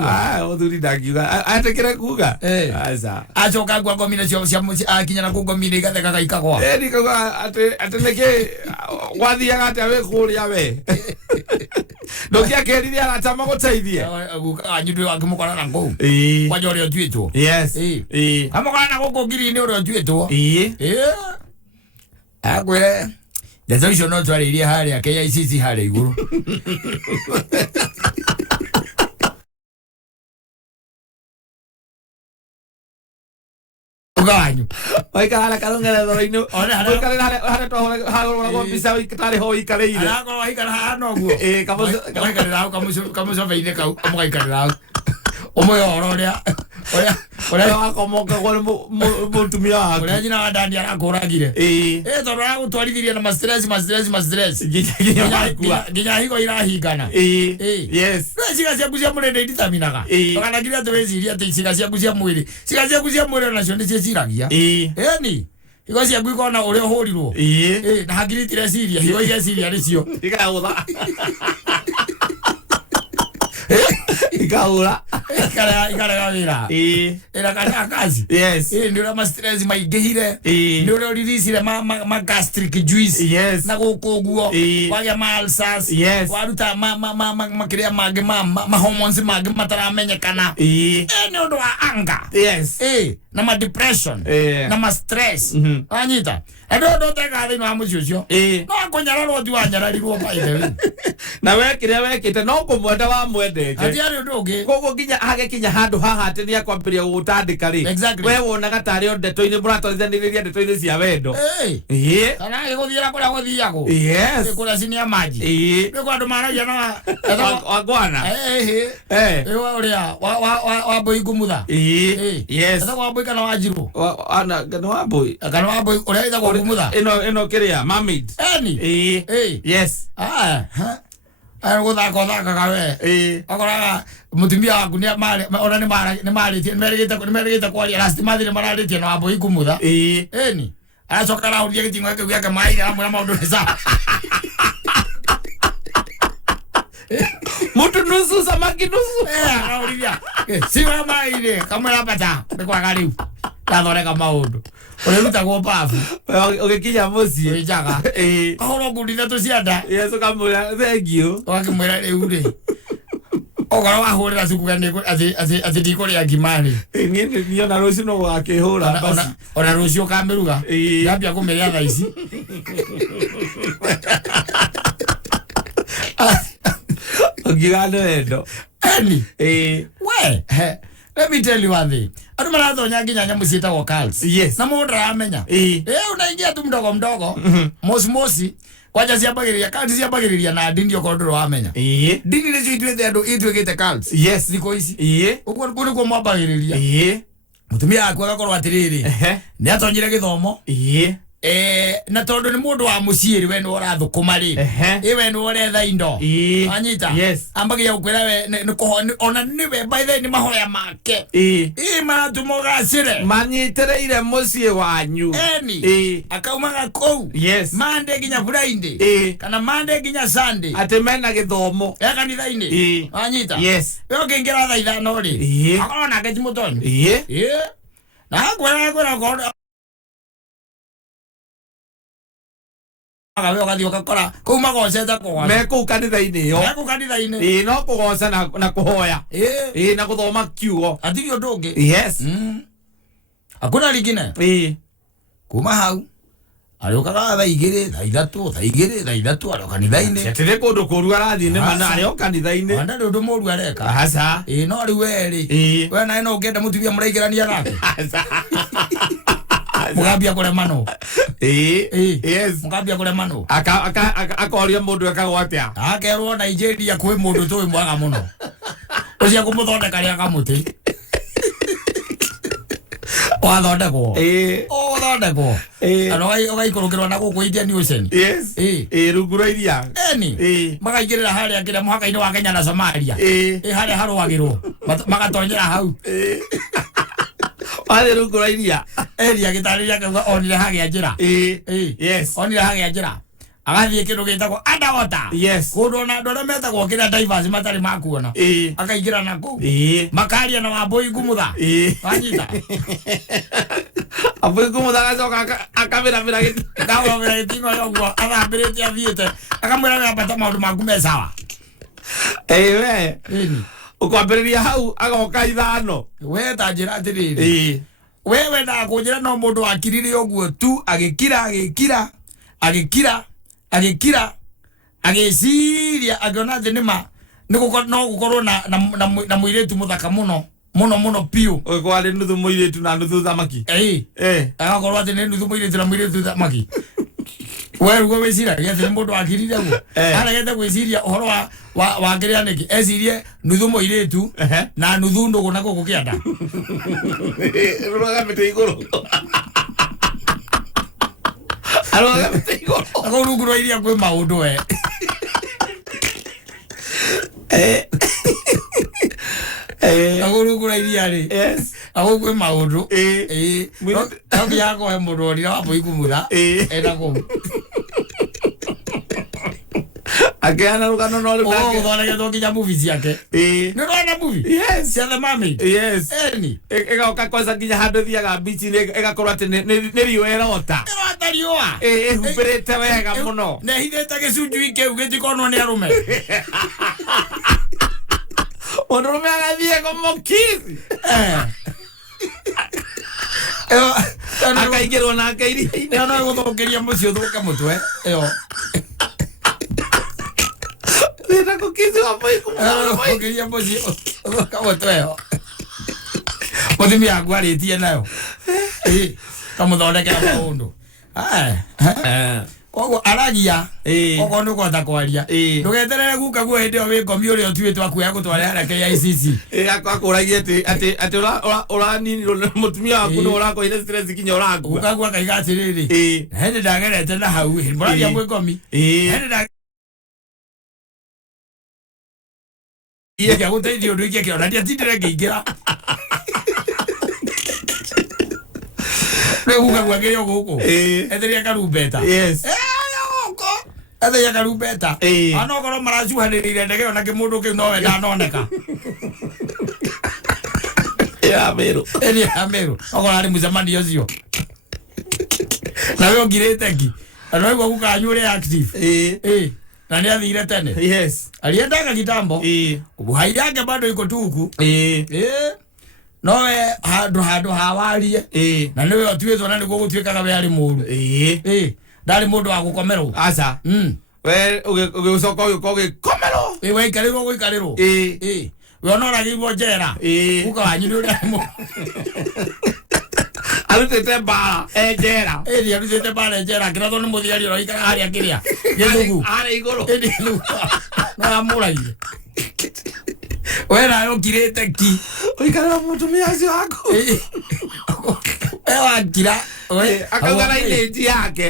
Azuri dagiga. Atekere kuga. Aza. Achoka kwa gomina cia akinya na kugomina igatheka gaikagwa. Ni kaga ateneke wathia gate we kuria we. Ndokia kerire aratama guteithie. Anyudu akimukora na ngou. Kwa jori ojuitwo. Yes. Amukora na guku ngiri ni uri ojuitwo. Agwe Dezo icio no twaririe haria KICC haria iguru. Uganyu. Oikara kalongera thoro-inu. Oikara hare tohora go bisa oikare ho ikareire. Arago oikara hano guo. Kamuso veine kau amugaikara. Omoyo oria wakomoka kwa mutumia wako oria nyina wa ndani arakũragire tondũ aragũtwarithirie na stress nginya higo irahingana yes ciĩga ciaku cia mwĩrĩ nditaminaga tũkanagire atĩ wĩcirie atĩ ciĩga ciaku cia mwĩrĩ onacio nĩ ciĩciragia ĩni higo ciaku ikona ũrĩa ũhũrirwo na hakiri itireciria higo igeciria nĩcio ikaũra Ikara wira. Ila kana kazi. Yes. Ndio ma stress maigehire. Ndio release ma gastric juice. Yes. Na gukuguo. Waya ma ulcers. Yes. Waruta ma kiria mage ma hormones mage mataramenyekana. Ndio ndo anga. Yes. Na ma depression. Na ma stress. Anyita. Ndo tega thini wa muciucio. No akunyararwo ti wanyararirwo baile. Na wekiria wekite no kumwenda wa mwendete. Ati ari undu ungi. Koguo nginya agekinya handu haha ati ni akwambiria gutandika ri. Exactly. We wona gatari ndeto-ini muratwarithaniria ndeto-ini cia wendo. Kana giguthira kuria guthiago. Yes. Kuria cinia maji. Ni kwa andu maragia na wagwana. Ewe uria wa boy gumutha. Yes. Ata wa boy kana wa jiru. Ana kana wa boy. Kana wa boy uria ita gumutha. Ino kiria mamid. Yes. Guthaka kawe. Akoraga mutumia waku ni ona ni marigite kwaria last month ni mararitie na wabo ikumutha. Eni. Aracoka raundi gitingo gike giake maire amwe maundu ni sawa. Mutu nusu samaki nusu. Raurithia. Siwa maire kamera bata. Ni kwa gariu. Ndathoreka maundu. Ureruta go bafu. Ugikinya muci. Wijaga. Ahoro ngundithe tucienda. Yes ukamwira thank you. Wakimwira riu ri. Ogora wahurira cuku gani ati ndikuria ngimani. Ni ona rucio no wakihura basi. Ona rucio kamiruga. Ndambia kumiria thaa ici. Ogirane wendo. Eni. We. Let me tell you one thing. Atu marathonya nginya nyamu ciitagwo cults. Yes. Na mundu aramenya. Unaingia tu mdogo. Mosi. Kwaja ciambagiriria cults ciambagiriria na dini okorwo wamenya. Dini ni ciitwite andu itwigite cults. Yes. Thiko ici. Uguo niguo mwambagiriria. Mutumia aku agakorwo atiriri. Ni atonyire githomo. Na tondu ni mundu wa muciiri we ni urathukuma ri we ni uretha indo anyita ambagia ukwira we ni ona ni we by the ni mahoya make matumugacire manyitereire mucii wanyu akaumaga kou Monday nginya Friday kana Monday nginya Sunday ati mena githomo kanitha-ini anyita we ukingira thaa ithano ri akona ngeti mutonyu na kwera agawe ugathi ukakora kuu magocete kwa me kuu kanitha-ini yo no kugoca na kuhoya na guthoma kiugo ativyo ndungi yes akuna lingine kuma hau ariukaga thaa igiri thaa ithatu ari kanitha-ini atire kundu kuru arathi ni mana ari kanitha-ini wanda ndu muru areka hasa no ri weri we na ino ungenda mutumia muraigirania nake mugambia kuremano yes mugambia kuremano akoria mundu akagwa atia akerwo Nigeria kwi mundu twi mwaga muno ucia kumuthondeka ria kamuti wathondekwo thondekwo ano ugaikurukirwo na guku Indian Ocean yes rungu rwa iria magaingirira haria nginya muhaka-ini wa Kenya na Somalia haria harwagirwo magatonyera hau wale rungu rwa iria eria gitariria kauga onire hagia njira yes onire hagia njira agathie kindu gitagwo underwater yes kundu na ndore metagwo kira divers matari makuona akaingira nako makaria na wambui ngumutha wanyita abui ngumutha agacoka akamira gitingo yoguo athambiritie athiite akamwira we ambata maundu maku me sawa we ukwambiriria hau agoka ithano we ta njira atiriri wewe na kunjira no mundu akirire uguo tu agikira agiciria agiona ati nima no gukorwo na muiretu muthaka muno piu kwari nuthu muiretu na nuthu thamaki agakorwo ati ni nuthu muiretu na muiretu thamaki we rugo wiciragia ati mundu akirire uguo aregete gwiciria uhoro wa kiria niki ecirie nuthu muiretu na nuthu ndugu na guku kianda rugamite iguru ako rungu rwa iria kwi maundu we ako rungu rwa iria ri ako kwi maundu no kiago he mundu orira wa boikumutha ena kou Ageana rugano no ru nake. Thona ke tokinya movies yake. Ni rona movie? Yes. Cia the mermaid. Yes. Eni. Ega ukakosa kinya handu thiaga beach ni egakorwo ati ni riwa erota. Erota riwa. Humberete wega muno. Ne hithete gicunju ikeu gitikonwo ni arume. Murume agathie komokithi. Akaingirwo na akairi. Ndio no guthokeria mucio thuka mutwe. Iyo. Nenda kukithi hapo iko. Guthokeria mucio thuka mutwe. Muthimi yangu aritie nayo. Kamuthondekera maundu. Koguo aragia koguo nä gwata kwaria ndå geterere guka guo hä ndä ä yo wä ngomi å rä a å tuä two akuoya gå tware harä KICC akå ragia atä å raninirwo nä må tumia waku nä å rakoire stress kinya å rakua guka guo akaiga atä rä rä hä ndä ndagerete na hau må raria mwä ngomi hä ndä kä gå teithia å ndå ingä kä ona ndiatindä re ngä ingä ra rä guka guo akä rä o gå kå etheria karumbeta etheria karumbeta anokorwo maracuhanä rä ire ndege ona kä må ndå kä u nowe ndanoneka ä ya mä rå okorwo harä må cemanio å cio nawe å ngirä te ki na noiguo gukanyå rä active na nä athire tene aliendaga kitambo uhai yake bado iko tuku nowe handu hawarie na niwe otuĩtwo na nĩguo gũtuĩkaga we arĩ mũru ndarĩ mũndũ wa gũkomerwo aca we ũgĩcoka ũgĩkomerwo waikarĩrwo gũikarĩrwo we ona ũragĩirwo njera guka wanyu nĩ ũrĩa arutĩte mbara njera arutĩte mbara njera akĩrathwo nĩ mũthiari ũroikara harĩa kĩrĩa gĩthugu harĩa igũrũ no amũraire we nawe ũkirĩte ki ũikarĩra mũtumia ũcio waku we wakira akauga rainĩnji yake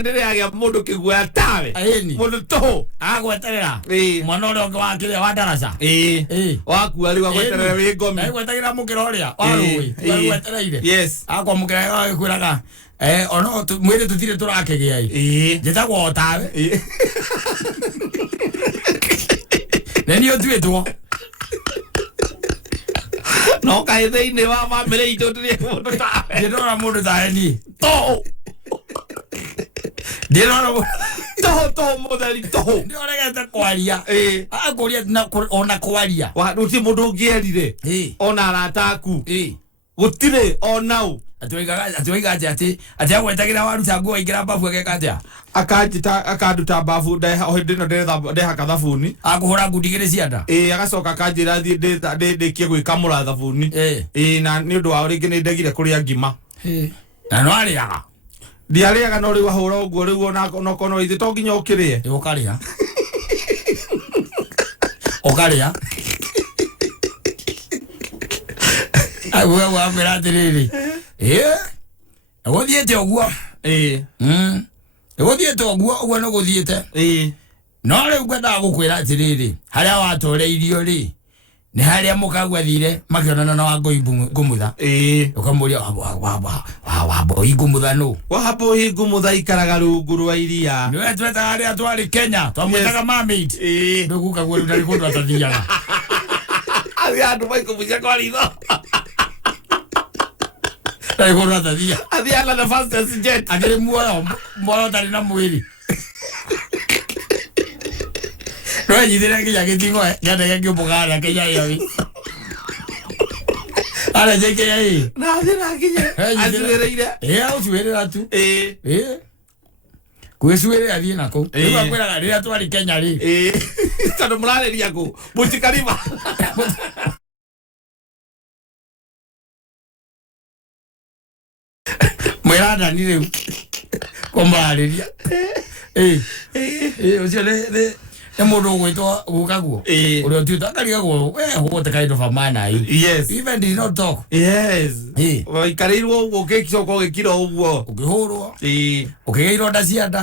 ndĩrĩ yagĩa mũndũ kĩguoya tawe mũndũ tũhũ agweterera mwana ũrĩa ũngĩ wa kĩrĩa wa ndaraca wakua rĩu agweterera wĩ ngomi agwetagĩra mũkĩra ũrĩa wa rũĩ agwetereire akwamũkĩra agĩkwĩraga ona mwĩrĩ tũtirĩ tũrakĩgĩa njĩtagwo o tawe nĩ ũtuĩtwo no kaĩ thĩinĩ wa bamĩrĩ itũ ndĩrĩ mũndũ tawe ndĩrona mũndũ tawe niĩ tũhũ ndĩrona tũhũ mũtheri tũhũ nĩoregete kwaria akũria ona kwaria gũtirĩ mũndũ ũngĩerire ona arata aku gũtirĩ onaũ atiwaiga atĩ agwetagĩra waruta nguo aingĩra mbabu ageka atĩa akanduta mbabu o hĩndĩ ĩno ndehaka thabuni akũhũra ngundi igĩrĩ cia nda agacoka akanjĩra thiĩ ndĩkie gwĩkamũra thabuni na nĩ ũndũ wao rĩngĩ nĩ ndegire kũrĩa ngima na no arĩaga ndiarĩaga no rĩu ahũra ũguo rĩu onakorwo no ithe to nginya ũkĩrĩe ũkarĩa ũkarĩa we wamwĩra atĩrĩrĩ gũthiĩte ũguo gũthiĩte ũguo nĩ gũthiĩte no rĩu ngwendaga gũkwĩra atĩrĩrĩ harĩa watũrĩirio rĩ nĩ harĩa mũkagu athire makĩonana na Wambũi Ngũmũtha ũkamũria Wambũi Ngũmũtha nũ Wambũi Ngũmũtha ikaraga rungu rwa iria nĩwe twetaga harĩa twarĩ Kenya twamwĩtaga mermaid rĩu gukaguo rĩu ndarĩ kũndũ atathiaga athiĩ andũ maikũmucia kwa ritho ndarĩ kũndũ atathia athiaga na fastest jet akĩrĩ muoyo tarĩ na mwĩrĩ no enyithĩre nginya gĩtingo gĩa ndege ngĩũmbũka harĩa Kenya Airways harĩa JKIA na athiĩ na nginya acuĩrĩire ũcuĩrĩra tu gwĩcuĩrĩra athiĩ nakũu rĩu akwĩraga rĩrĩa twarĩ Kenya rĩ tondũ mũrarĩria kũ Burj Khalifa mwĩrandani rĩu kũmarĩria ũcio nĩ mũndũ ũgwĩtwo gukaguo ũrĩa ũtuĩte akarigagwo what kind of a man are you even did not talk waikarĩirwo ũguo ũgĩcoka ũgĩkira ũguo ũkĩhũrwo ũkĩgeirwo nda cia nda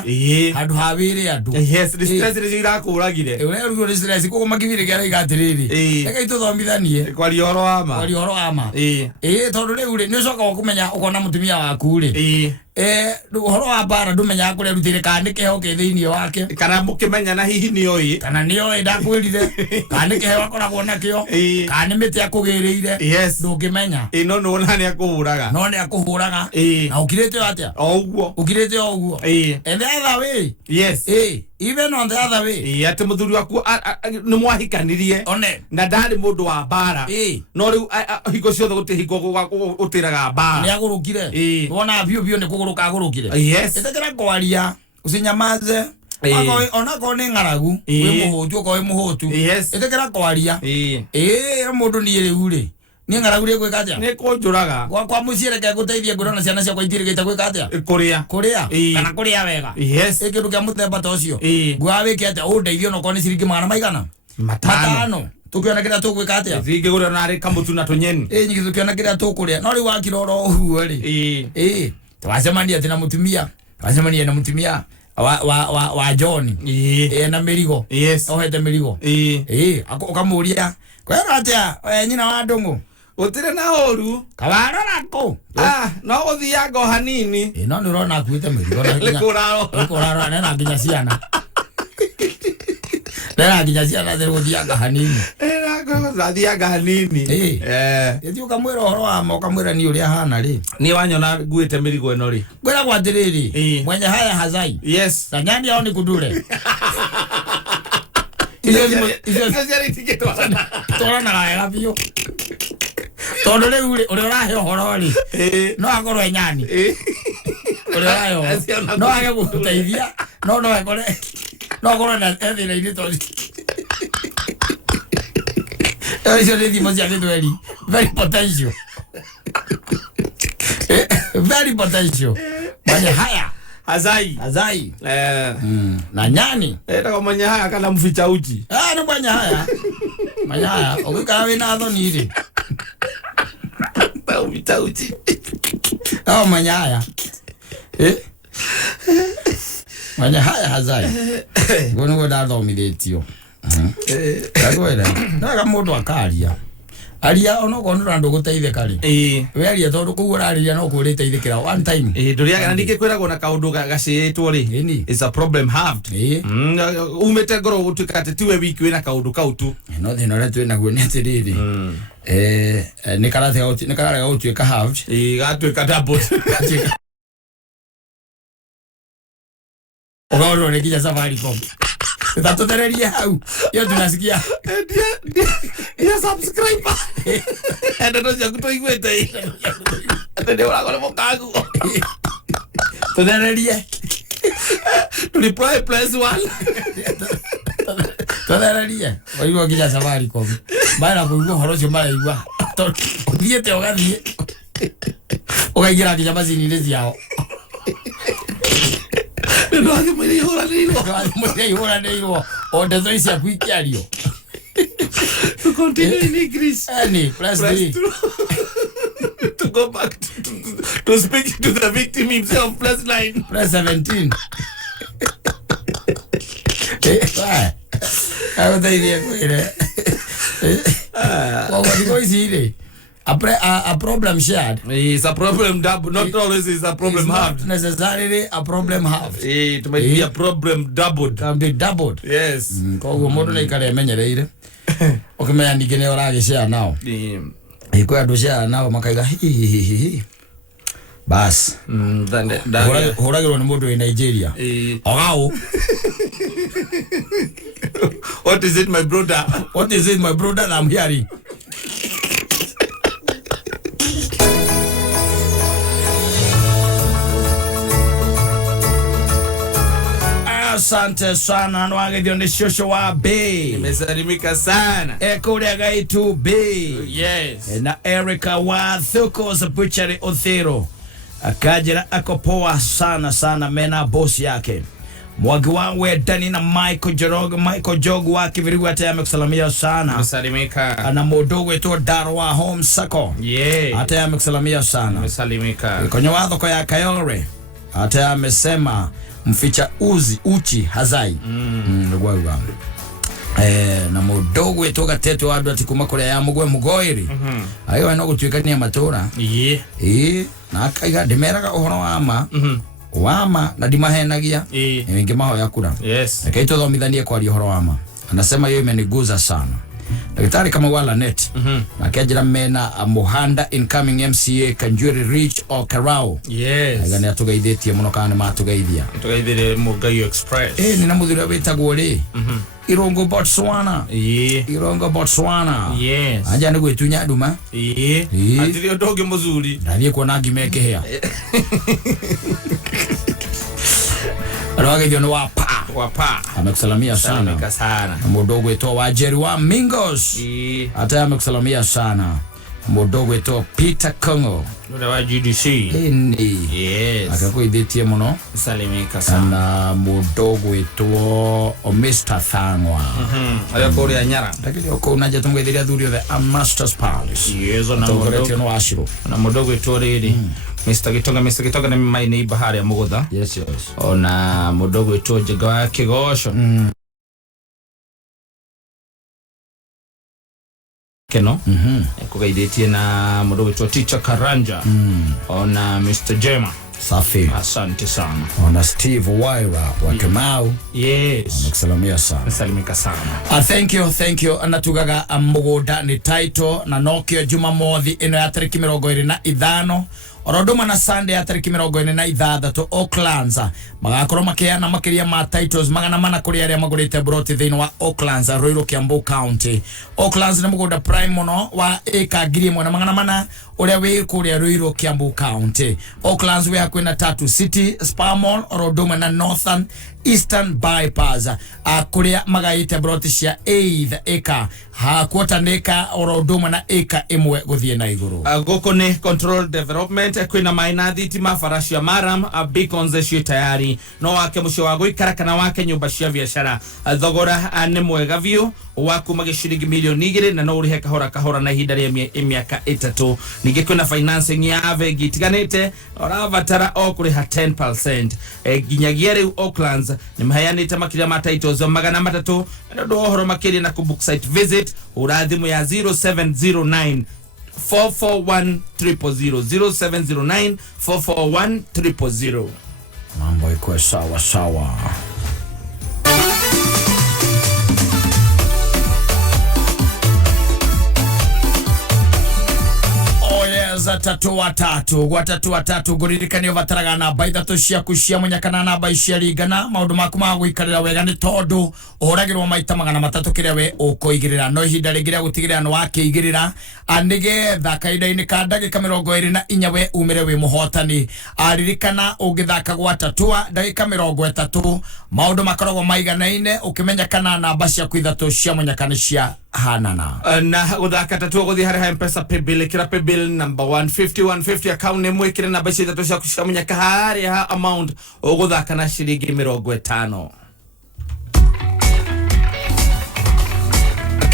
handũ ha wĩre andũ nĩcio irakũragire ũrerugwo nĩ stress koguo makĩbire kĩaraiga atĩrĩrĩ reke itũthomithanie kwaria ũhoro wa ma tondũ rĩu rĩ nĩ ũcokaga kũmenya ũkona mũtumia waku rĩ Uhoro wa bara ndumenya kure rutire kandike hoke thiini wake kana mukimenya na hihi ni oi kana ni oi ndakwirire kandike he wakoragwo nakio kana miti akugirire ndungimenya no no nani akuhuraga na ukirete atia oguo ukirete oguo and the other way even on the other way ate muthuri waku ni mwahikanirie na ndari mundu wa bara no riu higo ciothe guti higo utiraga bara ni agurukire wona bio ni kuguruka agurukire etekera kwaria usinyamaze onako ni ngaragu we muhutu ko we muhutu etekera kwaria mundu ni riure ni ngaragu ri gwika atia ni kunjuraga kwa muciere ke guteithia ngurona ciana cia kwa itirigite gwika atia kuria kana kuria wega ekindu kia muthemba tocio gwa wiki atia undeithio no koni ciringi magana maigana matano tukiona kira tugwika atia thingi gura na ri kamutu na tunyeni nyingi tukiona kira tukuria no ri wakiroro huo ri twacemania ati na mutumia twacemania na mutumia wa John na mirigo ohete mirigo ukamuria kwera atia nyina wa ndungu utire na horu kabaro nako no guthianga hanini no ni urona akuite mirigo na kuraro na nginya ciana Nera nginya ciana zero guthianga hanini thianga hanini eti ukamwira horo wa ukamwira ni uria hana ri ni wanyona nguite mirigo eno ri gwira gwatiriri mwenye haya hazai na nyani yao ni kudure Torana wega biũ tondu riu uri urahe uhoro ri no akorwe nyani uri urahe no age guteithia no akorwe na ethira ini tori eso le dimos ya que very potential very potential mwenye haya Hazai na nyani kama mwenye haya kana mficha uchi no mwenye haya ukika wina thoni ri mficha uchi mwenye haya mwenye haya Hazai ngono ngoda thomithetio agwera ndaga mundu akaria aria ono kono ndo guteithika ri we aria tondu kuura aria no kurite ithikira one time nduriaga na ndike kwiragwo na kaundu gacitwo ri is a problem halved umete ngoro gutuika ati tiwe wiki wina kaundu kautu no thina ria twina guo ni atiriri ni karaga gutuika halved gatuika doubled ogaoro ni kija Safaricom tatutereria hau yo tunasikia ya subscriber ndo cia kutoigwete ndio wala mokagu tutereria tuliploy +1 tutereria oigo kija Safaricom bana kuigwa horo cio maraigwa thiete ogathie ugaingira kija macini ciao no age mwiri hora neiro onde zo cia kwikiario to continue in English press 3 to go back to speak to the victim himself +9 press 17 I don't idea what you going to a problem shared is a problem double, not always is a problem halved. Not necessarily a problem halved. It might be a problem doubled. Can be doubled. Yes. Kogo modu na ikare menyereire. Okimenya ndigene orage share now. Iko ado share now makaiga bas. Horagiro ni modu in Nigeria. Ogao. What is it my brother? What is it my brother I'm hearing? Asante sana nwage dione shosho wa B. Nimesalimika sana. Kuria gaitu B. Yes. Na Erica wa Thuko's Butchery Othero. Akajira akopoa sana mena boss yake. Mwagi wangu Dani na Michael Jogu wa kivirigu ate amekusalamia sana. Nimesalimika. Ana modogo eto Darwa Home Sako. Ate amekusalamia sana. Nimesalimika. Kwenye wadho kwa ya Kayore. Ate amesema mficha uchi Hazai. na mudogo wetu gateto andu ati kuma kuria ya mugwe mugoiri ayo no gutwikania matura na akaiga ndimeraga uhoro wama na ndimahenagia ningi mahoya kura akaito thomithanie kwa uhoro wama anasema hiyo imeniguza sana daktari kama wala net na kajira mena Muhanda incoming MCA Kanjuri Rich or Karao agane atugaithietie muno kana matugaithia tugaithire Mugayo Express ni na muthira wetagwo ri Irongo Botswana Irongo Botswana anja ni gwetunya nduma atithio ndoge muzuri ndathie kuona ngimeke hea Arwage ndio wapa amekusalamia sana mdogo wetu wa Jerry wa Mingos hata amekusalamia sana mdogo wetu Peter Kongo ndio wa GDC akakuidhitie muno salimika sana na mdogo wetu Mr. Thangwa ayo kuri anyara lakini uko unaje tumgedhiria dhurio the Masters Palace na mdogo no ashiro na mdogo wetu redi Mr. Gitonga ni my neighbor hari ya Mugutha ona mdogo wetu Jega wa Kigosho keno kugaidhetie na mdogo wetu Teacher Karanja ona Mr. Jema safi asante sana ona Steve Waira wa Kamau amekusalamia sana salimika sana thank you anatugaga mugoda ni title na Nokia Jumamothi ino ya tariki 25 Orodoma na Sunday ya tariki 26 Aucklands magakorwo makiana makiria ma titles magana mana kuri aria magurite broti thini wa Aucklands Ruiru Kiambu County Aucklands ni mugoda prime mono wa eka ngiri mwana magana mana uria wi kuria Ruiru Kiambu County Aucklands we akwena Tatu City Sparmall Orodoma na Northern Eastern Bypass kuria magaite broti cia 8 eka ha kwota neka Orodoma na eka imwe guthie na iguru goko ni control development kwina maina thitima farashi ya maram beacons cio tayari no wake mucio wa guikara kana wake nyumba cia biashara thogora ni mwega view waku magishiringi milioni 2 na no urihe kahora na ihinda ria miaka 3 ninge kwina financing ya vengi tiganite oravatara okuriha 10% ginyagia riu Aucklands ni mahayanite makiria ma titles magana 3 ndo ohoro makiria na kubook site visit urathimu ya 0709 441 000 0709 441 mambo iko sawa za tatu watatu guririkani ovataraga na baitha tushia kushia munyakana na baishia rigana maundu maku ma guikarira wega ni tondu uragirwo maita magana 3 kiria we ukoigirira no ihinda rigira gutigirira no wakiigirira anige thakaida-ini ka ndagika 24 we umire we muhotani aririkana ugithaka gwa tatua ndagika 30 maundu makoragwo maiganaine ukimenya kana namba cia kuithatu cia munyakani cia hanana na guthaka tatua guthi hari M-Pesa paybill kira paybill number 150 account name wikire namba cia ithatu cia kushika munyaka hari ha amount uguthaka na shiringi 50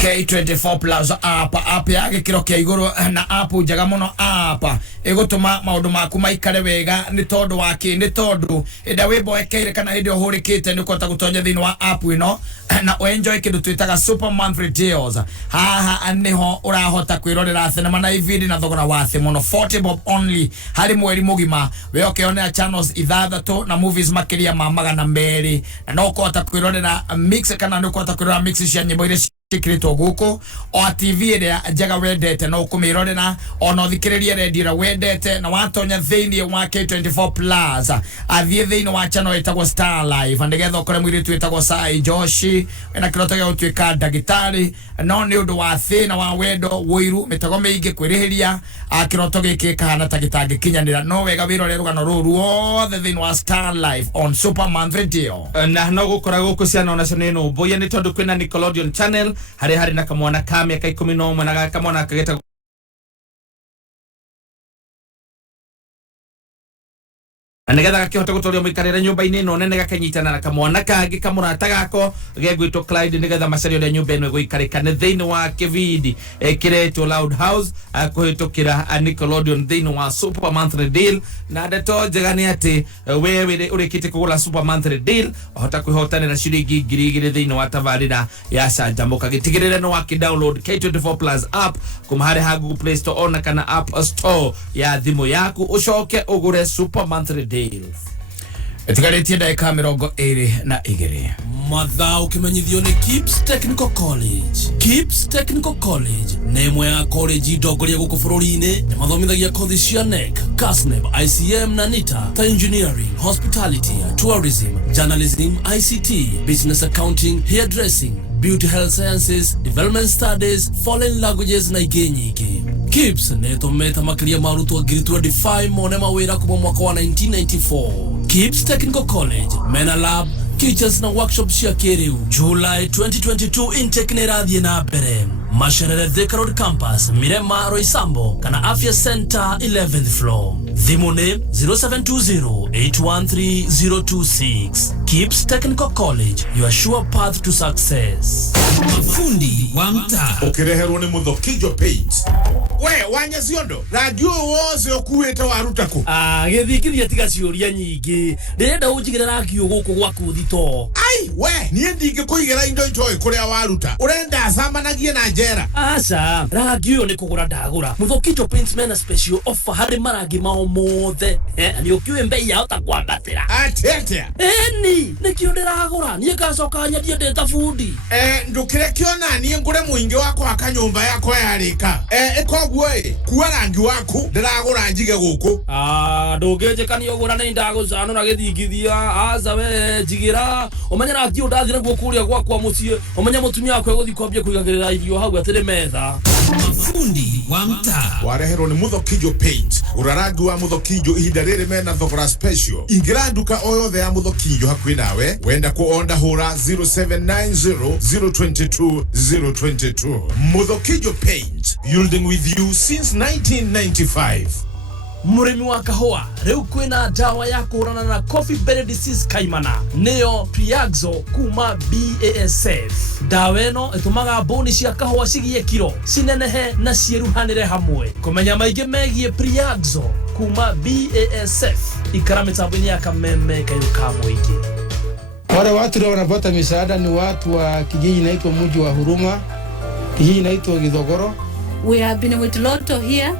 K24 Plus app ya gikiro kia iguru na app njaga muno app igutuma maundu maku maikare wega ni tondu waki ni tondu ida wiboekeire kana hindi ohurikite ni kota gutonya thini wa app ino na enjoy kindu twitaga super monthly deals haha niho urahota kwirorera thenema na ividi na thogora wa thi muno 40 bob only hari mweri mugima we ukionera channels ithathatu na movies makiria ma magana 2 na no kota kwirorera mix kana no kota kwirorera mix cia nyimbo iria tikirito guku o TV ria njaga wendete no kumirorera ono thikiririe redio wendete na watonya thiini wa K24 Plus athie thiini wa channel itagwo Star Live andigetha ukore mwiri twitagwo Sai Joshi na kirotega utwika ndagitari no ni undu wa thina wa wendo wiru mitago miingi kwirihiria akiroto giki kana tagitangi kinyanira no wega wirore rugano ruru othe thiini wa Star Live on Super Monthly Deal na no gukora guku ciana ona cioneno boya ni tondu kwina Nickelodeon channel hari na kamwana ka miaka 11 na kamwana kageta na nigetha gakihota gutoria muikarire nyumba-ini no nene gakanyitana na kamwana kangi kamurata gako gegwitwo Clyde nigetha macario ria nyumba ino guikarikane thiini wa kivindi kiretwo Loud House kuhitukira Nickelodeon thiini wa Super Monthly Deal na ndeto njega ni ati wewe urikite kugura Super Monthly Deal hota kwihotanira ciringi 2000 thiini wa tabarira ya canjamuka gitigirire no wakidownload K24 Plus app kuma hari ha Google Play Store ona kana App Store ya thimu yaku ucoke ugure Super Monthly Deals. Etigaretie ndagika 22 mathaa ukimenyithio ni Kips Technical College. Kips Technical College ni imwe ya college ndongoria guku bururi-ini na mathomithagia kothi cia NEC, KASNEB, ICM na NITA ta engineering, hospitality, tourism, journalism, ICT, business accounting, hairdressing, beauty health sciences, development studies, foreign languages na ingĩ nyingĩ. Kips nĩ ĩtũmĩte makĩria ma arutwo 25 mone mawĩra kuma mwaka wa 1994. Kips Technical College mena lab, teachers na workshops cia kĩrĩu. July 2022 intake nĩ ĩrathiĩ na mbere. Macerere Thika Road Campus, Mirema, Roysambo kana Afya Center 11th floor. Thimu nĩ 0720813026. Kips Technical College, your sure path to success. Mafundi wa mtaa ukireherwo ni Muthokinjo Paint. We wanya ciondo radio wose okuwete warutako githikithia tiga ciuria nyingi ndirenda unjigire rangi guku gwaku thito. Ai we nie ndinge kuigera indo itoe kuria waruta urenda acamanagie na njera. Aca rangi uyu ni kugura ndagura. Muthokinjo Paint mena special offer hari marangi mao mothe ni ukiwe mbei ya hota kwambatira atia ni nikio ndiragura nie ngacoka nyendie ndeta fundi ndukire kiona nie ngure muingi wako akanyumba yako yarika ikoguo kuwa rangi waku ndiragura njige guku ndungijikania ugura ni ndagucano na githingithia aca we jigira umenya rangi undathire guo kuria gwakwa mucie umenya mutumia wako eguthi kwambia kuigagirira irio hau atire metha. Mafundi wa mtaa wareherwo ni Muthokinjo Paint. Urarangi wa Muthokinjo ihinda riri mena thogora special. Ingira nduka o yothe ya Muthokinjo hakuhi nawe wenda kuonda hura 0790022022. Muthokinjo Paint, building with you since 1995. Murimi wa kahua riu kwina dawa ya kurana na coffee berry disease kaimana neo Priaxo kuma BASF. Dawa ino itumaga boni cia kahua cigie kiro cinenehe na cieruhanire hamwe. Kumenya maingi megie Priaxo kuma BASF ikara mitambo-ini ya kameme kayuka mwingi. Wale watu leo wanapata misaada ni watu wa kijiji inaitwa mji wa Huruma, kijiji inaitwa Githogoro. We have been with Lotto here.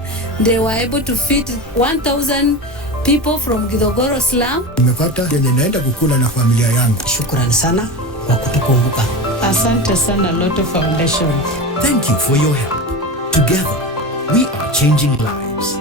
They were able to feed 1,000 people from Githogoro slum. Nimepata yenye naenda kukula na familia yangu. Shukrani sana kwa kutukumbuka. Asante sana Lotto Foundation. Thank you for your help. Together, we are changing lives.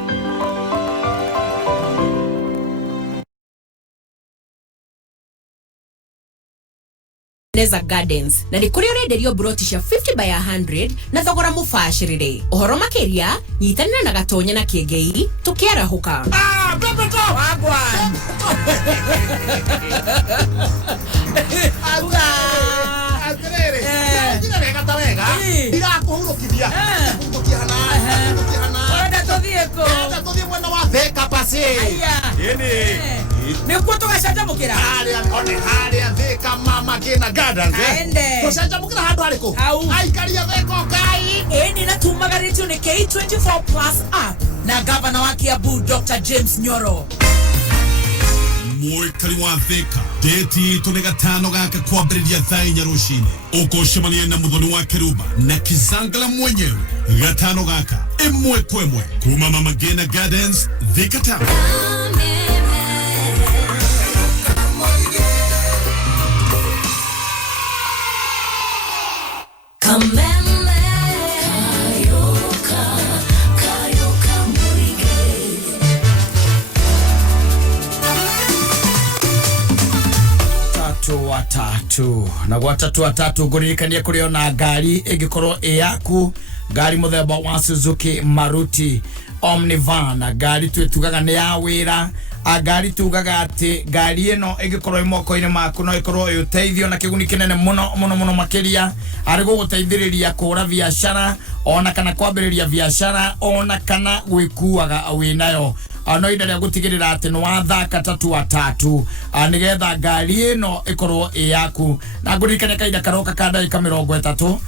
Neza Gardens na ni kuri urenderio broti cia 50 by 100 na thogora mubashirire. Uhoro makiria nyitanira na gatonya na kiengei tukiarahuka. Bebeto agwa Atrere ndira rega tawega ndira kuhurukithia kuhurukihana wenda tuthieko wenda tuthie mwena wa Thika pasi yeni nikuo tugacanjamukira haria Thika mama kina Gardens tucanjamukira handu hariku aikaria Thika kai eni na tumagaritio ni K24 Plus app na gavana wa Kiambu Dr. James Nyoro. Mwikari wa Thika deti itu ni gatano gaka kwambĩrĩria thaa 4 rũcinĩ ũkũcemania na mũthoni wa Keruba na Kizangala mwenyewe gatano gaka ĩmwe kwa ĩmwe kuma Mama Ngina Gardens Thika Town. watatu na watatu ngũririkania kũrĩ ona ngari ĩngĩkorwo yaku ngari mũthemba wa Suzuki Maruti Omnivan ngari twĩtugaga nĩ ya wĩra ngari tugaga atĩ ngari ĩno ĩngĩkorwo moko-inĩ maku no ĩkorwo ũteithio na kĩguni kĩnene mũno makĩria arĩ gũgũteithĩrĩria kũra biashara ona kana kwambĩrĩria biashara ona kana gwĩkuaga wĩnayo no ida ya gutigirira ati no wathaka tatu atatu nigetha ngari ino ikorwo yaku na ngurikane kaida karoka kada ikamirogwe tatu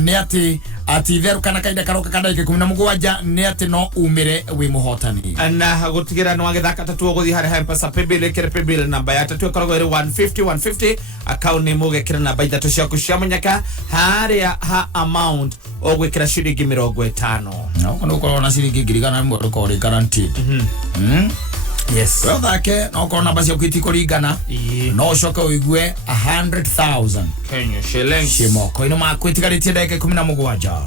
ni ati theru kana kaida karoka kada ikikumi na mugwanja ni ati no umire wi muhotani na gutigira no agithaka tatu guthi hari M-Pesa paybill kire paybill namba ya tatu ikoragwo iri 150 account ni mugekira namba ithatu ciaku cia munyaka haria ha amount ogwikira ciringi 50 no kono ukorwo na ciringi ngirigana mwe ukori guaranteed yes well thake no kono namba ciaku itikuringana no coka uigue 100,000 Kenya shillings cimoko ino makwitigarĩtie ndagĩka 17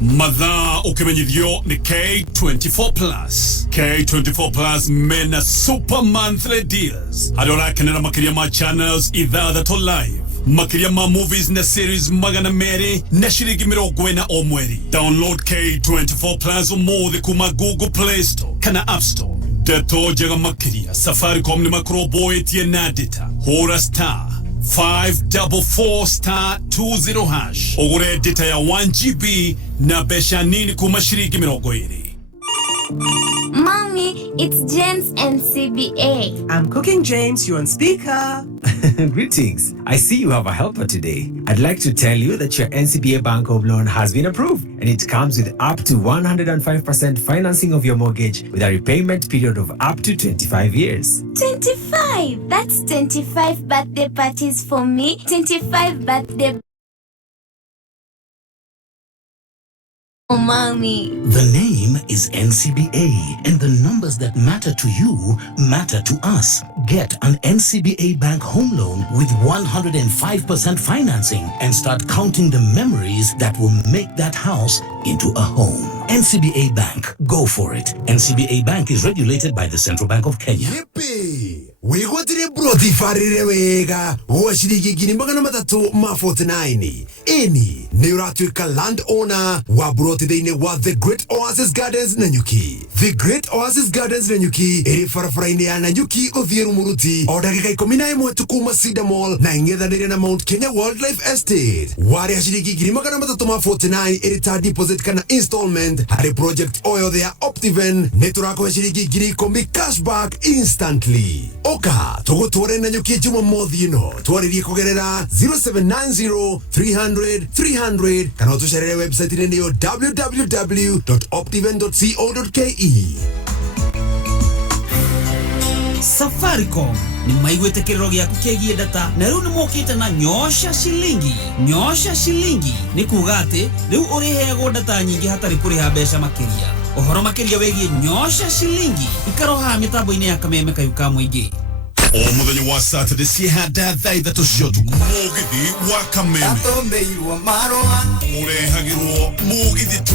mathaa ũkĩmenyithio nĩ K24 Plus. K24 Plus mena super monthly deals harĩa ũrakenera makĩria ma channels ithathatũ live, makĩria ma movies na series magana merĩ na ciringi 40 o mweri. Download K24 Plus ũmũthĩ kuma Google Play Store kana App Store. Ndeto njega makĩria, Safaricom nĩ makũrũmbũĩtie na data. Hũra star 544*20# ugure data ya 1GB na besha nini kuma shiringi 20. Mommy, it's James and CBA. I'm cooking, James. You on speaker? Greetings. I see you have a helper today. I'd like to tell you that your NCBA Bank Home Loan has been approved, and it comes with up to 105% financing of your mortgage with a repayment period of up to 25 years. 25? That's 25 birthday parties for me. 25 birthday. Oh, Mommy. The name is NCBA, and the numbers that matter to you matter to us. Get an NCBA Bank home loan with 105% financing and start counting the memories that will make that house into a home. NCBA Bank, go for it. NCBA Bank is regulated by the Central Bank of Kenya. Yippee! Wigotire broti farire wega wa shiringi ngiri magana matatu ma 49. Eni ni uratuika land owner wa broti thĩinĩ wa The Great Oasis Gardens Nanyuki. The Great Oasis Gardens Nanyuki ĩrĩ barabara-inĩ ya Nanyuki gũthiĩ Rumuruti o ndagĩka 11 tu kuma Cedar Mall na ing'ethanĩire na Mount Kenya Wildlife Estate. Warĩa shiringi ngiri magana matatu ma 49 ĩrĩ ta deposit kana installment harĩ project o yothe ya Optiven nĩ tũrakũhe shiringi ngiri 10 cashback instantly. Oka tugutware Nanyuki Jumamothi ĩno twarĩrie kũgerera 0790 300 300 kana tucerere website -inĩ nĩyo www.optiven.co.ke. Safaricom ni maigwete kiriro giaku kiegie data na riu ni mokite na nyosha shilingi. Nyosha shilingi ni kuga ati riu uriheagwo data nyingi hatari kuriha mbeca makiria. Uhoro makiria wegie nyosha shilingi ikaroha mitambo-ini ya kameme kayuka mwingi. O muthenya wa Saturday ciehanda thaa ithatũ cia ũtukũ mũgithi wa kameme atombeirwo marũa ũrehagĩrwo mũgithi tu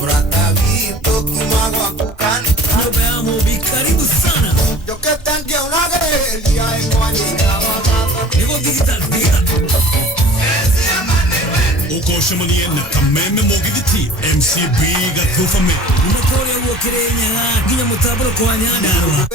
mũrata witũ kuma gwaku kana nyũmba ya mũmbi karibu sana njokete ngĩonagereria ĩkwanyĩra wathatũ nĩgũthigita ũkocemanie na kameme mũgithi ti MCB Gathũfame unakoria guo Kirinyaga nginya mũtambũro kwa Nyandarua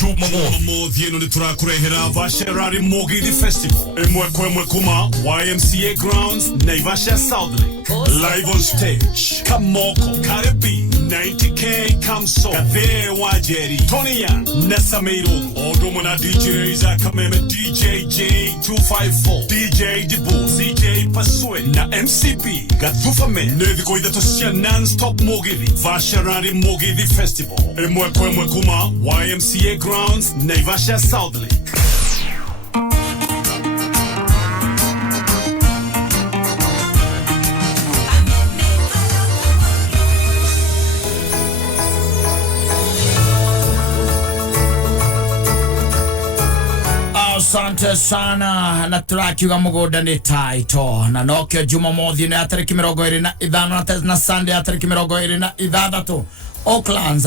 Jumamothi ĩno nĩ tũrakũrehera Vasherari Mũgithi Festival ĩmwe kwa ĩmwe kuma YMCA Grounds Naivasha South Lake. Live on stage Kamoko Karibi 90K Kamso Kathe Wajeri Tony Young Nasamiro Odomo na DJs Akameme DJ J254 DJ Dibu CJ Pasue na MCP Gathufame Nethiko ithatũ cia non-stop Mũgithi Vasherari Mũgithi Festival ĩmwe kwa ĩmwe kuma YMCA Grounds Naivasha South Lake. Asante sana na turakiuga mũgũnda nĩ taito na nokio Jumamothi nĩ tarĩki 25 na Sunday tarĩki 26 Oaklands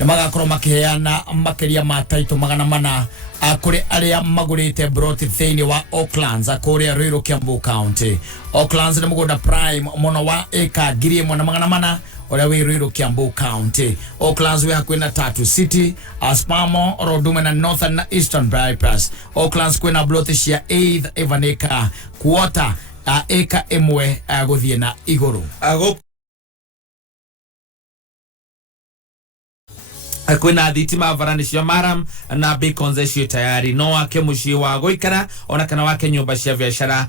nĩ magakorwo makĩheana makĩria ma taito 400 kũrĩ arĩa magũrĩte broti thĩinĩ wa Oaklands kũrĩa Ruiru Kiambu County. Oaklands nĩ mũgũnda prime mũno wa eka 1,400 ũrĩa wĩ Ruiru Kiambu County. Oaklands wĩ hakuhĩ na Tatu City, Spamo, Rodume na Northern na Eastern Bypass. Oaklands kwĩna broti cia 8 acre quarter eka ĩmwe gũthiĩ na igũrũ. kwina thitima varani cia maram na beacons cio tayari no wake mucii wa guikara ona kana wake nyumba cia biashara.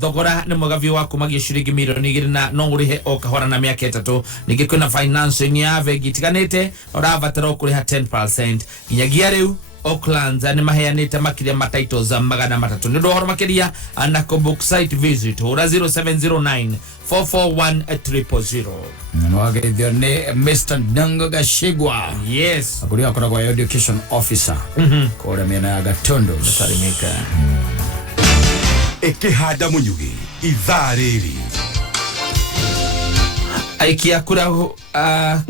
Thogora ni mugavi wa kumagia ciringi milioni 2 na no urihe o kahora na miaka 3. Ningi kwina financing ya vegi tiganite uravatara kuriha 10% nginyagia riu Auckland ni maheanite makiria ma titles magana 3 ni dohoro makiria na book site visit ura 0709 441 Nwageithio ni Mr. Dango Gashigwa. Yes. Akuria akora kwa education officer. Kore miena ya Gatondo. Salimika. Ekihanda Munyugi ithaa riri aikia kura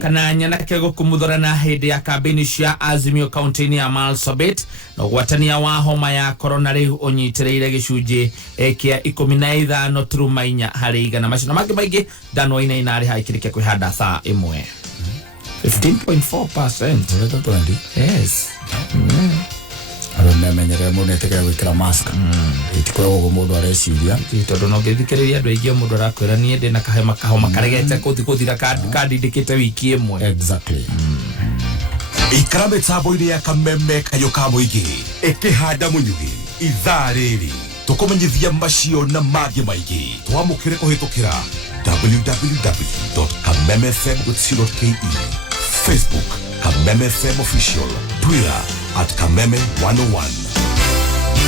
kana nyanake gukumuthora na hindi ya kambini cia Azimio County ya Marsabit no gwatania wa homa ya corona riu unyitireire gicunji kia 15 turuma 4 hari igana macino mangi maingi dano ina inari haikirike kwihanda thaa 1 15.4%. Yes. Aramenyere mundu eteke gwikira mask itikoragwo mundu areciria tondu no ngithikiriria andu aingi mundu arakwira nie ndina kahoma karegete kuthira kadi ndikite wiki imwe. Exactly. ikara mitambo-ini ya kameme kayo ka muingi ikihanda Munyugi ithaa riri tukumenyithia macio na mangi maingi twamukire kuhitukira www.kamemefm.co.ke, Facebook Kameme FM Official, Twitter @Kameme101. Yeah.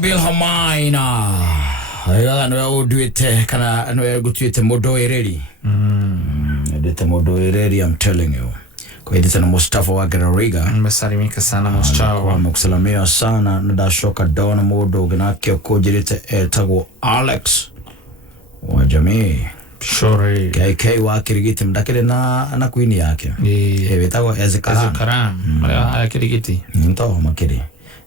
Bill Hamaina. Aya no uduite kana no gutuite modo ereri. Edite modo ereri, I'm telling you. Kwa edite na Mustafa wa Garariga. Mmesalimika sana Mustafa. Amekusalimia sana na shoka dona modo ganake okojirite etago Alex wa jamii. Sure. KK wa Kirigiti mdakile na queen yake. Etago Ezekaran. Aya Kirigiti. Nto makiri.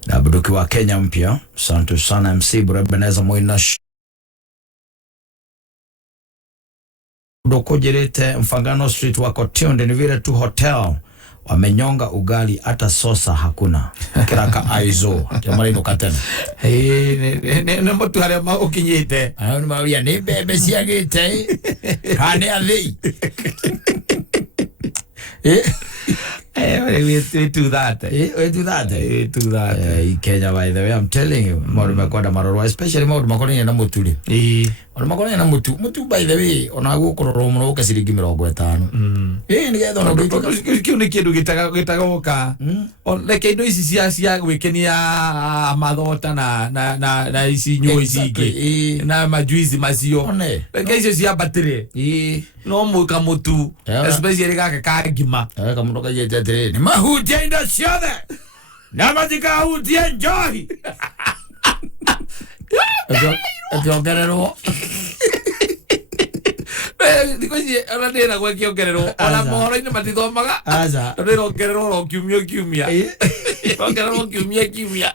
Na buduki wa Kenya mpya. Santo sana MC Burabeneza Moina. Dokojerete Mfangano Street wako tunde ni vile tu hotel wamenyonga ugali hata sosa hakuna kiraka aizo jamani ndo katena ne mtu hale ma ukinyite ayo ni mawia ni bebe siagite kane ali we do that. We do that. Kenya, by the way, I'm telling you, Marumakoda Maroro, especially Marumakoni and Mutuli. Marumakoni and Mutu, by the way, on our walk or Romo Casigimiro Guetano. Kiunikidu Gitagoka. On like a noisy Sia, we can hear Madota na isi Noisy, na Majuizi Masio. The case is your battery. No Mukamutu, especially Kakagima. Kamuka Yetre. Mahu Jenda Shada Namatika who enjoy. Don't get it all. Because I didn't work your get it all. I'm more in the Matidoma. Aza, they don't get it all. Cumia. Don't get all Cumia.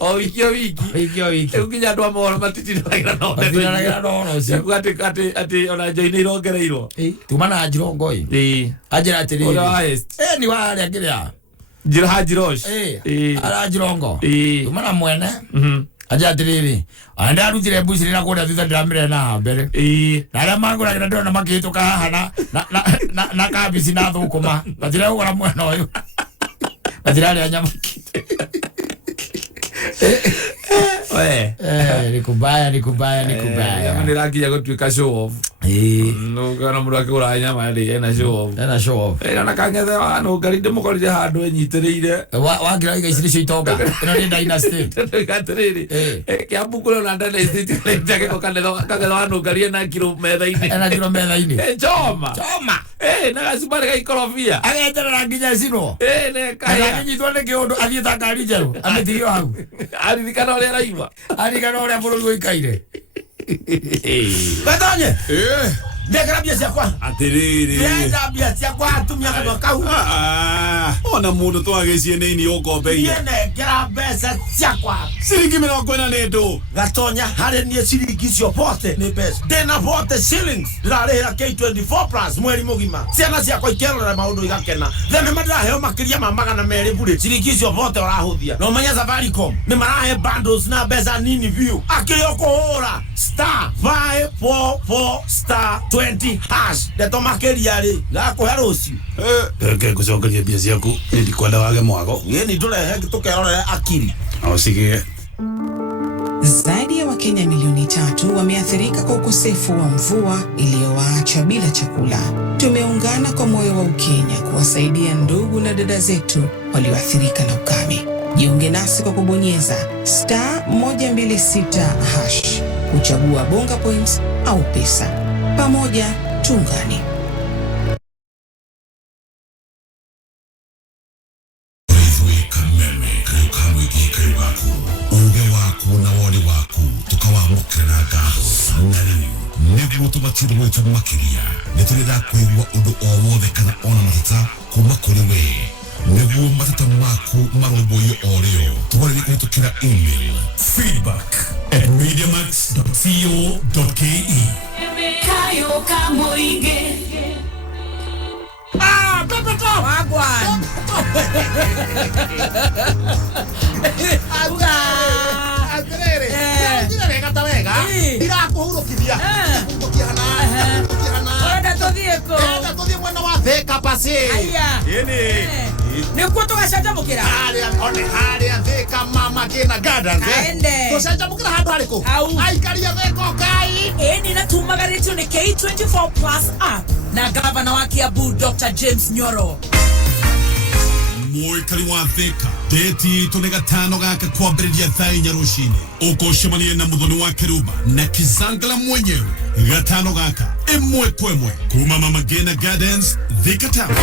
Oh, Wiki. You can do more Matiti. I don't know. You got to cut it at the on a Janino Guerrero. To manage your going. Ajati. Anyway, I get it. Jirosh. Arajirongo. Mana mwene. Ajatiri. Anda rutire busiri na koda tuta dramire na bere. Na mangu na ndo na makito ka hana na kabisi na thukuma. Batira ugora mwena oyu. Batira ya nyama. Nikubaya. Yamani laki ya kutuika show off. No kana murake ura nyama ali ena show off. Na kangeze wano garide mukori hado enyiterire. Wa gira iga itoga. Eno ni dynasty. Katerere. Kia bukule na ndale siti leke ko kangeze wano gari na kilo medha ini. Ena kilo medha ini. Choma. Na kasubare kai korofia. Agenda na nginya sino. Ne kaya. Ani twende kiondo athieta ngari jeru. Ametirio hau. Ari kana ole raiva. Ari kana ole buru goikaire. Kattaj. Ndekera bia ciakwa. Atiriri. Ndenda bia ciakwa atumia kana kau. Ona mundu twagecie nini ukombeire. Ndekera mbeca ciakwa. Ciringi 40 nendo. Gatonya hari nie ciringi cio bote ni mbeca. Ndena bote shillings. Ndarihira K24 plus mweri mugima. Ciana ciakwa ikerora maundu igakena. Thene madraheo makiria ma 200 bure. Ciringi cio bote urahuthia. No manya Safaricom. Ni marahe bundles na mbeca nini view. Akiyo kuhura *544 *20 hash. Ndeto makiria ri. Gakuhe rucio. Ke kucokeria bia ciaku ndi kwenda wage mwago. Ni turehe tukerora akili. Au sige. Zaidi ya Wakenya milioni 3 wameathirika kwa ukosefu wa mvua iliyowaacha bila chakula. Tumeungana kwa moyo wa Ukenya kuwasaidia ndugu na dada zetu walioathirika na ukame. Jiunge nasi kwa kubonyeza *126 hash. Uchagua bonga points au pesa. Pamoja tuungane. Na wale waku tukawamukira na ngatho na riu niguo tubatire gwitu makiria niturenda kwigua undu o wothe kana ona matata kuma kuri we niguo matata maku maromboio o rio tugorere kuhitukira email feedback@mediamax.co.ke. Kayo kamoige. Pepe Top! Wagwan! Atirere. Wega wega. Irakuhurukithia. Enda tuthieko. Enda tuthie mwena wa Thika pasi. Aya. Ini. Nikuo tugacanjamukira. Haria Thika mama kina gardens. Aende. Tugacanjamukira handu hariku. Aikaria Thika kai. Eni na tumagaritio ni K24 plus app na gavana wa Kiambu Dr. James Nyoro. muikari wa Thika deti itũ nĩ gatano gaka kwambĩrĩria thaa 4 rũcinĩ ũkũcemania na mũthoni wa Keruba na Kizangala mwenyewe gatano gaka ĩmwe kwa ĩmwe kuma Mama Ngina Gardens Thika Town.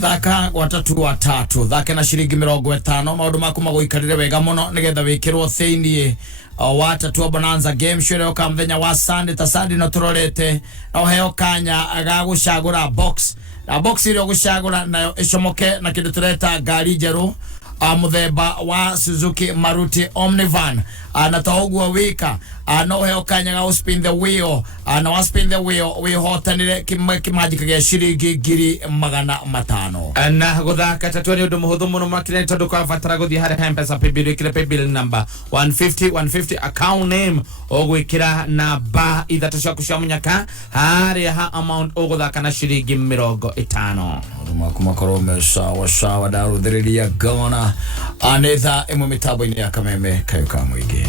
Thaka watatu watatu thake na shiringi 50 maundu maku maguikarire wega muno nigetha wikirwo thiini watatu wa bonanza game show leo ka mthenya wa Sunday ta Sunday no turorete no heo kanya ga gucagura box na box ile gucagura nayo icomoke na kindu tureta ngari njeru muthemba wa Suzuki Maruti Omnivan na togwa wika no heo kanya ga spin the wheel na wa spin the wheel we hotanire kimajika gya shiringi 500 na guthaka tatu ni undu muhuthu muno makire tondu kwa fatara guthie hari M-Pesa paybill number 150 account name ogwikira na ba ithatu cia kucia munyaka hari ha amount oguthaka na shiringi 50 makumakoro sawa daruthiriria gona anetha imwe mitambo-ini ya kameme kayo ka mwingi.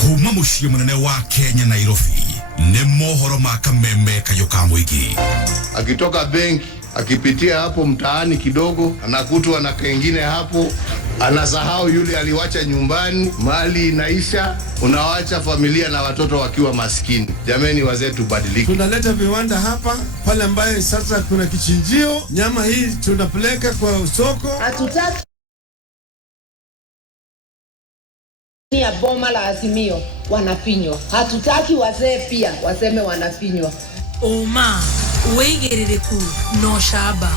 Kuma muciĩ munene wa Kenya Nairobi nĩ mohoro ma kameme kayo ka mwingi. Akitoka benki akipitia hapo mtaani kidogo anakutwa na kengine hapo, anasahau yule aliwacha nyumbani, mali inaisha, unawacha familia na watoto wakiwa maskini. Jameni wazee, tubadilike. Tunaleta viwanda hapa pale ambaye sasa kuna kichinjio, nyama hii tunapeleka kwa soko. Hatutaki ya boma la Azimio wanafinywa. Hatutaki wazee pia waseme wanafinywa. Oma weigiririku no shaba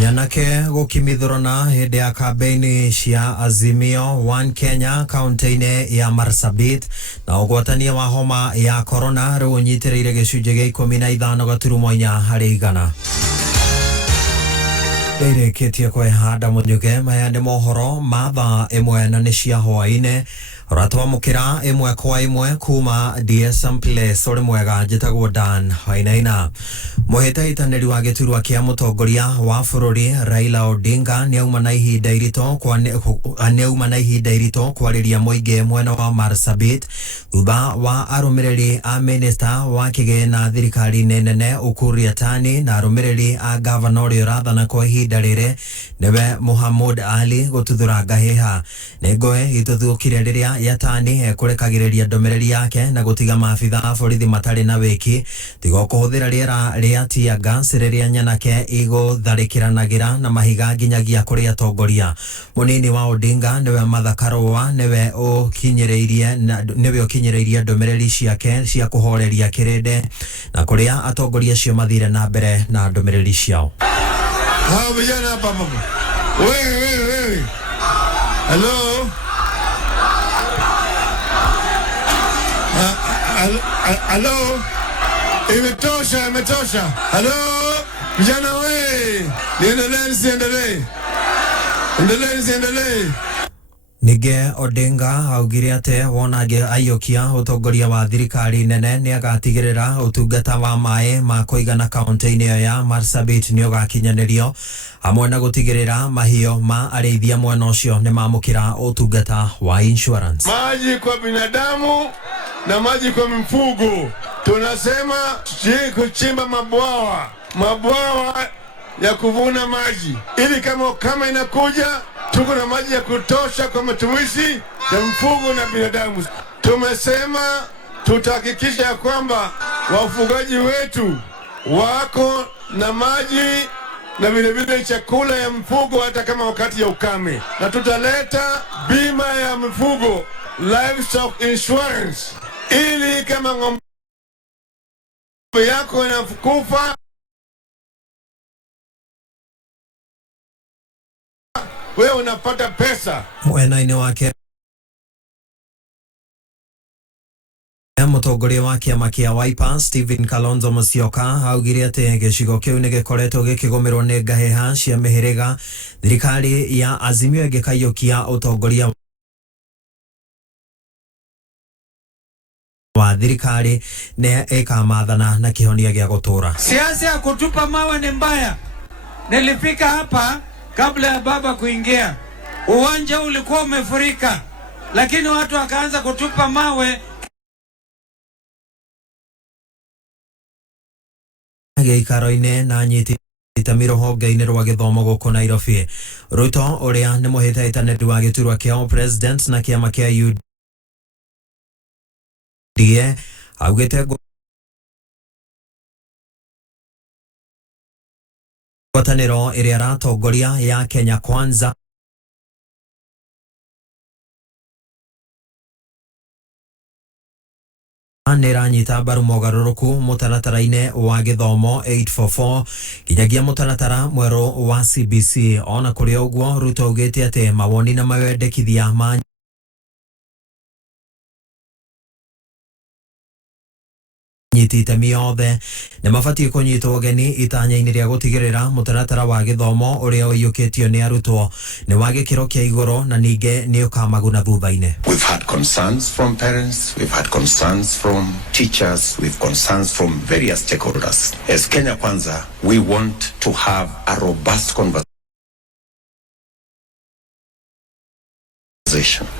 nyanake gukimithorona hindi ya kampeni cia Azimio One Kenya kaunti-ini ya Marsabit na ugwatania wa homa ya corona riu unyitiriire gicunjĩ gĩa 15 gaturumo 4 harĩ 100. Ndĩrĩkĩtie kwehanda mũnyuge maya nĩ mohoro ma thaa ĩmwe na nĩ cia hwaĩ-inĩ ratwamũkĩra ĩmwe kwa ĩmwe kuma DSM Place ũrĩ mwega njĩtagwo Dan Wainaina. Mũhĩtahĩtanĩri wa gĩturwa kĩa mũtongoria wa bũrũri Raila Odinga nĩauma na ihinda iritũ kwarĩria mũingĩ mwena wa Marsabit thutha wa arũmĩrĩri a minista wa kĩgĩna thirikari-inĩ nene Ukur Yatani na arũmĩrĩri a gavana ũrĩa ũrathana kwa ihinda rĩrĩ nĩwe Mohamud Ali gũtuthũra ngahĩha. Nĩngũĩ itũthũkire rĩrĩa Yatani kũrekagĩrĩria ndũmĩrĩri yake na gũtiga maabitha a borithi matarĩ na wĩki tiga kũhũthĩra rĩera rĩa tear gas rĩrĩa nyanake igũtharĩkĩranagĩra na mahiga nginyagia kũrĩ atongoria. Mũnini wa Odinga nĩwe Martha Karũa nĩwe ũkinyĩrĩirie ndũmĩrĩri ciake cia kũhoreria kĩrĩndĩ na kũrĩa atongoria acio mathire na mbere na ndũmĩrĩri ciao. Hao vijana hapa mama. Wewe. Hello. Hello. Imetosha. Hello. Vijana wewe. Endelee. Nige Odinga augire ate wona aiyukia utongoria wa thirikari nene ni agatigirira utungata wa maĩ ma kũigana kaunti-inĩ ya Marsabit ni ugakinyanirio hamwe na gutigirira mahio ma arĩithia mwena ũcio ni mamũkĩra utungata wa insurance. Maji kwa binadamu na maji kwa mifugo. Tunasema kuchimba mabwawa ya kuvuna maji ili kama inakuja tuko na maji ya kutosha kwa matumizi ya mfugo na binadamu. Tumesema tutahakikisha ya kwamba wafugaji wetu wako na maji na vile chakula ya mfugo hata kama wakati ya ukame, na tutaleta bima ya mifugo, livestock insurance, ili kama ng'ombe yako inakufa wewe unapata pesa. Mwena-inĩ wake mutongoria wa kiama kia Wiper Stephen Kalonzo Musyoka augire ati gicigo kiu ni gikoretwo gikigomerwo ni ngaheha cia mihiriga. Thirikari ya Azimio igikayukia utongoria wa thirikari ne ikamathana na kihonia gia gutura. Siasa ya kutupa mawe ni mbaya. Nilifika hapa kabla ya baba kuingia, uwanja ulikuwa umefurika, lakini watu wakaanza kutupa mawe. Gĩikaro-inĩ na nyiti itemi rũhonge-inĩ rwa gĩthomo gũkũ Nairobi. Ruto ũrĩa nĩ mũhĩtahĩtanĩri wa gĩturwa kĩa president na kĩama kĩa UDA augĩte ngwatanĩro ĩrĩa aratongoria ya Kenya Kwanza niranyita mbaru mogarũrũku mũtaratara-inĩ wa gĩthomo 844 nginyagia mũtaratara mwerũ wa CBC. Ona kũrĩ ũguo, Ruto augĩte atĩ mawoni na mawendekithia ma nyiti itemi yothe nĩ mabatiĩ kũnyitwo ũgeni itanya-inĩ rĩa gũtigĩrĩra mũtaratara wa gĩthomo ũrĩa ũiyũkĩtio nĩ arutwo nĩ wa gĩkĩro kĩa igũrũ na ningĩ nĩ ũkamaguna thutha-inĩ. We've had concerns from parents, we've had concerns from teachers, we've concerns from various stakeholders. As Kenya Kwanza, we want to have a robust conversation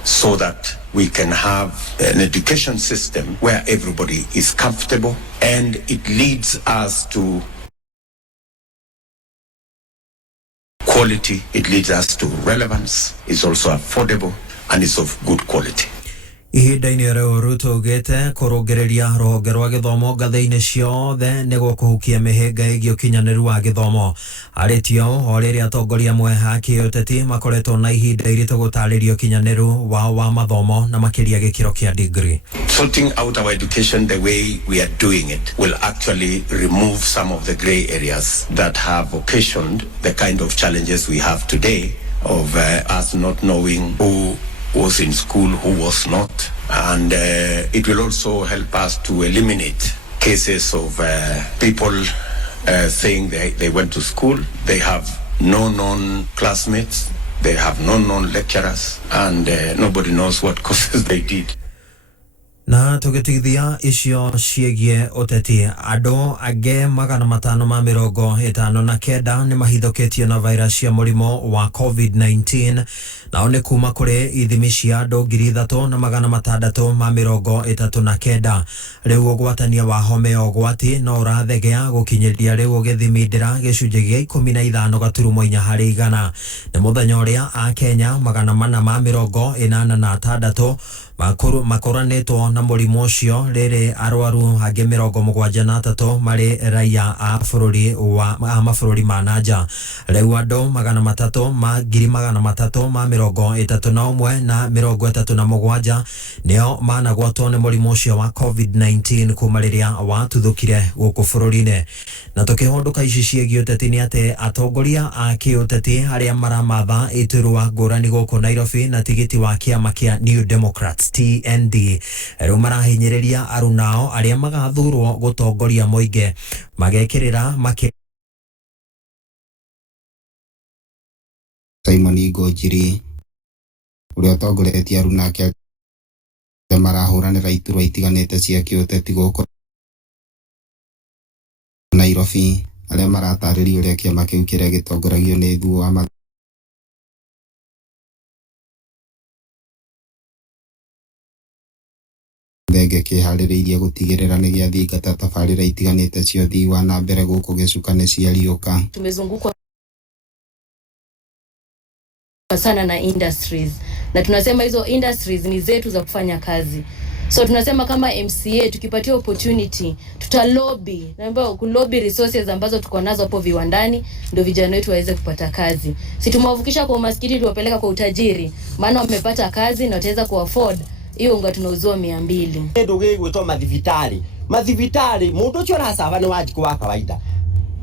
so that we can have an education system where everybody is comfortable and it leads us to quality, it leads us to relevance, it's also affordable and it's of good quality. Ihinda-inĩ rĩu Ruto augĩte kũrũngĩrĩria rũhonge rwa gĩthomo ngathĩ-inĩ ciothe nĩguo kũhukia mĩhĩnga ĩgiĩ ũkinyanĩru wa gĩthomo. Arĩtie ũũ o rĩrĩa atongoria amwe a kĩũteti makoretwo na ihinda iritũ gũtarĩria ũkinyanĩru wao wa mathomo na makĩria gĩkĩro kĩa degree. Sorting out our education the way we are doing it will actually remove some of the grey areas that have occasioned the kind of challenges we have today of us not knowing who was in school, who was not, and it will also help us to eliminate cases of people saying they went to school, they have no known classmates, they have no known lecturers, and nobody knows what courses they did. Na tũgĩtigithia icio ciĩgiĩ ũteti, andũ angĩ 559 nĩ mahithũkĩtio na virus ya mũrimũ wa COVID-19 nao nĩ kuma kũrĩ ithimi cia andũ 3,639. Rĩu ũgwatania wa homa ya ũgwati no ũrathegea gũkinyĩria rĩu ũgĩthimindĩra gĩcunjĩ gĩa 15.4 harĩ igana. Nĩ mũthenya ũrĩa a Kenya 486 makoranĩtwo na mũrimũ ũcio, rĩrĩ arwaru angĩ 73 marĩ raia a mabũrũri ma nanja. Rĩu andũ 331 na 37 nĩo managwatwo nĩ mũrimũ ũcio wa COVID-19 kuma rĩrĩa watuthũkire gũkũ bũrũri-inĩ. Na tũkĩhũndũka ici ciĩgiĩ ũteti nĩ atĩ atongoria a kĩũteti arĩa maramatha iturwa ngũrani gũkũ Nairobi na tigiti wa kĩama kĩa New Democrats TND rĩu marahinyĩrĩria arunao arĩa magathurwo gũtongoria mũingĩ magekĩrĩra Simon Ngojiri ũrĩa ũtongoretie aruna ake marahũranĩra iturwa itiganĩte cia kĩũteti gũkũ Nairobi, arĩa maratarĩria ũrĩa kĩama kĩu kĩrĩa gĩtongoragio nĩ Thuo wa Thenge kĩharĩrĩirie gũtigĩrĩra nĩ gĩathingata tabarĩra itiganĩte cia ũthii wa na mbere gũkũ gĩcuka nĩ ciariũka. Tumezungukwa sana na industries na tunasema hizo industries ni zetu za kufanya kazi. So tunasema kama MCA tukipatia opportunity tutalobby, naomba kulobby resources ambazo tuko nazo hapo viwandani ndio vijana wetu waweze kupata kazi. Si tumewavukisha kwa umaskini tuwapeleka kwa utajiri, maana wamepata kazi na wataweza kuafford hiyo unga tunauzwa 200. Ndio gwĩtwo mathibitari mũndũ ũcio aracaba nĩ wanjikũ wa kawaida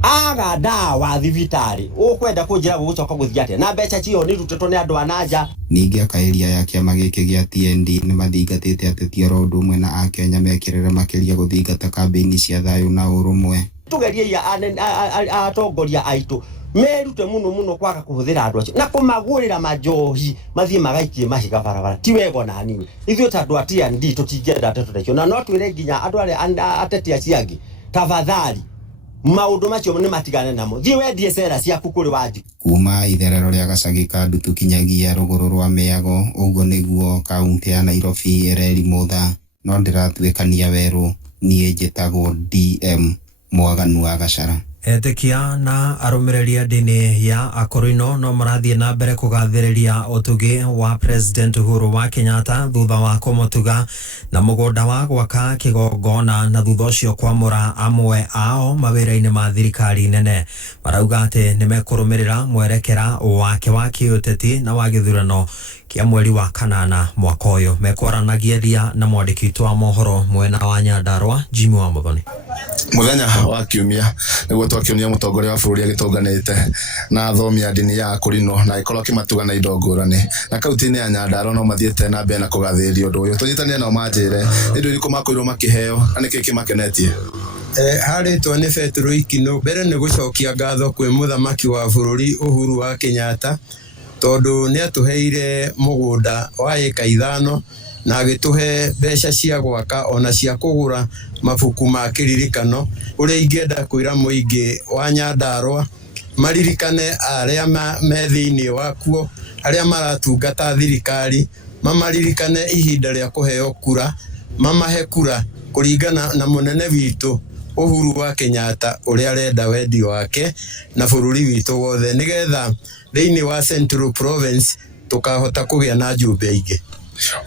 aga ndawa thibitari ukwenda kunjira gucoka guthiate na mbeca cio ni rutetwo ni andu anaja. Ningĩ akaeria ya kĩama gĩkĩ gĩa TND nĩ mathingatĩte ateti oro ũndũ ũmwe na akenya mekĩrĩre makĩria gũthingata kambĩini cia thayũ na ũrũmwe. Tugerie atongoria aitu merute muno kwaga kuhuthira andu acio na kumagurira majohi mathie magaikie mahiga barabara ti wego na nini ithuĩ ta andu a TND tutingenda atetu na no twire nginya andu arĩa ateti acio angĩ tafadhali maundu macio nĩ matigane namo thie wendie cera ciaku kũrĩ wanji. Kuma itherero rĩa gacagi ka ndutu kinyagia rũgũrũ rwa mĩago ũguo nĩguo kaunti ya Nairobi ĩreri motha no ndĩratuĩkania werũ niĩ njĩtagwo DM Mwaganu wa Gacara. Etĩkia na arũmĩrĩri ndini ya Akorino no marathiĩ na mbere kũgathĩrĩria ũtugi wa President Uhuru wa Kenyatta thutha wa kũmũtuga na mũgũnda wa gwaka kĩgongona na thutha ũcio kwamũra amwe ao mawĩra-inĩ ma thirikari nene. Marauga atĩ nĩ mekũrũmĩrĩra mwerekera wake wa kĩũteti na wa gĩthurano kĩa mweri wa kanana mwaka ũyũ. Mekwaranagia na mwandĩki witũ wa mohoro mwena wa Nyandarua Jimmy wa Muthoni. Muthenya wa kiumia nĩguo twakĩonia mũtongoria wa bũrũri agĩtũnganĩte na athomi a ndini ya Akorino na ikorwo akĩmatuga na indo ngũrani na kaunti-inĩ ya Nyandarua no mathiĩte na mbere na kũgathĩrĩria ũndũ ũyũ. Tũnyitanĩre nao manjĩre indo irĩkũ makorirwo makĩheo na nĩkĩ kĩmakenetie. Harĩtwo nĩ Petro Ikino mbere nĩ gũcokia ngatho kwĩ mũthamaki wa bũrũri Uhuru wa Kenyatta tondu nĩ atũheire mũgũnda wa eka 5 na agĩtũhe mbeca cia gwaka ona cia kũgũra mabuku ma kĩririkano ũrĩa ingĩenda kwĩra mũingĩ wa Nyandarua maririkane arĩa me thĩinĩ wakuo arĩa maratungata thirikari mamaririkane ihinda rĩa kũheo kura mamahe kura kũringana na mũnene witũ Uhuru wa Kenyatta ũrĩa arenda wendi wake na bũrũri witũ wothe nĩgetha thĩinĩ wa Central Province tukahota kũgĩa na njumbe ingĩ.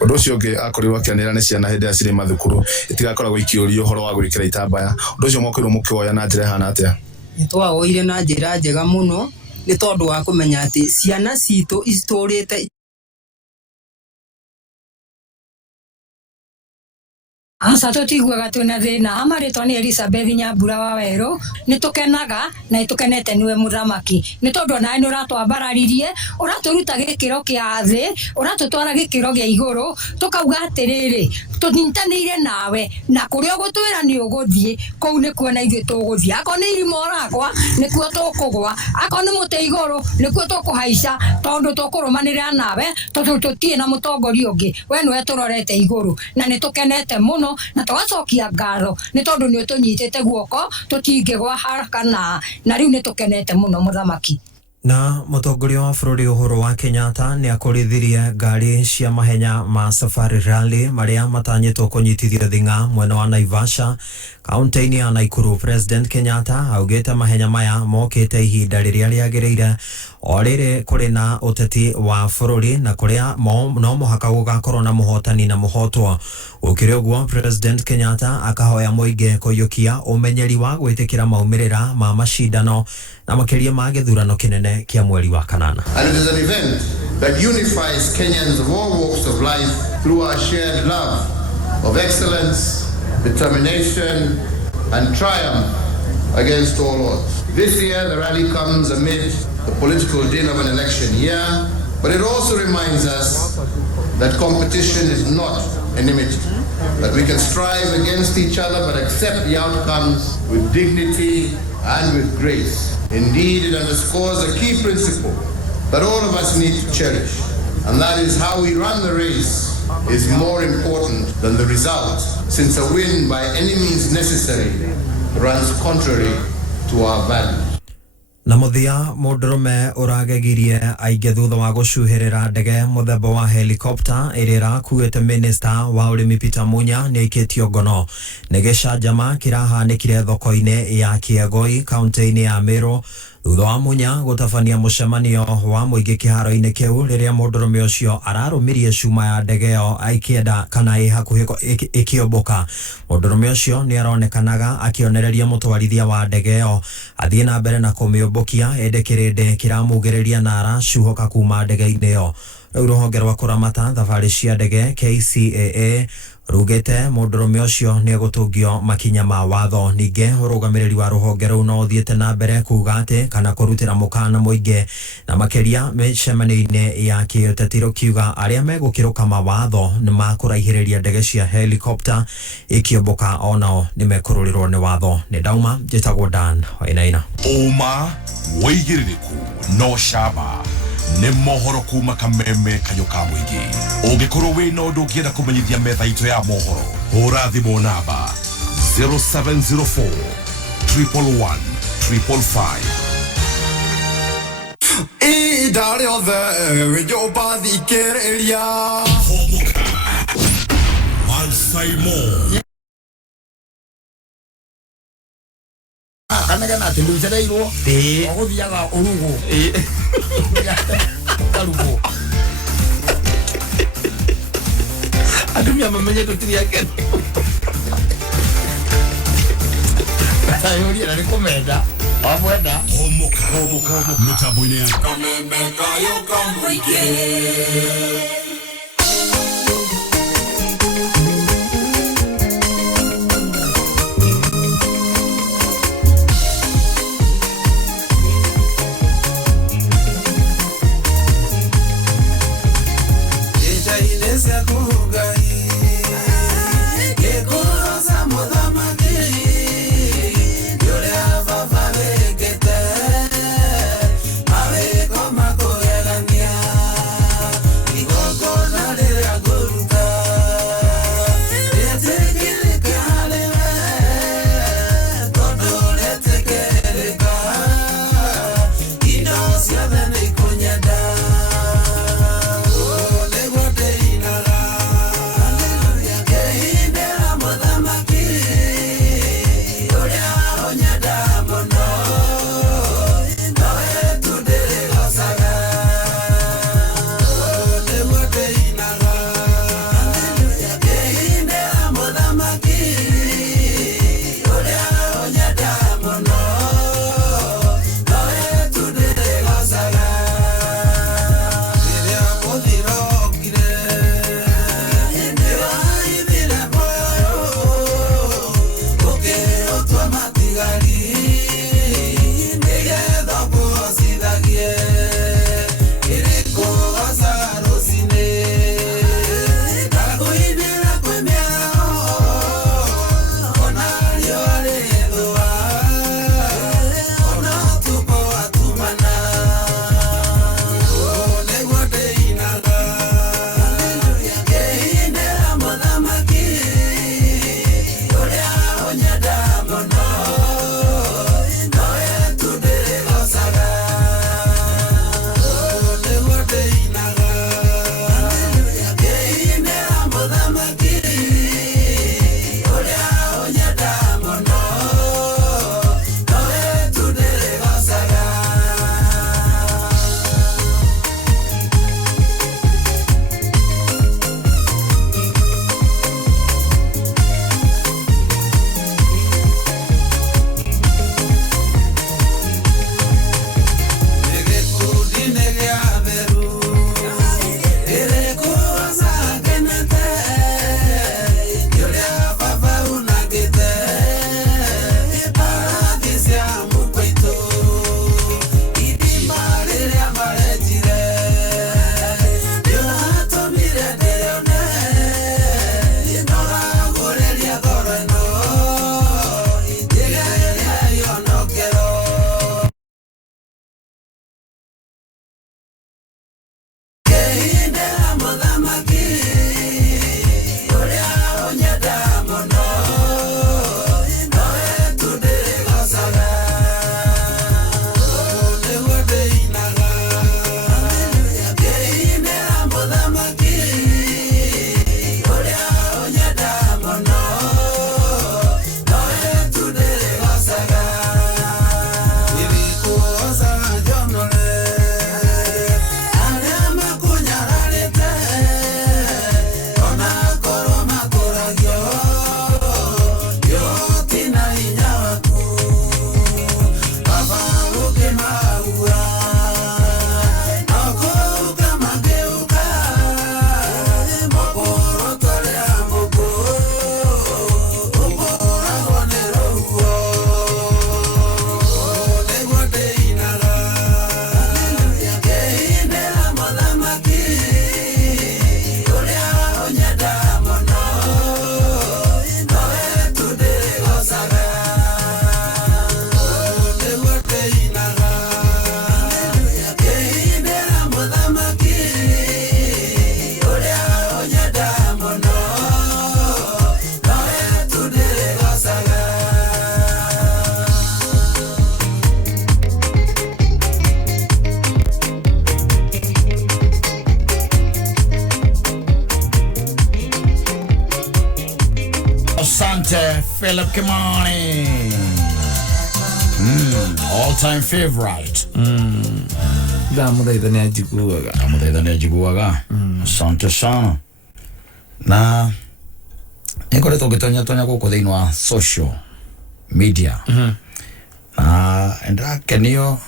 Ũndũ ũcio ũngĩ akorirwo akĩanĩrĩra nĩ ciana hĩndĩ ĩrĩa cirĩ mathukuru itigakoragwo ikĩũrio ũhoro wa gwĩkĩra itambaya. Ũndũ ũcio mwakorirwo mũkĩwoya na njĩra ĩhana atĩa? Nĩtwawoire na njĩra njega mũno nĩ tondũ wa kũmenya atĩ ciana citũ itũrĩte Asa tũtiguaga twĩna thĩna amarĩtwo nĩ Elizabeth Nyambura wa Werũ nĩtũkenaga na nĩtũkenete niwe mũthamaki nĩ tondũ ona nĩ ũratwambararirie ũratũruta gĩkĩro kĩa thĩ ũratũtwara gĩkĩro gĩa igũrũ tũkauga atĩrĩrĩ tũnyitanĩire nawe na kũrĩa ũgũtwĩra nĩ ũgũthiĩ kũu nĩkuo na ithuĩ tũgũthiĩ akorwo nĩ irima ũragwa nĩkuo tũkũgwa akorwo nĩ mũtĩ igũrũ nĩkuo tũkũhaica tondũ tũkũrũmanĩrĩra nawe tondũ tũtirĩ na mũtongoria ũngĩ we nĩwe tũrorete igũrũ na nĩtũkenete mũno na twacokia ngatho nĩ tondũ nĩ ũtũnyitĩte guoko tũtingĩgwa haraka na rĩu nĩtũkenete mũno mũthamaki. Na mũtongoria wa bũrũri Uhuru wa Kenyatta nĩ akũrithirie ngari cia mahenya ma Safari Rally marĩa matanyĩtwo kũnyitithio thing'a mwena wa Naivasha kaunti-inĩ ya Nakuru. President Kenyatta augĩte mahenya maya mokĩte ihinda rĩrĩa rĩagĩrĩire o rĩrĩ kũrĩ na ũteti wa bũrũri na kũrĩa no mũhaka gũgakorwo na mũhotani na mũhotwo. Gũkĩrĩ ũguo President Kenyatta akahoya mũingĩ kũiyũkia ũmenyeri wa gwĩtĩkĩra maumĩrĩra ma macindano na makĩria ma gĩthurano kĩnene kĩa mweri wa kanana. And it is an event that unifies Kenyans of all walks of life through our shared love of excellence, determination and triumph against all odds. This year the rally comes amid the political din of an election year, but it also reminds us that competition is not enmity, that we can strive against each other but accept the outcomes with dignity and with grace. Indeed, it underscores a key principle that all of us need to cherish, and that is how we run the race is more important than the result, since a win by any means necessary runs contrary to our values. Na muthia mũndũrũme ũragegirie aingĩ thutha wa gũcuhĩrĩra ndege mũthemba wa helicopter ĩrĩa ĩrakuĩte minister wa ũrĩmi Peter Munya nĩ aikĩtio ngono. Nĩ gĩcanjama kĩrahanĩkire thoko-inĩ ya Kĩegoi kaunti-inĩ ya Meru thutha wa Munya gũtabania mũcemanio wa mũingĩ kĩharo-inĩ kĩu rĩrĩa mũndũrũme ũcio ararũmirie cuma ya ndege ĩyo aikĩenda kana ĩ hakuhĩ ĩkĩũmbũka. Mũndũrũme ũcio nĩ aronekanaga akĩonereria mũtwarithia wa ndege ĩyo athiĩ na mbere na kũmĩũmbũkia ĩndĩ kĩrĩndĩ kĩramugĩrĩria na aracuhoka kuma ndege-inĩ ĩyo. Rĩu rũhonge rwa kũramata thabarĩ cia ndege KCAA rugite mundurume ucio ni gutungio makinya ma watho. Ninge urugamiriri wa ruhonge ruu no thiete na mbere kuga ati kana kurutira mukana muinge na makiria micemani-ini ya kiutetiro kiuga aria megukiruka mawatho ni makuraihiriria ndege cia helicopter ikiomboka onao ni mekururirwo ni watho. Ni Dauma, njitagwo Dan Wainaina. Uma woigiririku no shaba nĩ mohoro kuma Kameme Kayuka Mwingi. Ũngĩkorwo wĩna ũndũ ũngĩenda kũmenyithia metha itũ ya mohoro, hũra thimũ namba 0704 111 555. Ida rĩothe wĩnjũmba thikĩrĩria. Humuka Mansaimo. Kanega na tulucereirwo oguthiaga urugu karugo adumia mamenye tutiria kene ayuri na rekomenda amwenda Humuka mitambo-ini ya Kameme Kayuka Mwingi. Philip Kimani. All time favorite. Ndamuthaitha nĩ ajiguaga. Asante sana. Na nikoretwo ngĩtonya gũkũ thĩinĩ wa social media. Na ndakenio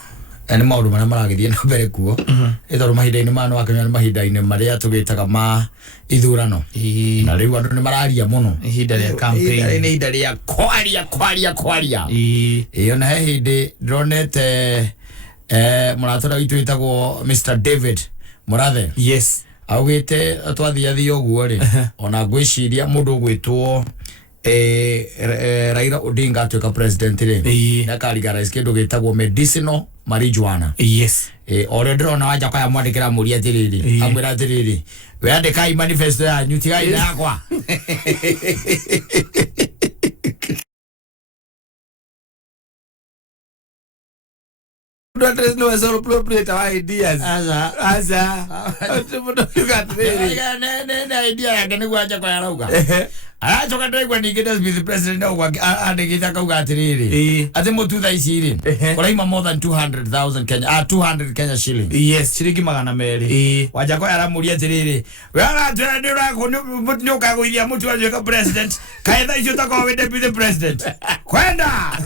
nĩ maũndũ marĩa maragĩthiĩ na mbere kuo. Ĩtondũ mahinda-inĩ maya nĩwakenio nĩ mahinda-inĩ marĩa tũgĩtaga ma ithurano. Na rĩu andũ nĩ mararia mũno. Ihinda rĩa campaign. Nĩ ihinda rĩa kwaria. Ĩyo na he hĩndĩ ndĩronete mũratora witũ wĩtagwo Mr. David Murathe. Yes. Augĩte twathiathia ũguo rĩ, ona ngwĩciria mũndũ ũgwĩtwo Raila Odinga atuĩka president rĩ, ndakarigarize kĩndũ gĩtagwo medicinal marijuana. Yes. Ore ndĩrona Wanjakoya mwandĩkĩra mũria atĩrĩrĩ, amwĩra atĩrĩrĩ, we andĩkai manifesto yanyu tigai na yakwa. There's no appropriate ideas. Asa. You got really. Ne idea yake nĩ Wanjakoya arauga. Aracoka ndaigua ningĩ Desmond the president andĩkĩte akauga atĩrĩrĩ, atĩ mũtu thaa ici rĩ, ũraima more than 200,000 Kenya, 200 Kenya shillings. Yes, ciringi 200. Wanjakoya aramũria atĩrĩrĩ, we aratwĩra nĩ ũkagũithia mũtu atuĩka president, kaĩ thaa ici ũtakorwo wĩ deputy president. Kwenda!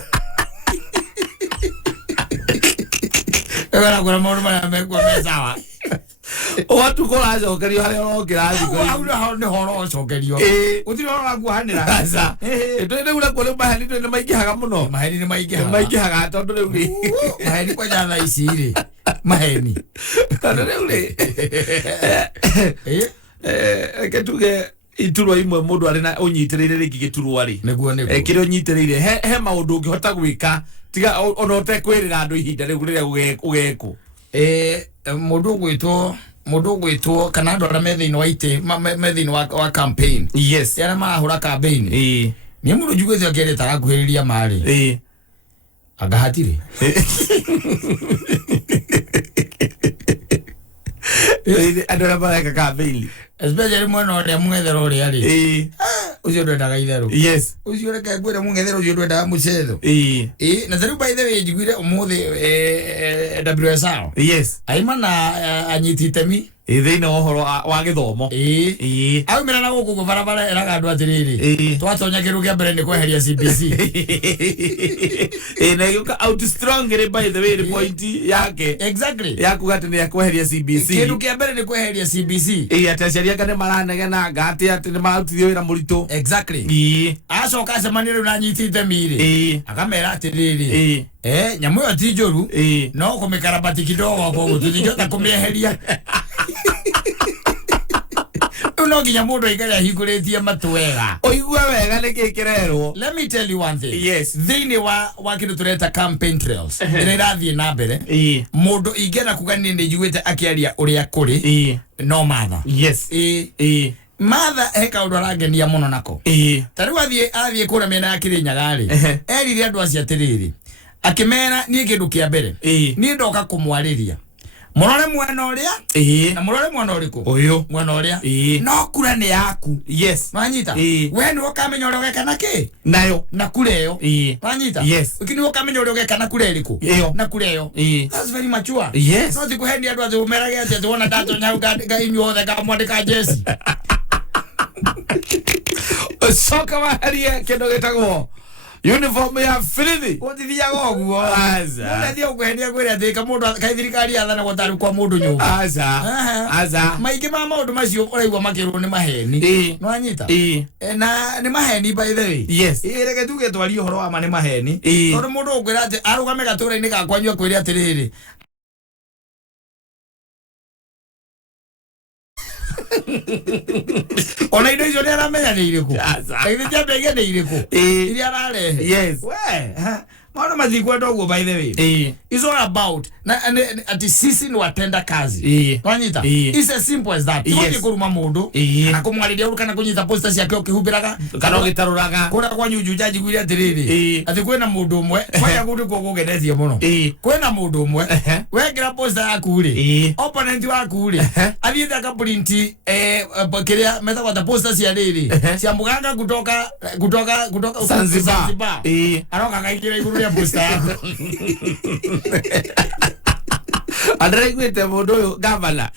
Agora maũndũ marĩa mekuo me sawa. Watu kũracokerio harĩa ũrokĩra thikũ ici. Hau nĩ horo ũcokerio. Gũtirĩ horo wakuhanĩra. Aca. Rĩu nakuo rĩu maheni nĩ maingĩhaga mũno. Maheni nĩ maingĩhaga. Maingĩhaga tondũ rĩu rĩ. Maheni kwanja thaa ici rĩ. Maheni. Tondũ rĩu rĩ. Reke tuge iturwa imwe mũndũ arĩ na ũnyitĩrĩire rĩngĩ gĩturwa rĩ. Nĩguo. Kĩrĩa ũnyitĩrĩire he maũndũ ũngĩhota gwĩka tiga ona ũtekwĩrĩra andũ ihinda rĩu rĩrĩa ũgekwo. Mũndũ ũgwĩtwo kana andũ arĩa me thĩinĩ wa itĩ me thĩinĩ wa campaign. Yes. Arĩa marahũra campaign. Niĩ mũndũ njiguĩte akĩrĩte arakuhĩrĩria marĩ. Anga hatirĩ. Andũ arĩa mareka campaign. Especially mwena ũrĩa mũng'etherwo ũrĩa rĩ. Ucio ndwendaga itherũ. Yes. Ucio reke ngwĩre mũng'etherwo ucio ndwendaga mũcetho. Na tarĩu by the way njiguire ũmũthĩ WSR. Yes. Aimana anyiti itemi thĩinĩ wa ũhoro wa gĩthomo. Aumĩra na gũkũ barabara eraga andũ atĩrĩrĩ, twatonya kĩndũ kĩa mbere nĩ kweheria CBC. Na gĩũka out strongly by the way point yake. Exactly. Yakuga atĩ nĩ kweheria CBC. Kĩndũ kĩa mbere nĩ kweheria CBC. Atĩ aciari ake nĩ maranegena atĩ nĩ marutithio wĩra mũritũ. Exactly. Acoka acemania rĩu na anyiti itemi rĩ, akamera atĩrĩrĩ, nyamũ ĩyo ti njũru, no kũmĩkarabati kidogo koguo tũtingĩhota kũmĩeheria. No nginya mũndũ aikare ahingũrĩtie matũ wega. Ũigue wega nĩkĩ kĩrerwo. Let me tell you one thing. Yes. Thĩinĩ wa kĩndũ tũreta campaign trails ĩrĩa ĩrathiĩ na mbere, mũndũ ingĩenda kuga nĩ njiguĩte akĩaria ũrĩa kũrĩ no matha. Yes. Matha he kaũndũ arangenia mũno nako. Ta rĩu athiĩ kũrĩa mĩena ya Kĩrĩnyaga rĩ, erire andũ acio atĩrĩrĩ, akĩmera niĩ kĩndũ kĩa mbere niĩ ndoka kũmwarĩria mũrore mwena ũrĩa na mũrore mwena ũrĩkũ ũyũ mwena ũrĩa no kura nĩ yaku. Yes. Wanyita we nĩ ũkamenya ũrĩa ũgeka nakĩ nayo na kura ĩyo. Wanyita yes. Nĩ ũkamenya ũrĩa ũgeka na kura ĩrĩkũ na kura ĩyo. That's very mature. Yes. No ti kũhendia andũ atĩ ũmerage atĩ atĩ wona ndatonya hau inyuothe ngamwandĩka jesi. Coka waherie kĩndũ gĩtagwo uniform ya filithi. Ũtithiaga ũguo. Ũnathiĩ ũkũhendia kwĩrĩa atĩ mũndũ kaĩ thirikari yathana gũtarĩ kwa mũndũ nyũmba. Aca. Maingĩ ma maũndũ macio ũraigua makĩrwo nĩ maheni. Nĩ wanyita. Na nĩ maheni by the way. Yes. Reke tuge twarie ũhoro wa ma nĩ maheni. Tondũ mũndũ ũkwĩra atĩ arũgame gatũra-inĩ gakwa nyua kwĩrĩa atĩrĩrĩ, ona indo icio nĩ aramenya nĩ irĩkũ. Ithĩ njambe nĩ irĩkũ iria ararehe. Yes. We Maana mazikuwa dogo by the way. It's all about ati sisi ni watenda kazi. Wanyita. It's as simple as that. Tuweke kuruma mundu. Na kumwalidia uru kana kunyita posta cia kyo kihubiraga. Kana gitaruraga. Kuna kwa nyujujaji gwira tiriri. Ati kwena mundu umwe. Kwaya gudu kugenetia muno. Kwena mundu umwe. Wekira posta yaku ri. Opponent waku ri. Athiete akaprinti kiria meta kwa posta cia riri. Cia muganga kutoka Zanzibar. Aroka kaikira iguru ya posta yako. Andregwete mundu gavana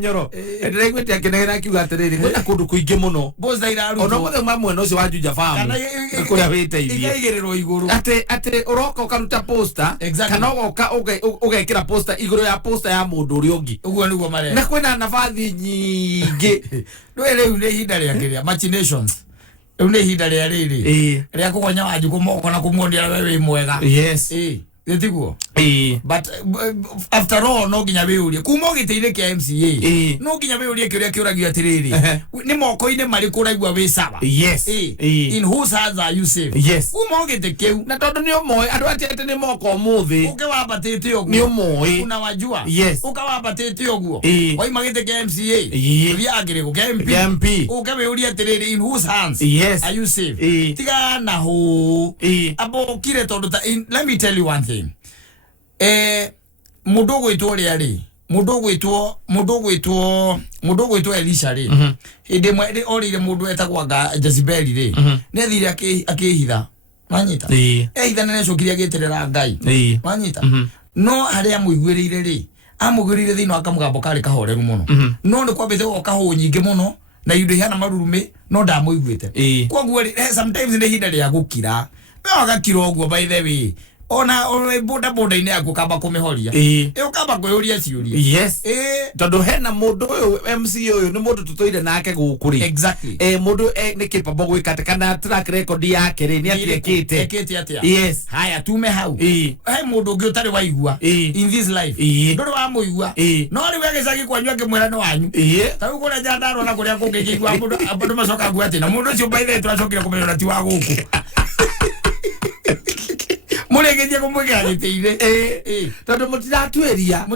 Nyoro andregwete akenera kiuga atiriri kwina kundu kuingi muno posta iraru ono muthe mamwe no cio wajuja famu kuria witeithie igaigererwo iguru ati uroka ukaruta posta kana ugoka ugekira posta iguru ya posta ya mundu uri ungi uguo niguo mare na kwina nafathi nyingi rĩu nĩ ihinda rĩa kĩrĩa machinations rĩu nĩ ihinda rĩa rĩrĩ rĩa kũgonya wanju kũmoko na kũmuondia we wĩ mwega yes Yetiguo. But after all no ginya weurie kuma giteire kia MCA no ginya weurie kiria kiuragio atiriri ni moko-ine mari kuraigwa wi sawa yes in whose hands are you safe yes kuma gite kiu na tondu ni omoi andu atiete ni moko muthi ukiwabatite oguo ni omoi unawajua yes ukawabatite oguo waima gite kia MCA riagire ku MP ukaweurie atiriri in whose hands yes are you safe tigana ho abo kire tondu let me tell you one thing. Mundu gwitwo riari mundu gwitwo Elisha ri inde mwe orire mundu etagwa Jezebeli ri ne thire akihitha manyita ehitha nene cokiria giterera Ngai manyita no aria muigwirire ri amugwirire thino akamugambo kari kahoreru muno no ni kwambite okaho nyingi muno na yude hana marurume no ndamuigwite kwoguo sometimes ni hinda ria gukira no agakira oguo by the way ona boda ine yako kaba kumehoria ukaba kwehoria ciuria yes tondu hena mundu uyu MC uyu ni mundu tutoire nake gukuri exactly mundu ni capable gwikate kana track record yake ri ni atiekite atia yes haya tume hau hai mundu ungi utari waigua in this life nduri wa muigua no ri wege cagi kwanywa kimwera no wanyu ta uko na jandaro na kuria kungigigwa mundu macoka gwate na mundu cio by the way turacokire kumenya ti wa guku muregeje kumwekera giteire tondu mutiratueria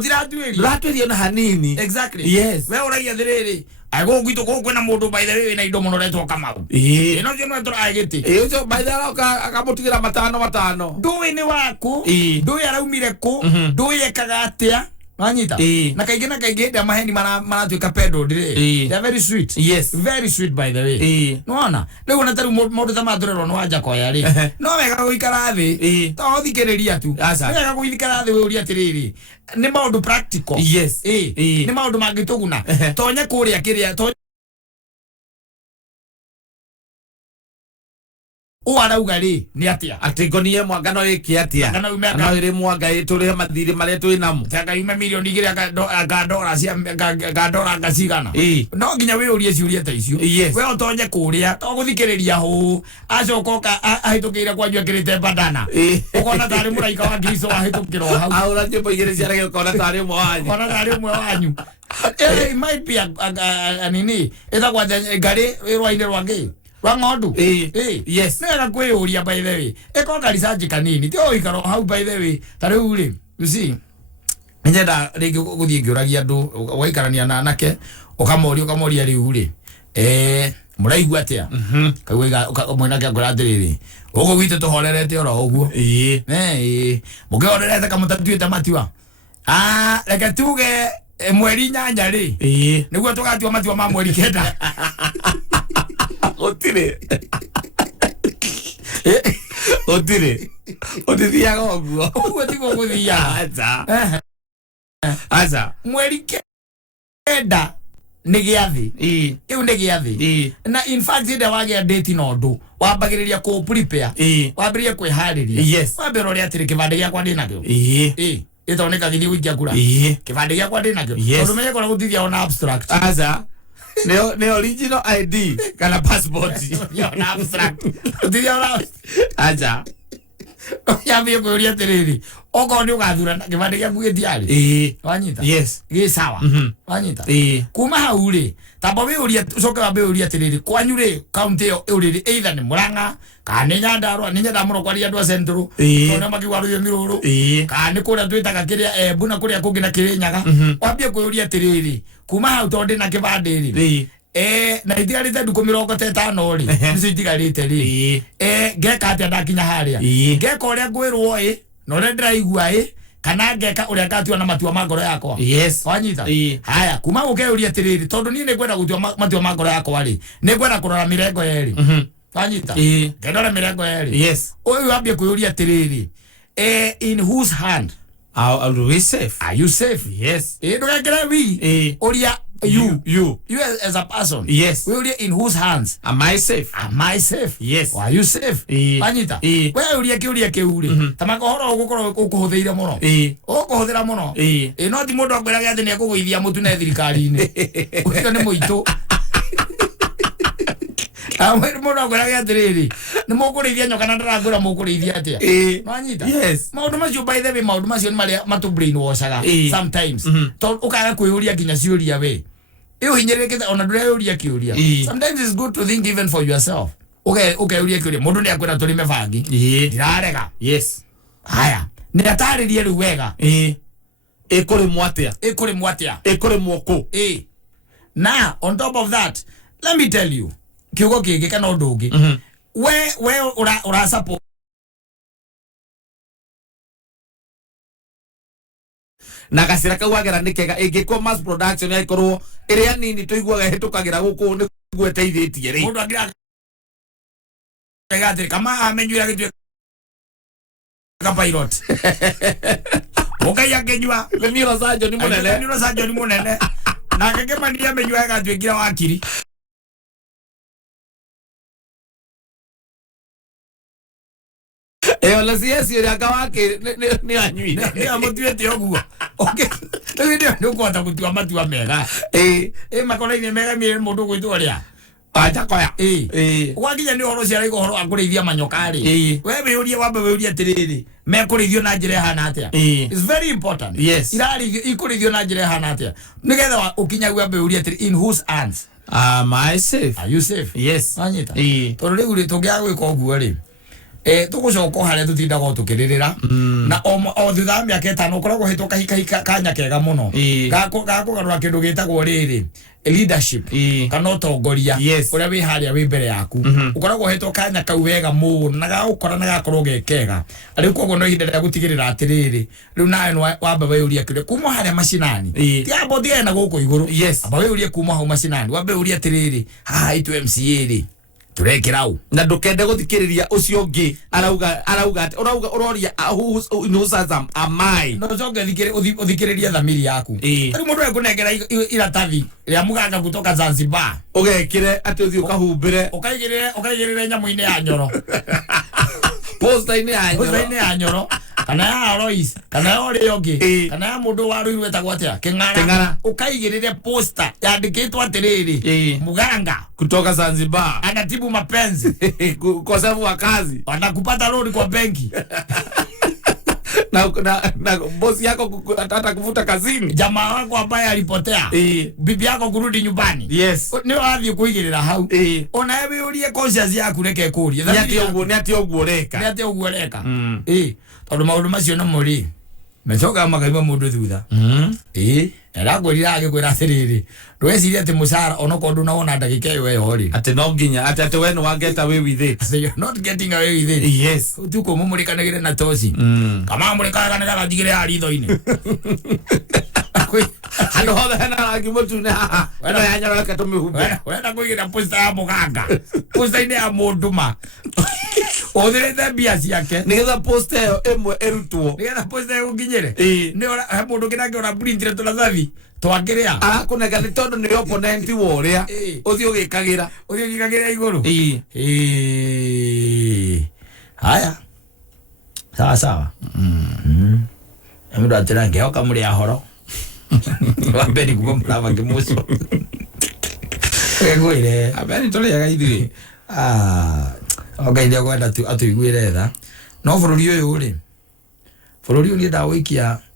na hanini exactly yes we uragia thiriri ago gwito ko kwena mundu by the way na indo muno retwo kamau no cio no turagiti ucio by the way akamutigira matano ndui ni waku ndui araumire ku ndui ekaga atia Manyita na kaingĩ nda maheni maratuĩka pedo dire they are very sweet yes very sweet by the way nona rĩu na taru mũndũ ta mathorero no anja koya ri no wega gũikara thĩ to thikĩrĩria tu wega gũikara thĩ ũria atirĩrĩ nĩ maũndũ practical yes nĩ maũndũ mangĩtũguna tonye kũrĩa kĩrĩa arauga ri ni atia atigonie mwangano iki atia no ire mwanga ituri mathiri maria twi namo taka ime milioni igiri akadora cia akadora ngacigana no nginya we urie ciurie ta icio we utonye kuria to guthikiriria hu acoka ahitukire kwanjua kirite bandana ukona tari muraika wa Kristo ahitukirwo hau aura nyimbo igiri ciarege ukona tari umwe wanyu it might be a nini ethagwa ngari rwaine rwangi wangodu yes nega kwĩuria by the way eko research kanini ti oikaro hau by the way tare uri you see njenda rĩngĩ gũthiĩ ngĩũragia andũ waikarania na anake ukamoria rĩu rĩ mũraigua atĩa kaigua mwanake akora atĩrĩrĩ ũguo gwitũ tũhorerete oro ũguo mũkĩhorerete kamũtatuĩte matua reke tuge mweri 8 rĩ nĩguo tũgatua matua ma mweri 9 otire otithiaga ũguo tigo gũthia aca mweri 9 nĩ gĩathĩ kĩu nĩ gĩathĩ na in fact ĩrĩa wagĩa date na ũndũ wambagĩrĩria kũ prepare wambĩrĩria kwĩharĩria wambĩra ũrĩa atĩrĩ kĩbandĩ gĩakwa ndĩnakĩo ĩtoneka gĩthiĩ gũikia kura kĩbandĩ gĩakwa ndĩnakĩo tondũ menyekora gũtithia ona abstract aca ne original ID kana passport na abstract aja Yambie kuuria atiriri. Oko ni ugathura kibande gya gutiari. Wanyita. Yes. Gi sawa. Wanyita. Kuma hau ri. Tamba we uria ucoke wambe uria atiriri. Kwanyu ri county yo uriri either ni Murang'a kana Nyandarua ni Nyandarua kwari andu a Central. Tona makiwa ruyo miruru. Kana kuria twitaga kiria buna kuria kungi na Kirinyaga. Wambie kuuria atiriri. Kuma hau tonde na kibande ri. Na itigarite nduku 50 ri nicio itigarite ri ngeka atia ndakinya haria ngeka uria ngwirwo no ria ndiraigua kana ngeka uria ngatua na matua ma ngoro yakwa wanyita haya kuma ukeuria atiriri tondu ni ngwenda gutua matua ma ngoro yakwa ri ni ngwenda kurora mirengo yeri wanyita ngedora mirengo yeri uyu ambie kuuria atiriri in whose hand are we safe? Are you safe? Yes. Ndugekere wi uria you as a person. Yes. We in whose hands? Am I safe? Am I safe? Yes. Are you safe? Wanyita. We uria kiuri. Tamako horo gukoro ukuhuthiire muno. Ukuhuthira muno. No ti mundu akwiraga ati ni akuguithia mutu na thirikari-ini. Ucio ni muito. Amwe mundu akwiraga atiriri. Ni mukurithia nyoka na ndaragura mukurithia atia. Wanyita. Yes. Maundu macio by the way maundu macio ni maria matu brainwashaga sometimes. To ukaga kwiuria nginya ciuria we. Iyo hinyereke ona ndureuria kiuria. Sometimes it's good to think even for yourself. Okay uria kiuria mundu ni akwira turime bangi. Ndirarega. Yes. Haya. Ni ataririe riu wega. Ekore mwatia. Ekore mwoko. Now on top of that, let me tell you. Kiugo kingi kana undu ungi. We ura support na gasira kau agera nikega ingikwo mass production ya ikorwo iria nini tuiguaga hitukagira guku ni gweteithitie ri mundu agira egate kama amenyura gitu ka pilot ukaya kenywa Lemiro Sanjo ni munene na keke mania amenyura gatwikira wakiri la siesi ya kawake ni anywi ni amutuete oguo okay ndio kwata kutua matua mega makona ni mega mi mundu gwitwo ria acha koya wakinya ni horo cia riko horo akurithia manyokari we urie wambe we urie atiriri mekurithio na njira hana atia it's very important irari ikurithio na njira hana atia nigetha ukinya wambe urie atiriri in whose hands am I safe? Are you safe? Yes. Wanyita tondu riu ri tungia gwika uguo ri tugucoka haria tutindaga tukiririra na o thutha miaka 5 ukoragwo hituka hika kanya kega muno gakugarura kindu gitagwo riri leadership kana utongoria uria wi haria wi mbere yaku ukoragwo hituka kanya kau wega muno na gakora na gakorwo gekega ari koguo no ihinda ria gutigirira atiriri riu nawe wamba we uria kire kuma haria macinani ti abo thia na guku iguru aba we uria kuma hau macinani wambe uria atiriri ha itu MCA ri turekirau na ndukende guthikiriria ucio ngi arauga uroria who sazam amai no zoge uthikiriria thamiri yaku ari mundu ekunengera iratathi ria muganga kutoka Zanzibar ugekire ati uthi ukahumbire ukaigirire nyamu-ini ya nyoro posta-ini ya nyoro kana ya Alois kana ya uri yongi kana ya mundu wa ruiru wetagwo atia King'ara ukaigirire poster yandikitwo atiriri muganga kutoka Zanzibar anatibu mapenzi ukosefu wa kazi anakupata loan kwa benki na bosi yako hata kuvuta kazini jamaa wako ambaye alipotea bibi yako kurudi nyumbani ni wathi kuigirira hau ona ewe urie conscience yaku reke kuria ni ati oguo reka tondu maundu macio no muri mecoka makaima mundu thutha eragwirira agikwira atiriri ndweciria ati mucara ona kondu naona ndagika iyo yo ri ati no nginya ati we no get away with it so you're not getting away with it yes tuko mumurikanagire na tosi kama murikanaga na thigire ari tho-ini hano hothe na agimutu na wena yanyara ka tumihumbe wena kuigira poster ya muganga poster-ini ya munduma othirite mbia ciake nigetha poster iyo imwe erutwo nigetha poster iyo nginyire ni ora mundu kinake ora printire turathathi twakiria kunega ni tondu ni opponent woria uthi ugikagira iguru haya sawa emido atira ngeoka muri ahoro wambeni kuko murava ngimuco egwire abeni toliaga ithui okay ndio kwenda atuiguire tha no bururi uyu ri bururi uri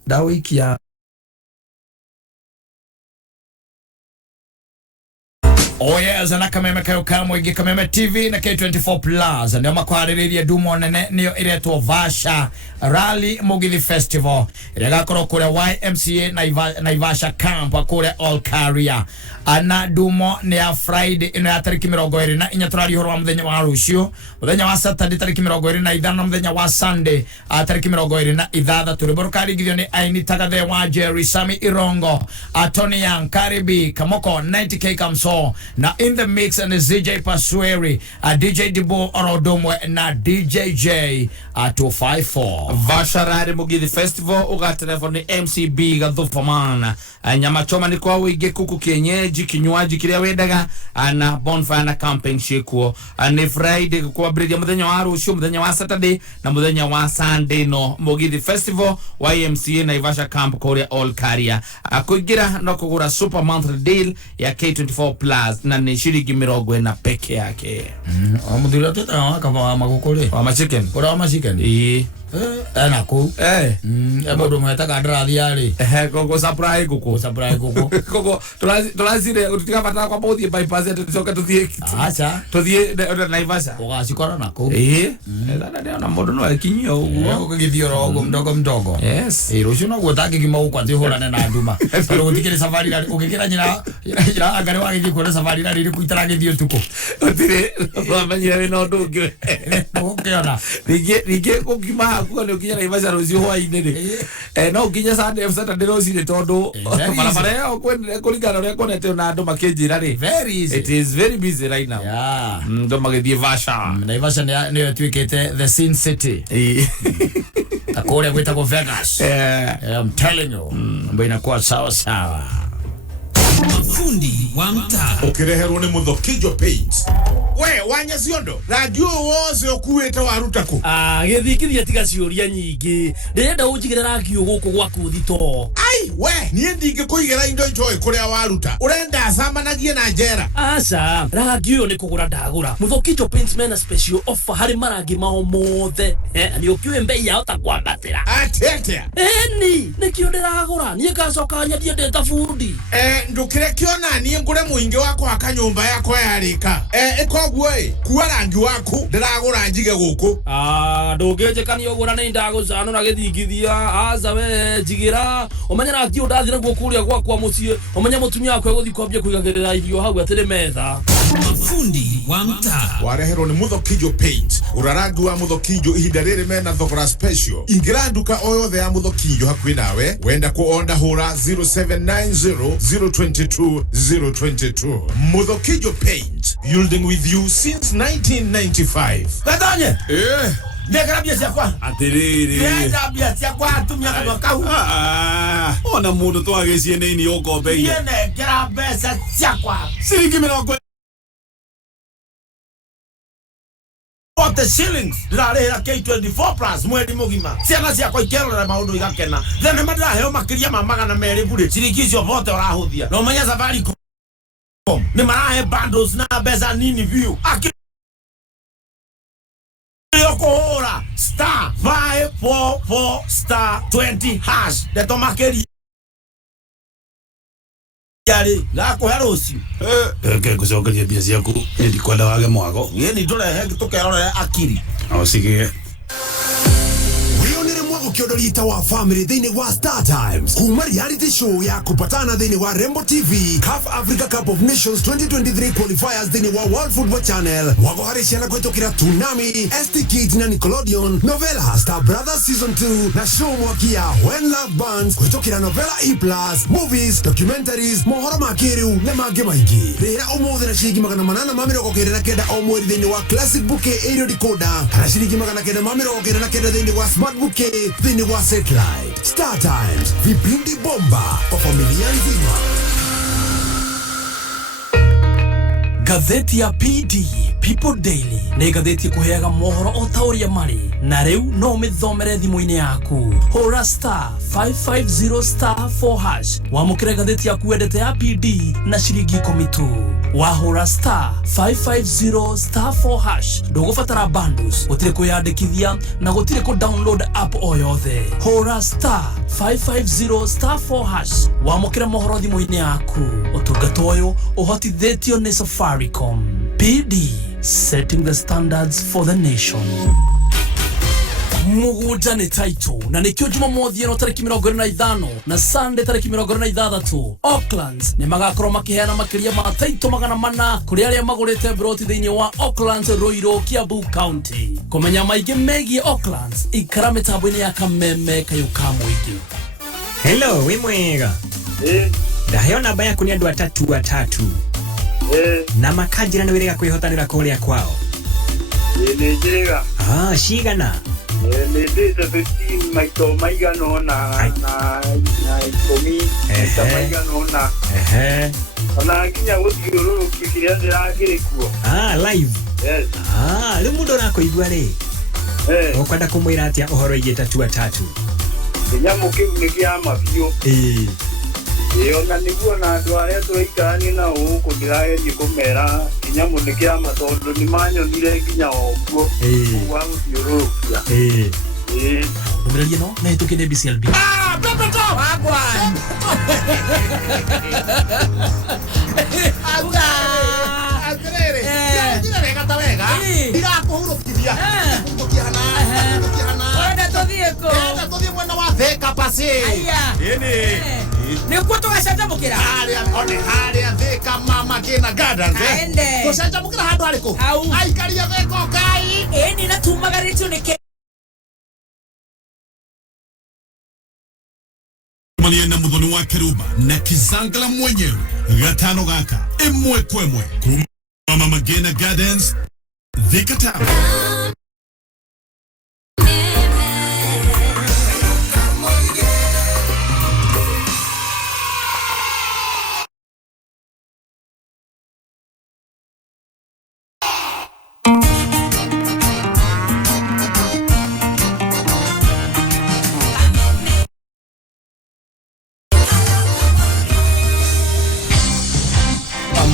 ndawikia Oh yes, na Kameme kayo kamwe Kameme TV na K24 Plus ndio makwaririria dumo nene niyo iretwo Vasha Rally Mugithi Festival iragakorwo kure YMCA na Ivasha Camp kure All Career ana dumo ni ya Friday ino ya tariki 24 turari horo muthenya wa rucio muthenya wa Saturday tariki 25 muthenya wa Sunday tariki 26 turiborukari ni aini tagathe wa Jerry Sami Irongo Atoni Yang Karibi Kamoko 90k Kamso na in the mix and ZJ Pasweri DJ Dibo Orodomwe na DJJ 254 Vasha Rally Mugithi Festival uga telefoni MCB gathufamana nyama choma ni kwa wige kuku kienyeji kinywaji kiria wendaga na bonfire na camping shikuo ni Friday kwa bridge muthenya wa rucio muthenya wa Saturday na muthenya wa Sunday no Mugithi Festival YMCA na Ivasha Camp Korea All Career kuingira no kugura super monthly deal ya K24 Plus na ni shilingi 40 peke yake amudhira teta wakava magukuri wa chicken ora wa chicken ana ko ebodo mwetaka ndirathi ari gogo surprise gogo tulazire utikapata kwa bothi bypass tutoka tuthie acha tuthie Naivasha ugacikora nako ndio na modo no akinyo ugo ukigithio rogo mdogo yes rucio no gutaki gima ukwa thihurane na nduma toro gutikire safari rali ukikira nyina agare wagithie kuona safari rali iri kuitara githio tuko utire wamanyira wina undu ungi ukiona rige gukima kuko ni ukinya Naivasha rucio hwaine ri no ukinya Saturday rucio tondu barabara yo kuringana ria konete na andu makinjira ri very easy it is very busy right now ndo magithie Vasha Naivasha ni twikite the Sin City akore gwitagwo Vegas I'm telling you mbo inakuwa sawa mafundi wa mtaa ukireherwo ni Muthokijo Paint we wanya ciondo radio wose okuwete warutako githikithia tiga ciuria nyingi ndirenda unjigire radio guku gwaku thito ai we nie ndingi kuigera indo njoy kuria waruta urenda acamanagie na njera aca radio ni kugura ndagura Muthokijo Paint mena special offer hari marangi mao mothe ni ukiwe mbei yao takwambatira atete ni kio ndiragura nie ngacoka nyendie ndeta fundi ndukire kiona nie ngure muingi wakwa akanyumba yakwa yarika koguo kuwa rangi waku ndiragura njige guku ndungijikania ugura ni ndagucano na githingithia aza we jigira umenyera ti undathire gukuria gwakwa mucie umenya mutumia wakwa guthi kwambia kuigagirira irio hau atire metha mafundi wa mtaa wareherwo ni Muthokijo Paint urarangi wa Muthokijo ihinda riri mena thogora special ingira nduka o yothe ya Muthokijo hakuhi nawe wenda kuonda hura 0790022022 Muthokijo Paint building with you since 1995 Kattaj Ndekera bia ciakwa atiriri ndenda bia ciakwa atumia kanwa kau ona mundu twagiciye nini ukombeire ndekera mbeca ciakwa ciringi 40 40 shillings ndirarihira K24 Plus mweri mugima ciana ciakwa ikerorera maundu igakena thene madiraheo makiria ma 200 bure ciringi icio vote urahuthia no menya Safaricom ni marahe bundles na mbeca nini view Yokohora star 544 star 20 hash deto makeri yari la ko harosi kucokeria mbia ciaku ndikwenda wage mwago ni turehe tukerorera akiri ausige ukiondoria wa family thini wa Star Times kuma reality show ya kupatana thini wa Rembo TV CAF Africa Cup of Nations 2023 qualifiers thini wa World Football Channel wago hari ciana kwetokira Tsunami ST Kids na Nickelodeon novela Star Brothers Season 2 na show mwakia When Love Burns kwetokira novela E+ movies documentaries mohoro makiru na mangĩ maingĩ rĩra ũmũthĩ na ciringi 899 o mweri thini wa Classic Bouquet Aerial Decoder kana ciringi 999 thini wa Smart Bouquet thini wa satellite. Star Times vipindi bomba kwa familia nzima. Gazeti ya PD People Daily nä ngathätie kå heaga mohoro o ta å rä a marä na rä u no mä thomere thimå-inä yaku håra star 550 star 4# wamå kä re ngathäti yaku wendete ya PD na ciringi 10 tu wahåra star 550 star 4# ndå gå batara bundles gå tirä kå yandä kithia na gå tirä kå download app o yothe håra star 550 star 4# wamå kä re mohoro thimå-inä yaku å tungata å yå å hotithätio nä Safaricom. PD, setting the standards for the nation. Mugunda ni title na nikio Jumamothi eno tariki 25 na Sunday tariki 26 Aucklands ni magakorwo makiheana makiria ma title 400 kuri aria magurite broti thiini wa Aucklands Ruiru Kiambu County. Kumenya maigi megie Aucklands ikara mitambo-ini ya kameme kayuka muigi. Hello, we mwega. Ndaheo namba yaku ni andu atatu. Na makanjira ni wirega kwihotanira kuria kwao. Ni njega. Cigana. Ni ndite 15 maito maigano na ikomi maigano na. Ona kinya guthiururu kikiria ndiragiri kuo. Live. Yes. Riu mundu arakuigua ri. Ukwenda kumwira atia uhoro igi atatu. Kinyamu kiu ni kia mafio. Ona niguo na andu aria turaikani na uku ndiragerie kumera kinyamu ni kia matondu ni manyonire kinya oguo wa guthiururukia Ndumĩrĩrie no na hĩtũkĩre BCLB. Pepeto! Wagwa! Aguga! Atirere! Ndire wega ta wega. Ndirakuhurũkithia. Wenda tũthiĩ kũ? Wenda tũthiĩ mwena wa Thika Pasi. Aya. Ĩni. Nĩkuo tũgacanjamũkĩra? Harĩa Thika Mama Kina Gardens. Aende. Tũcanjamũkĩra handũ harĩkũ? Hau. Aikaria Thika Ngai. Ĩni na tumagarĩtio nĩ Malienda mudhoni wa Keruba na Kizangala mwenyewe gatano gaka imwe kwemwe Mama Magena Gardens Thika Town.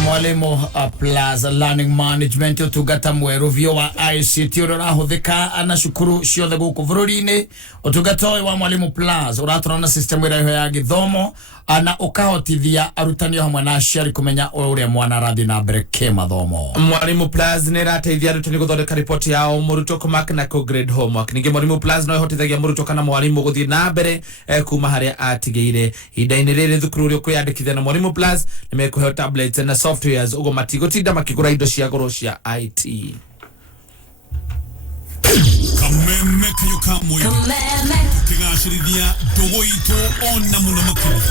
Mwalimu Plaza Learning Management utugata mweru vyo wa ICT urahuthika anashukuru ciothe guku bururi-ini utugata wa Mwalimu Plaza uraturana system ira ya githomo ana ukahotithia arutani hamwe na aciari kumenya uria mwana arathi na mbere kimathomo. Mwalimu Plaza ni rateithia arutani guthondeka report yao muruto kumaka na ko grade homework. Ningi Mwalimu Plaza no ihotithagia muruto kana mwalimu guthii na mbere kuma haria atigeire idaini riri thukuru uri kwiyandikithia na Mwalimu Plaza ni mekuhe tablets na softwares ugo matigotinda makigura indo cia goro cia IT. Kameme kayuka moyo kigashirithia dogo itu ona muno makiri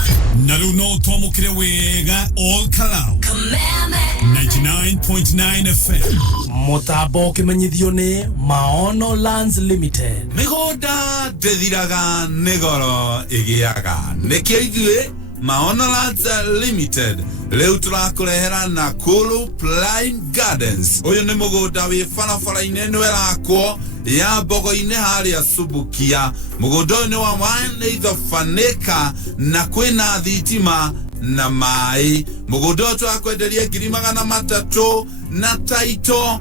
na riu no twamukire wega all kalau 99.9 FM Mutambo kimenyithio ni Maono Lands Limited. Migoda ndethiraga nigoro igiaga nikio ithue Maono Lands Limited leo turakurehera Nakuru Prime Gardens. Uyu ni mugunda wi barabara-ini nwerakwo ya Bogo-ini haria Subukia. Mugunda uyu ni wa 1.8 na kwina thitima na mai. Mugunda uyu twakwenderia 300,000 na taito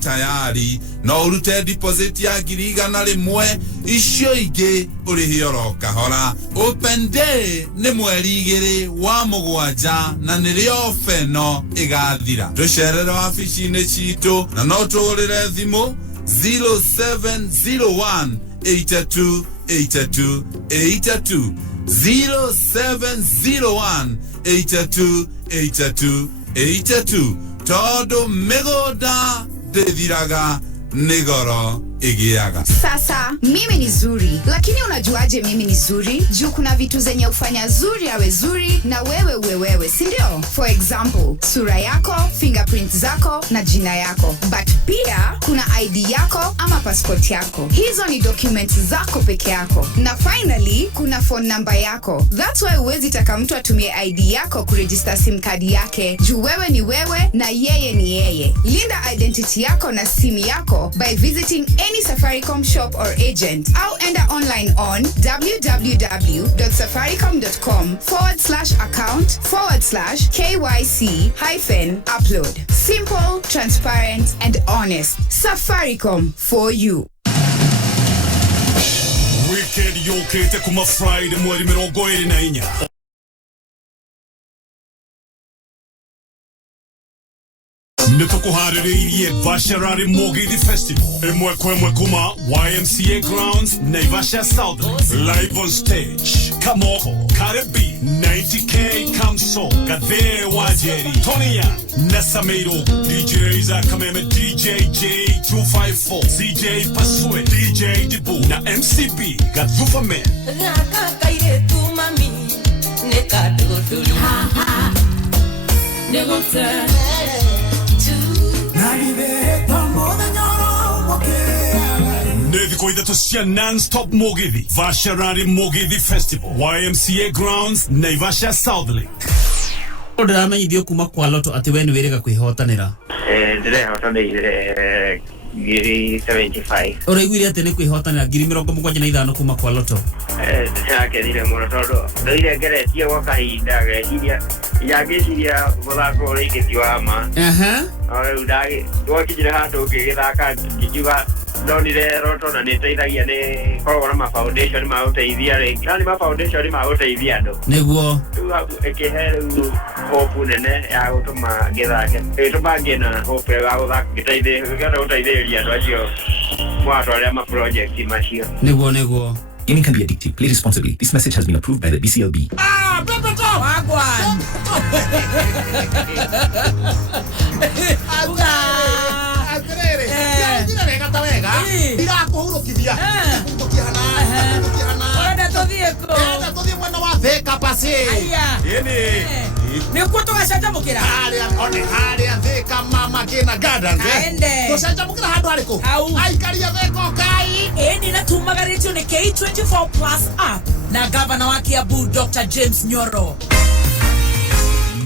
tayari no urute deposit ya 100,000 icio ingi urihi oro kahora. Open day ni mweri 2 wa mugwanja na nirio feno igathira. Tucerere wabici-ini citu na no turire thimu 0701 82 82 82 0701 82 82 82 todo megoda de diraga negoro igiaga. Sasa mimi ni zuri, lakini unajuaje mimi ni zuri? Juu kuna vitu zenye ufanya zuri awe zuri na wewe uwe wewe, si ndio? For example, sura yako, fingerprints zako na jina yako. But pia kuna ID yako ama passport yako. Hizo ni documents zako peke yako. Na finally, kuna phone number yako. That's why huwezi taka mtu atumie ID yako kuregister SIM card yake. Juu wewe ni wewe na yeye ni yeye. Linda identity yako na simu yako by visiting any Safaricom shop or agent. Au enda online on www.safaricom.com/account/KYC-upload. Simple, transparent, and honest. Safaricom for you. Weekend yokete kuma Friday mweri 24. Nitukuhaririirie Vasharari Mogithi Festival emwe kwemwe kuma YMCA Grounds Naivasha South live on stage Kamoko Karebi 90K Kamso Gathe Wajeri Tony Young Nasameiro DJs Akameme DJ J254 CJ Pasue DJ Dibu na MCB Gathufa Men Nakakaire tu mami nekadodoli ha ha negote Nevi koida tosia non-stop Mogithi Vasharari Mogithi Festival YMCA Grounds Naivasha South Lake. Ndirame ithio kuma kwa loto ati we ni wirega kwihotanira. Ndirehotanire ngiri 75. Uraiguire ati ni kwihotanira ngiri 75 kuma kwa loto. Ndirakenire muno tondu ndoire ngeretie gwa kahinda geciria yagiciria muthako urikitio ama. Riu ndwakinyire handu ngigithaka ngiuga ndonire roto na niteithagia ni koragwo na ma foundation ma uteithia ringi na ni ma foundation ma uteithia andu niguo ikihe riu hope nene ya gutuma ngithake ituma ngina hope ya guthaka ngiteithia uteithĩrĩria andu acio mwatwaria ma project macio niguo Gaming can be addictive. Play responsibly. This message has been approved by the BCLB. Wagwan. Nikuo tugacajamukira haria thika mama kina gardens tugacajamukira handu hariku aikaria thika kai eni na tumagaritio ni K24 plus app na gavana wa Kiambu Dr. James Nyoro.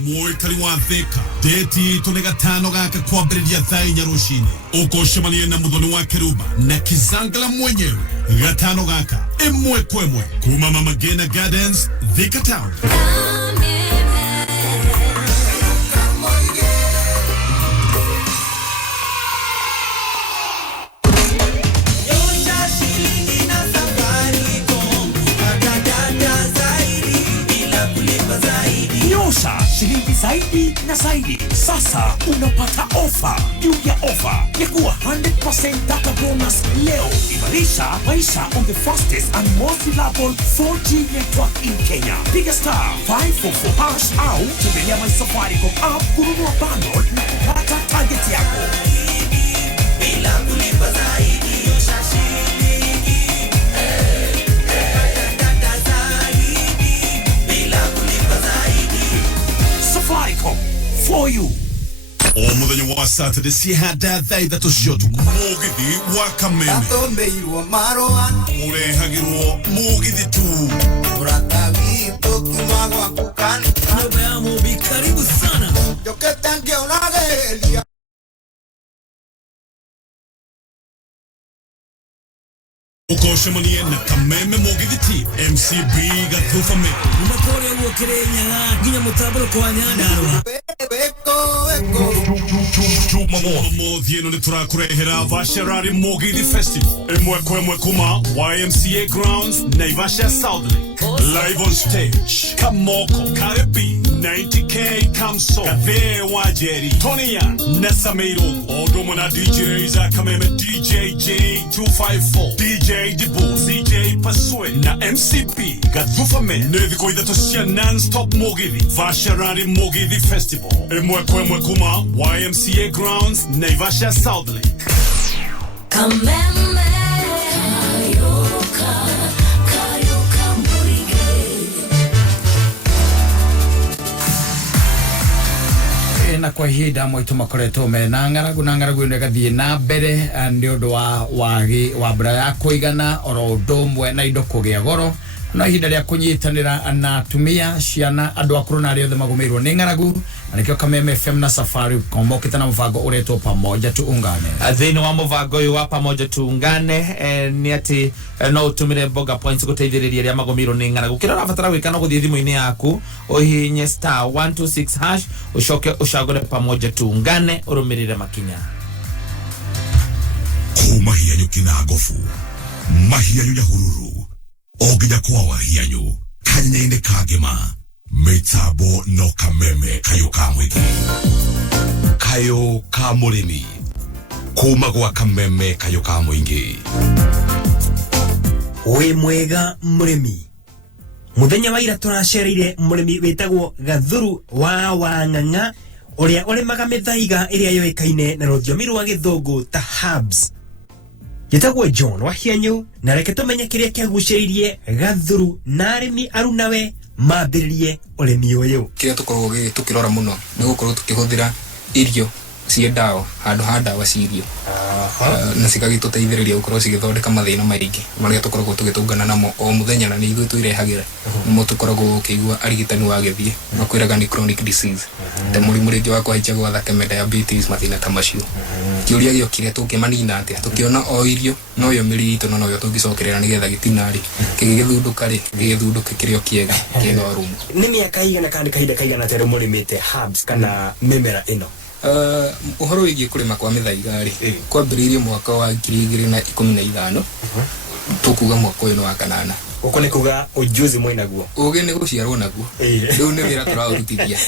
Mwikari wa thika deti tune gatano gaka kwambĩrĩria thaa 4 rũcinĩ ũkoshemania na mũthoni wa Keruba na Kizangala mwenyewe gatano gaka imwe kwemwe kuma Mama Ngina Gardens Thika Town. Shilingi zaidi na zaidi. Sasa unapata ofa juu ya ofa ya kuwa 100% data bonus leo. Imarisha maisha on the fastest and most reliable 4G network in Kenya. Piga star 544# au tembelea my Safaricom app kununua bundle na kupata target yako. Bila kulipa zaidi. Safaricom for you. Omuthenya wa Saturday si hada thaa 3 cia ũtukũ Mũgithi wa Kameme atombeirwo marũa ũrehagĩrwo mũgithi tu mũrata witũ kuma gwaku kani nyũmba ya Mũmbi karibu sana njokete ngĩũrageria ukoshemania na Kameme Mũgithi team MCB Gathufa Men unakoria guokere nyaga nginya mutaburo kwa nyandarwa Jumamothi ĩno nĩ tũrakũrehera Vasharari Mogithi Festival ĩmwe kwemwe kuma YMCA Grounds Naivasha South Lake live on stage Kamoko Karebi 90K Kamso Gathe Wajeri Tony Young Nasameiro Odomo na DJs Akameme DJ J254 DJ Dibu CJ Pasue na MCB Gathufa Men Nevi koida tosia non-stop Mogithi Vasharari Mogithi Festival imwe kwemwe kuma YMCA Grounds Naivasha South Lake. kameme kayoka mburige na kwa ihinda moitu makoretwo mena ng'aragu ĩno ĩgathiĩ na mbere nĩ ũndũ wa wagi wa mbura ya kũigana oro ũndũ ũmwe na indo kũgĩa goro no ihinda rĩa kũnyitanĩra na atumia ciana andũ akũrũ na arĩa othe magũmĩirwo nĩ ng'aragu na nĩkĩo Kameme FM na Safaricom mokĩte na mũbango ũretwo pamoja tuungane. Thĩinĩ wa mũbango ũyũ wa pamoja tuungane nĩ atĩ no ũtũmĩre Mboga Points gũteithĩrĩria arĩa magũmĩirwo nĩ ng'aragu. Kĩrĩa ũrabatara gwĩka no gũthiĩ thimũ-inĩ yaku ũhihinye *126# ũcoke ũcagũre pamoja tuungane ũrũmĩrĩre makinya. Kumahianyo kinagofu mahianyo nyahururu oginya kwa wahianyo kanyaine kagema metabo no Kameme kayo ka mwiki kayo ka murimi kuma gwa Kameme kayo ka mwingi we mwega murimi muthenya wa ira turacereire murimi witagwo Gathuru wa Wang'ang'a uria ũrĩmaga mĩthaiga ĩrĩa yoĩkaine na rũthiomi rwa gĩthũngũ ta herbs. Gĩtagwo John Wahianyo na reke tũmenye kĩrĩa kĩagucĩrĩirie Gathuru na arĩmi arunawe mambĩrĩrie ũrĩmi ũyũ. Kĩrĩa tũkoragwo tũkĩrora mũno nĩ gũkorwo tũkĩhũthĩra irio cia ndawa handũ ha ndawa cia irio na cigagĩtũteithĩrĩria gũkorwo cigĩthondeka mathĩna maingĩ marĩa tũkoragwo tũgĩtũngana namo o mũthenya na nĩ ithuĩ twĩrehagĩra nĩmo tũkoragwo ũkĩigua arigitani wagĩthiĩ makwĩraga nĩ chronic disease ta mũrimũ rĩngĩ wa kũhaica gwa thakame diabetes mathĩna ta macio. Kĩũria gĩokire tũkĩmanina atĩa tũkĩona o irio no yo mĩriri itũ no yo tũngĩcokerera nĩgetha gĩtinarĩ kĩgĩthundũka rĩ gĩgĩthundũke kĩrĩo kĩega kĩna warumu. Nĩ mĩaka igana kana kahinda kaigana atĩa mũrĩmĩte herbs kana mĩmera ĩno? Ũhoro wĩgiĩ kũrĩma kwa mĩthaiga rĩ kwambĩrĩirie mwaka wa 2015 tũkuga mwaka ũyũ wa kanana. Uko nĩ kuga ujuzi mwĩnaguo ũgĩ nĩ gũciarwo naguo rĩu nĩ wĩra tũraũrutithia.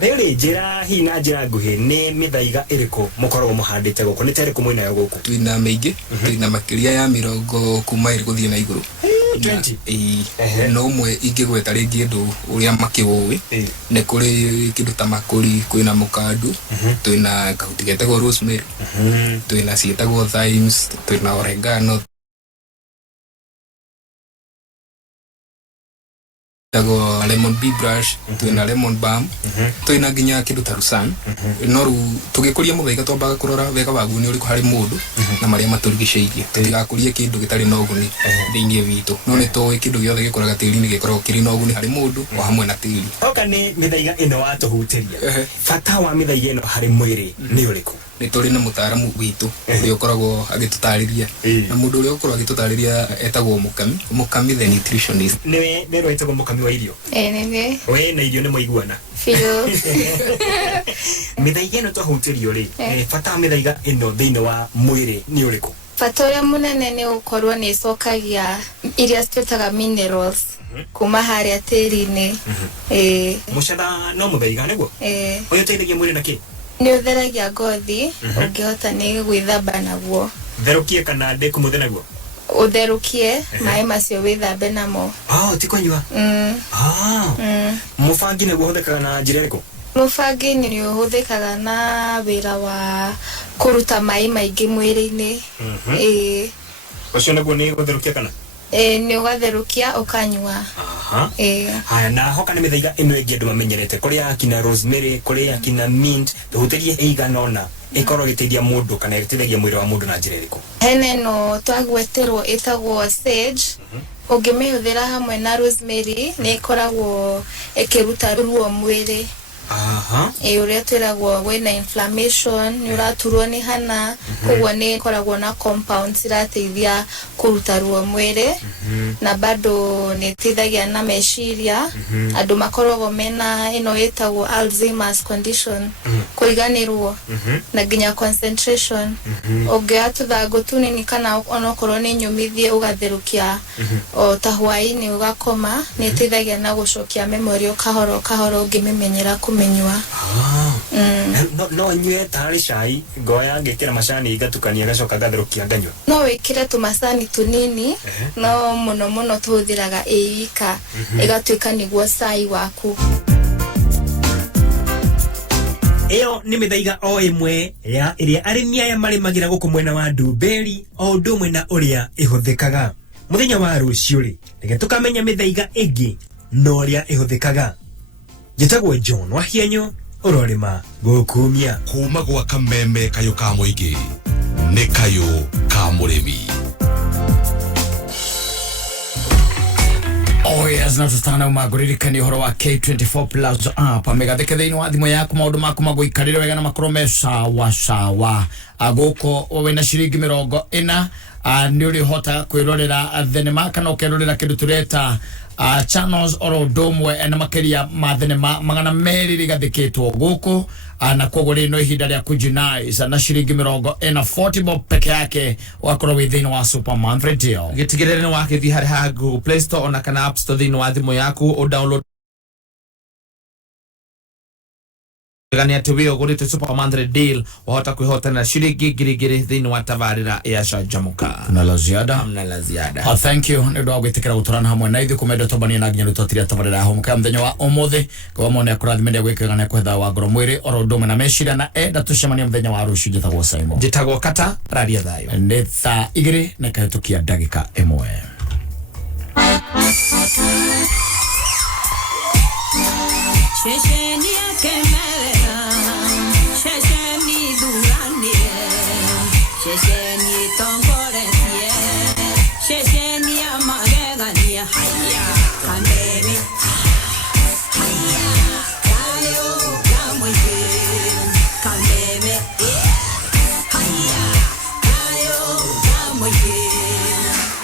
Rĩu rĩ njĩra hihi na njĩra nguhĩ nĩ mĩthaiga ĩrĩkũ mũkoragwo mũhandĩte gũkũ nĩ ta ĩrĩkũ mwĩnayo gũkũ? Twĩna mĩingĩ twĩna makĩria ya 20 kuma ĩrĩ gũthiĩ na igũrũ. 20 no mwe ingĩgweta rĩngĩ ndũ ũrĩa makĩũĩ nĩ kũrĩ kĩndũ ta makũri kwĩna mũkandu twĩna kahuti getagwo rosemary twĩna ciĩtagwo thymes twĩna oregano tago lemon bee brush twĩna lemon balm twĩna nginya kĩndũ ta rusan no rĩu tũgĩkũria mũthaiga twambaga kũrora wega waguo nĩ ũrĩkũ harĩ mũndũ na marĩa matũrigicĩirie tũtigakũrie kĩndũ gĩtarĩ na ũguni thĩinĩ witũ no nĩ tũĩ kĩndũ gĩothe gĩkoraga tĩri-inĩ gĩkoragwo kĩrĩ na ũguni harĩ mũndũ o hamwe na tĩri. Oka nĩ mĩthaiga ĩno watũhutĩria bata wa mĩthaiga ĩno harĩ mwĩrĩ nĩ ũrĩkũ? Nĩ tũrĩ na mũtaaramu witũ ũrĩa ũkoragwo agĩtũtarĩria na mũndũ ũrĩa ũkoragwo agĩtũtarĩria etagwo mũkami the nutritionist. Nĩwe wetagwo mũkami wa irio? Nĩwe. We na irio nĩ mũiguana? Biũ. Mĩthaiga ĩno twahutĩrio rĩ bata wa mĩthaiga ĩno thĩinĩ wa mwĩrĩ nĩ ũrĩkũ? Bata ũrĩa mũnene nĩ gũkorwo nĩ ĩcokagia iria twĩtaga minerals kuma harĩa tĩri-inĩ. Mũcatha no mũthaiga nĩguo? Ũyũ ũteithagia mwĩrĩ na kĩ? Nĩ ũtheragia ngothi ũngĩhota nĩ gwĩthamba naguo. Therũkie kana ndĩkũmũthe naguo? Ũtherũkie maĩ macio wĩthambe namo. Ti kũnyua? Mũbangi nĩguo ũhũthĩkaga na njĩra ĩrĩkũ? Mũbangi nĩ ũhũthĩkaga na wĩra wa kũruta maĩ maingĩ mwĩrĩ-inĩ. Ũcio nĩguo nĩ gũtherũkia kana? Nĩ ũgatherũkia ũkanyua. Haya na hoka nĩ mĩthaiga ĩno ĩngĩ andũ mamenyerete kũrĩ akina rosemary kũrĩ akina mint tũhutĩrie ĩigana ũna ĩkorwo ĩgĩteithia mũndũ kana ĩgĩteithagia mwĩrĩ wa mũndũ na njĩra ĩrĩkũ? Hena ĩno twagweterwo ĩtagwo sage ũngĩmĩhũthĩra hamwe na rosemary nĩ ĩkoragwo ĩkĩruta ruo mwĩrĩ. Ũrĩa twĩragwo wĩna inflammation nĩ ũraturwo nĩ hana koguo nĩ ĩkoragwo na compounds irateithia kũruta ruo mwĩrĩ na bado nĩ ĩteithagia na meciria andũ makoragwo mena ĩno ĩtagwo Alzheimer's condition kũiganĩrwo na nginya concentration. Ũngĩoya tũthangũ tũnini kana onokorwo nĩ nyũmithie ũgatherũkia o ta hwaĩ-inĩ ũgakoma nĩ ĩteithagia na gũcokia memory kahoro kahoro ũngĩmĩmenyera kũmenywa. No nyue tarĩ cai ngoya ngĩkĩra macani ngatukania gacoka ngatherũkia nganyua? No wĩkĩre tũmacani tũnini no mũno mũno tũhũthĩraga ĩika ĩgatuĩka nĩguo cai waku. Eo nĩ mĩthaiga o ĩmwe ya ĩrĩa arĩmi aya marĩmagĩra gũkũ mwena wa Ndumberi o ũndũ ũmwe na ũrĩa ĩhũthĩkaga. Mũthenya wa rũciũ rĩ, reke tũkamenya mĩthaiga ĩngĩ na ũrĩa ĩhũthĩkaga. Njĩtagwo John Wahienyo, ũrorĩma gũkumia. Kuma gwa kameme kayũ ka mũingĩ nĩ kayũ ka mũrĩmi. Oh yes, na tutana umaguririkani uhoro wa K24 Plus app amegatheke thiini wa thimu yaku maundu maku maguikarire wega na makorome sawa agoko wena ciringi 40 ni uri hota kwirorera thenema kana ukirorera kindu tureta channels oro domwe na makeria ma thenema magana meriri gathikitwo guku na kogore no ihinda rya kujinaiza na ciringi 40 bob peke yake wakorwo within wa Superman deal gitigirene wake thi hari ha Google Play Store ona kana App Store thini wa thimu yaku o download gani atuwe ogorite Superman deal wahota kwihotana ciringi ngiri thini wa tabarira ya Shajamuka na la ziada thank you ni ndo gwitikira guturana hamwe na ithu kumenda tobania na nginya rutotira tabarira Humuka mthenya wa umuthi kwa mone akurathimende gwikira na kwetha wa ngoro mwiri oro ndome na meshira na enda tucemania mthenya wa rucio njitagwo Saimo njitagwo Kata raria thayo ni thaa 2 na kahitukia ndagika 1 Shesheni akemera, shesheni duranie, shesheni tongoretie, shesheni amagegania haya.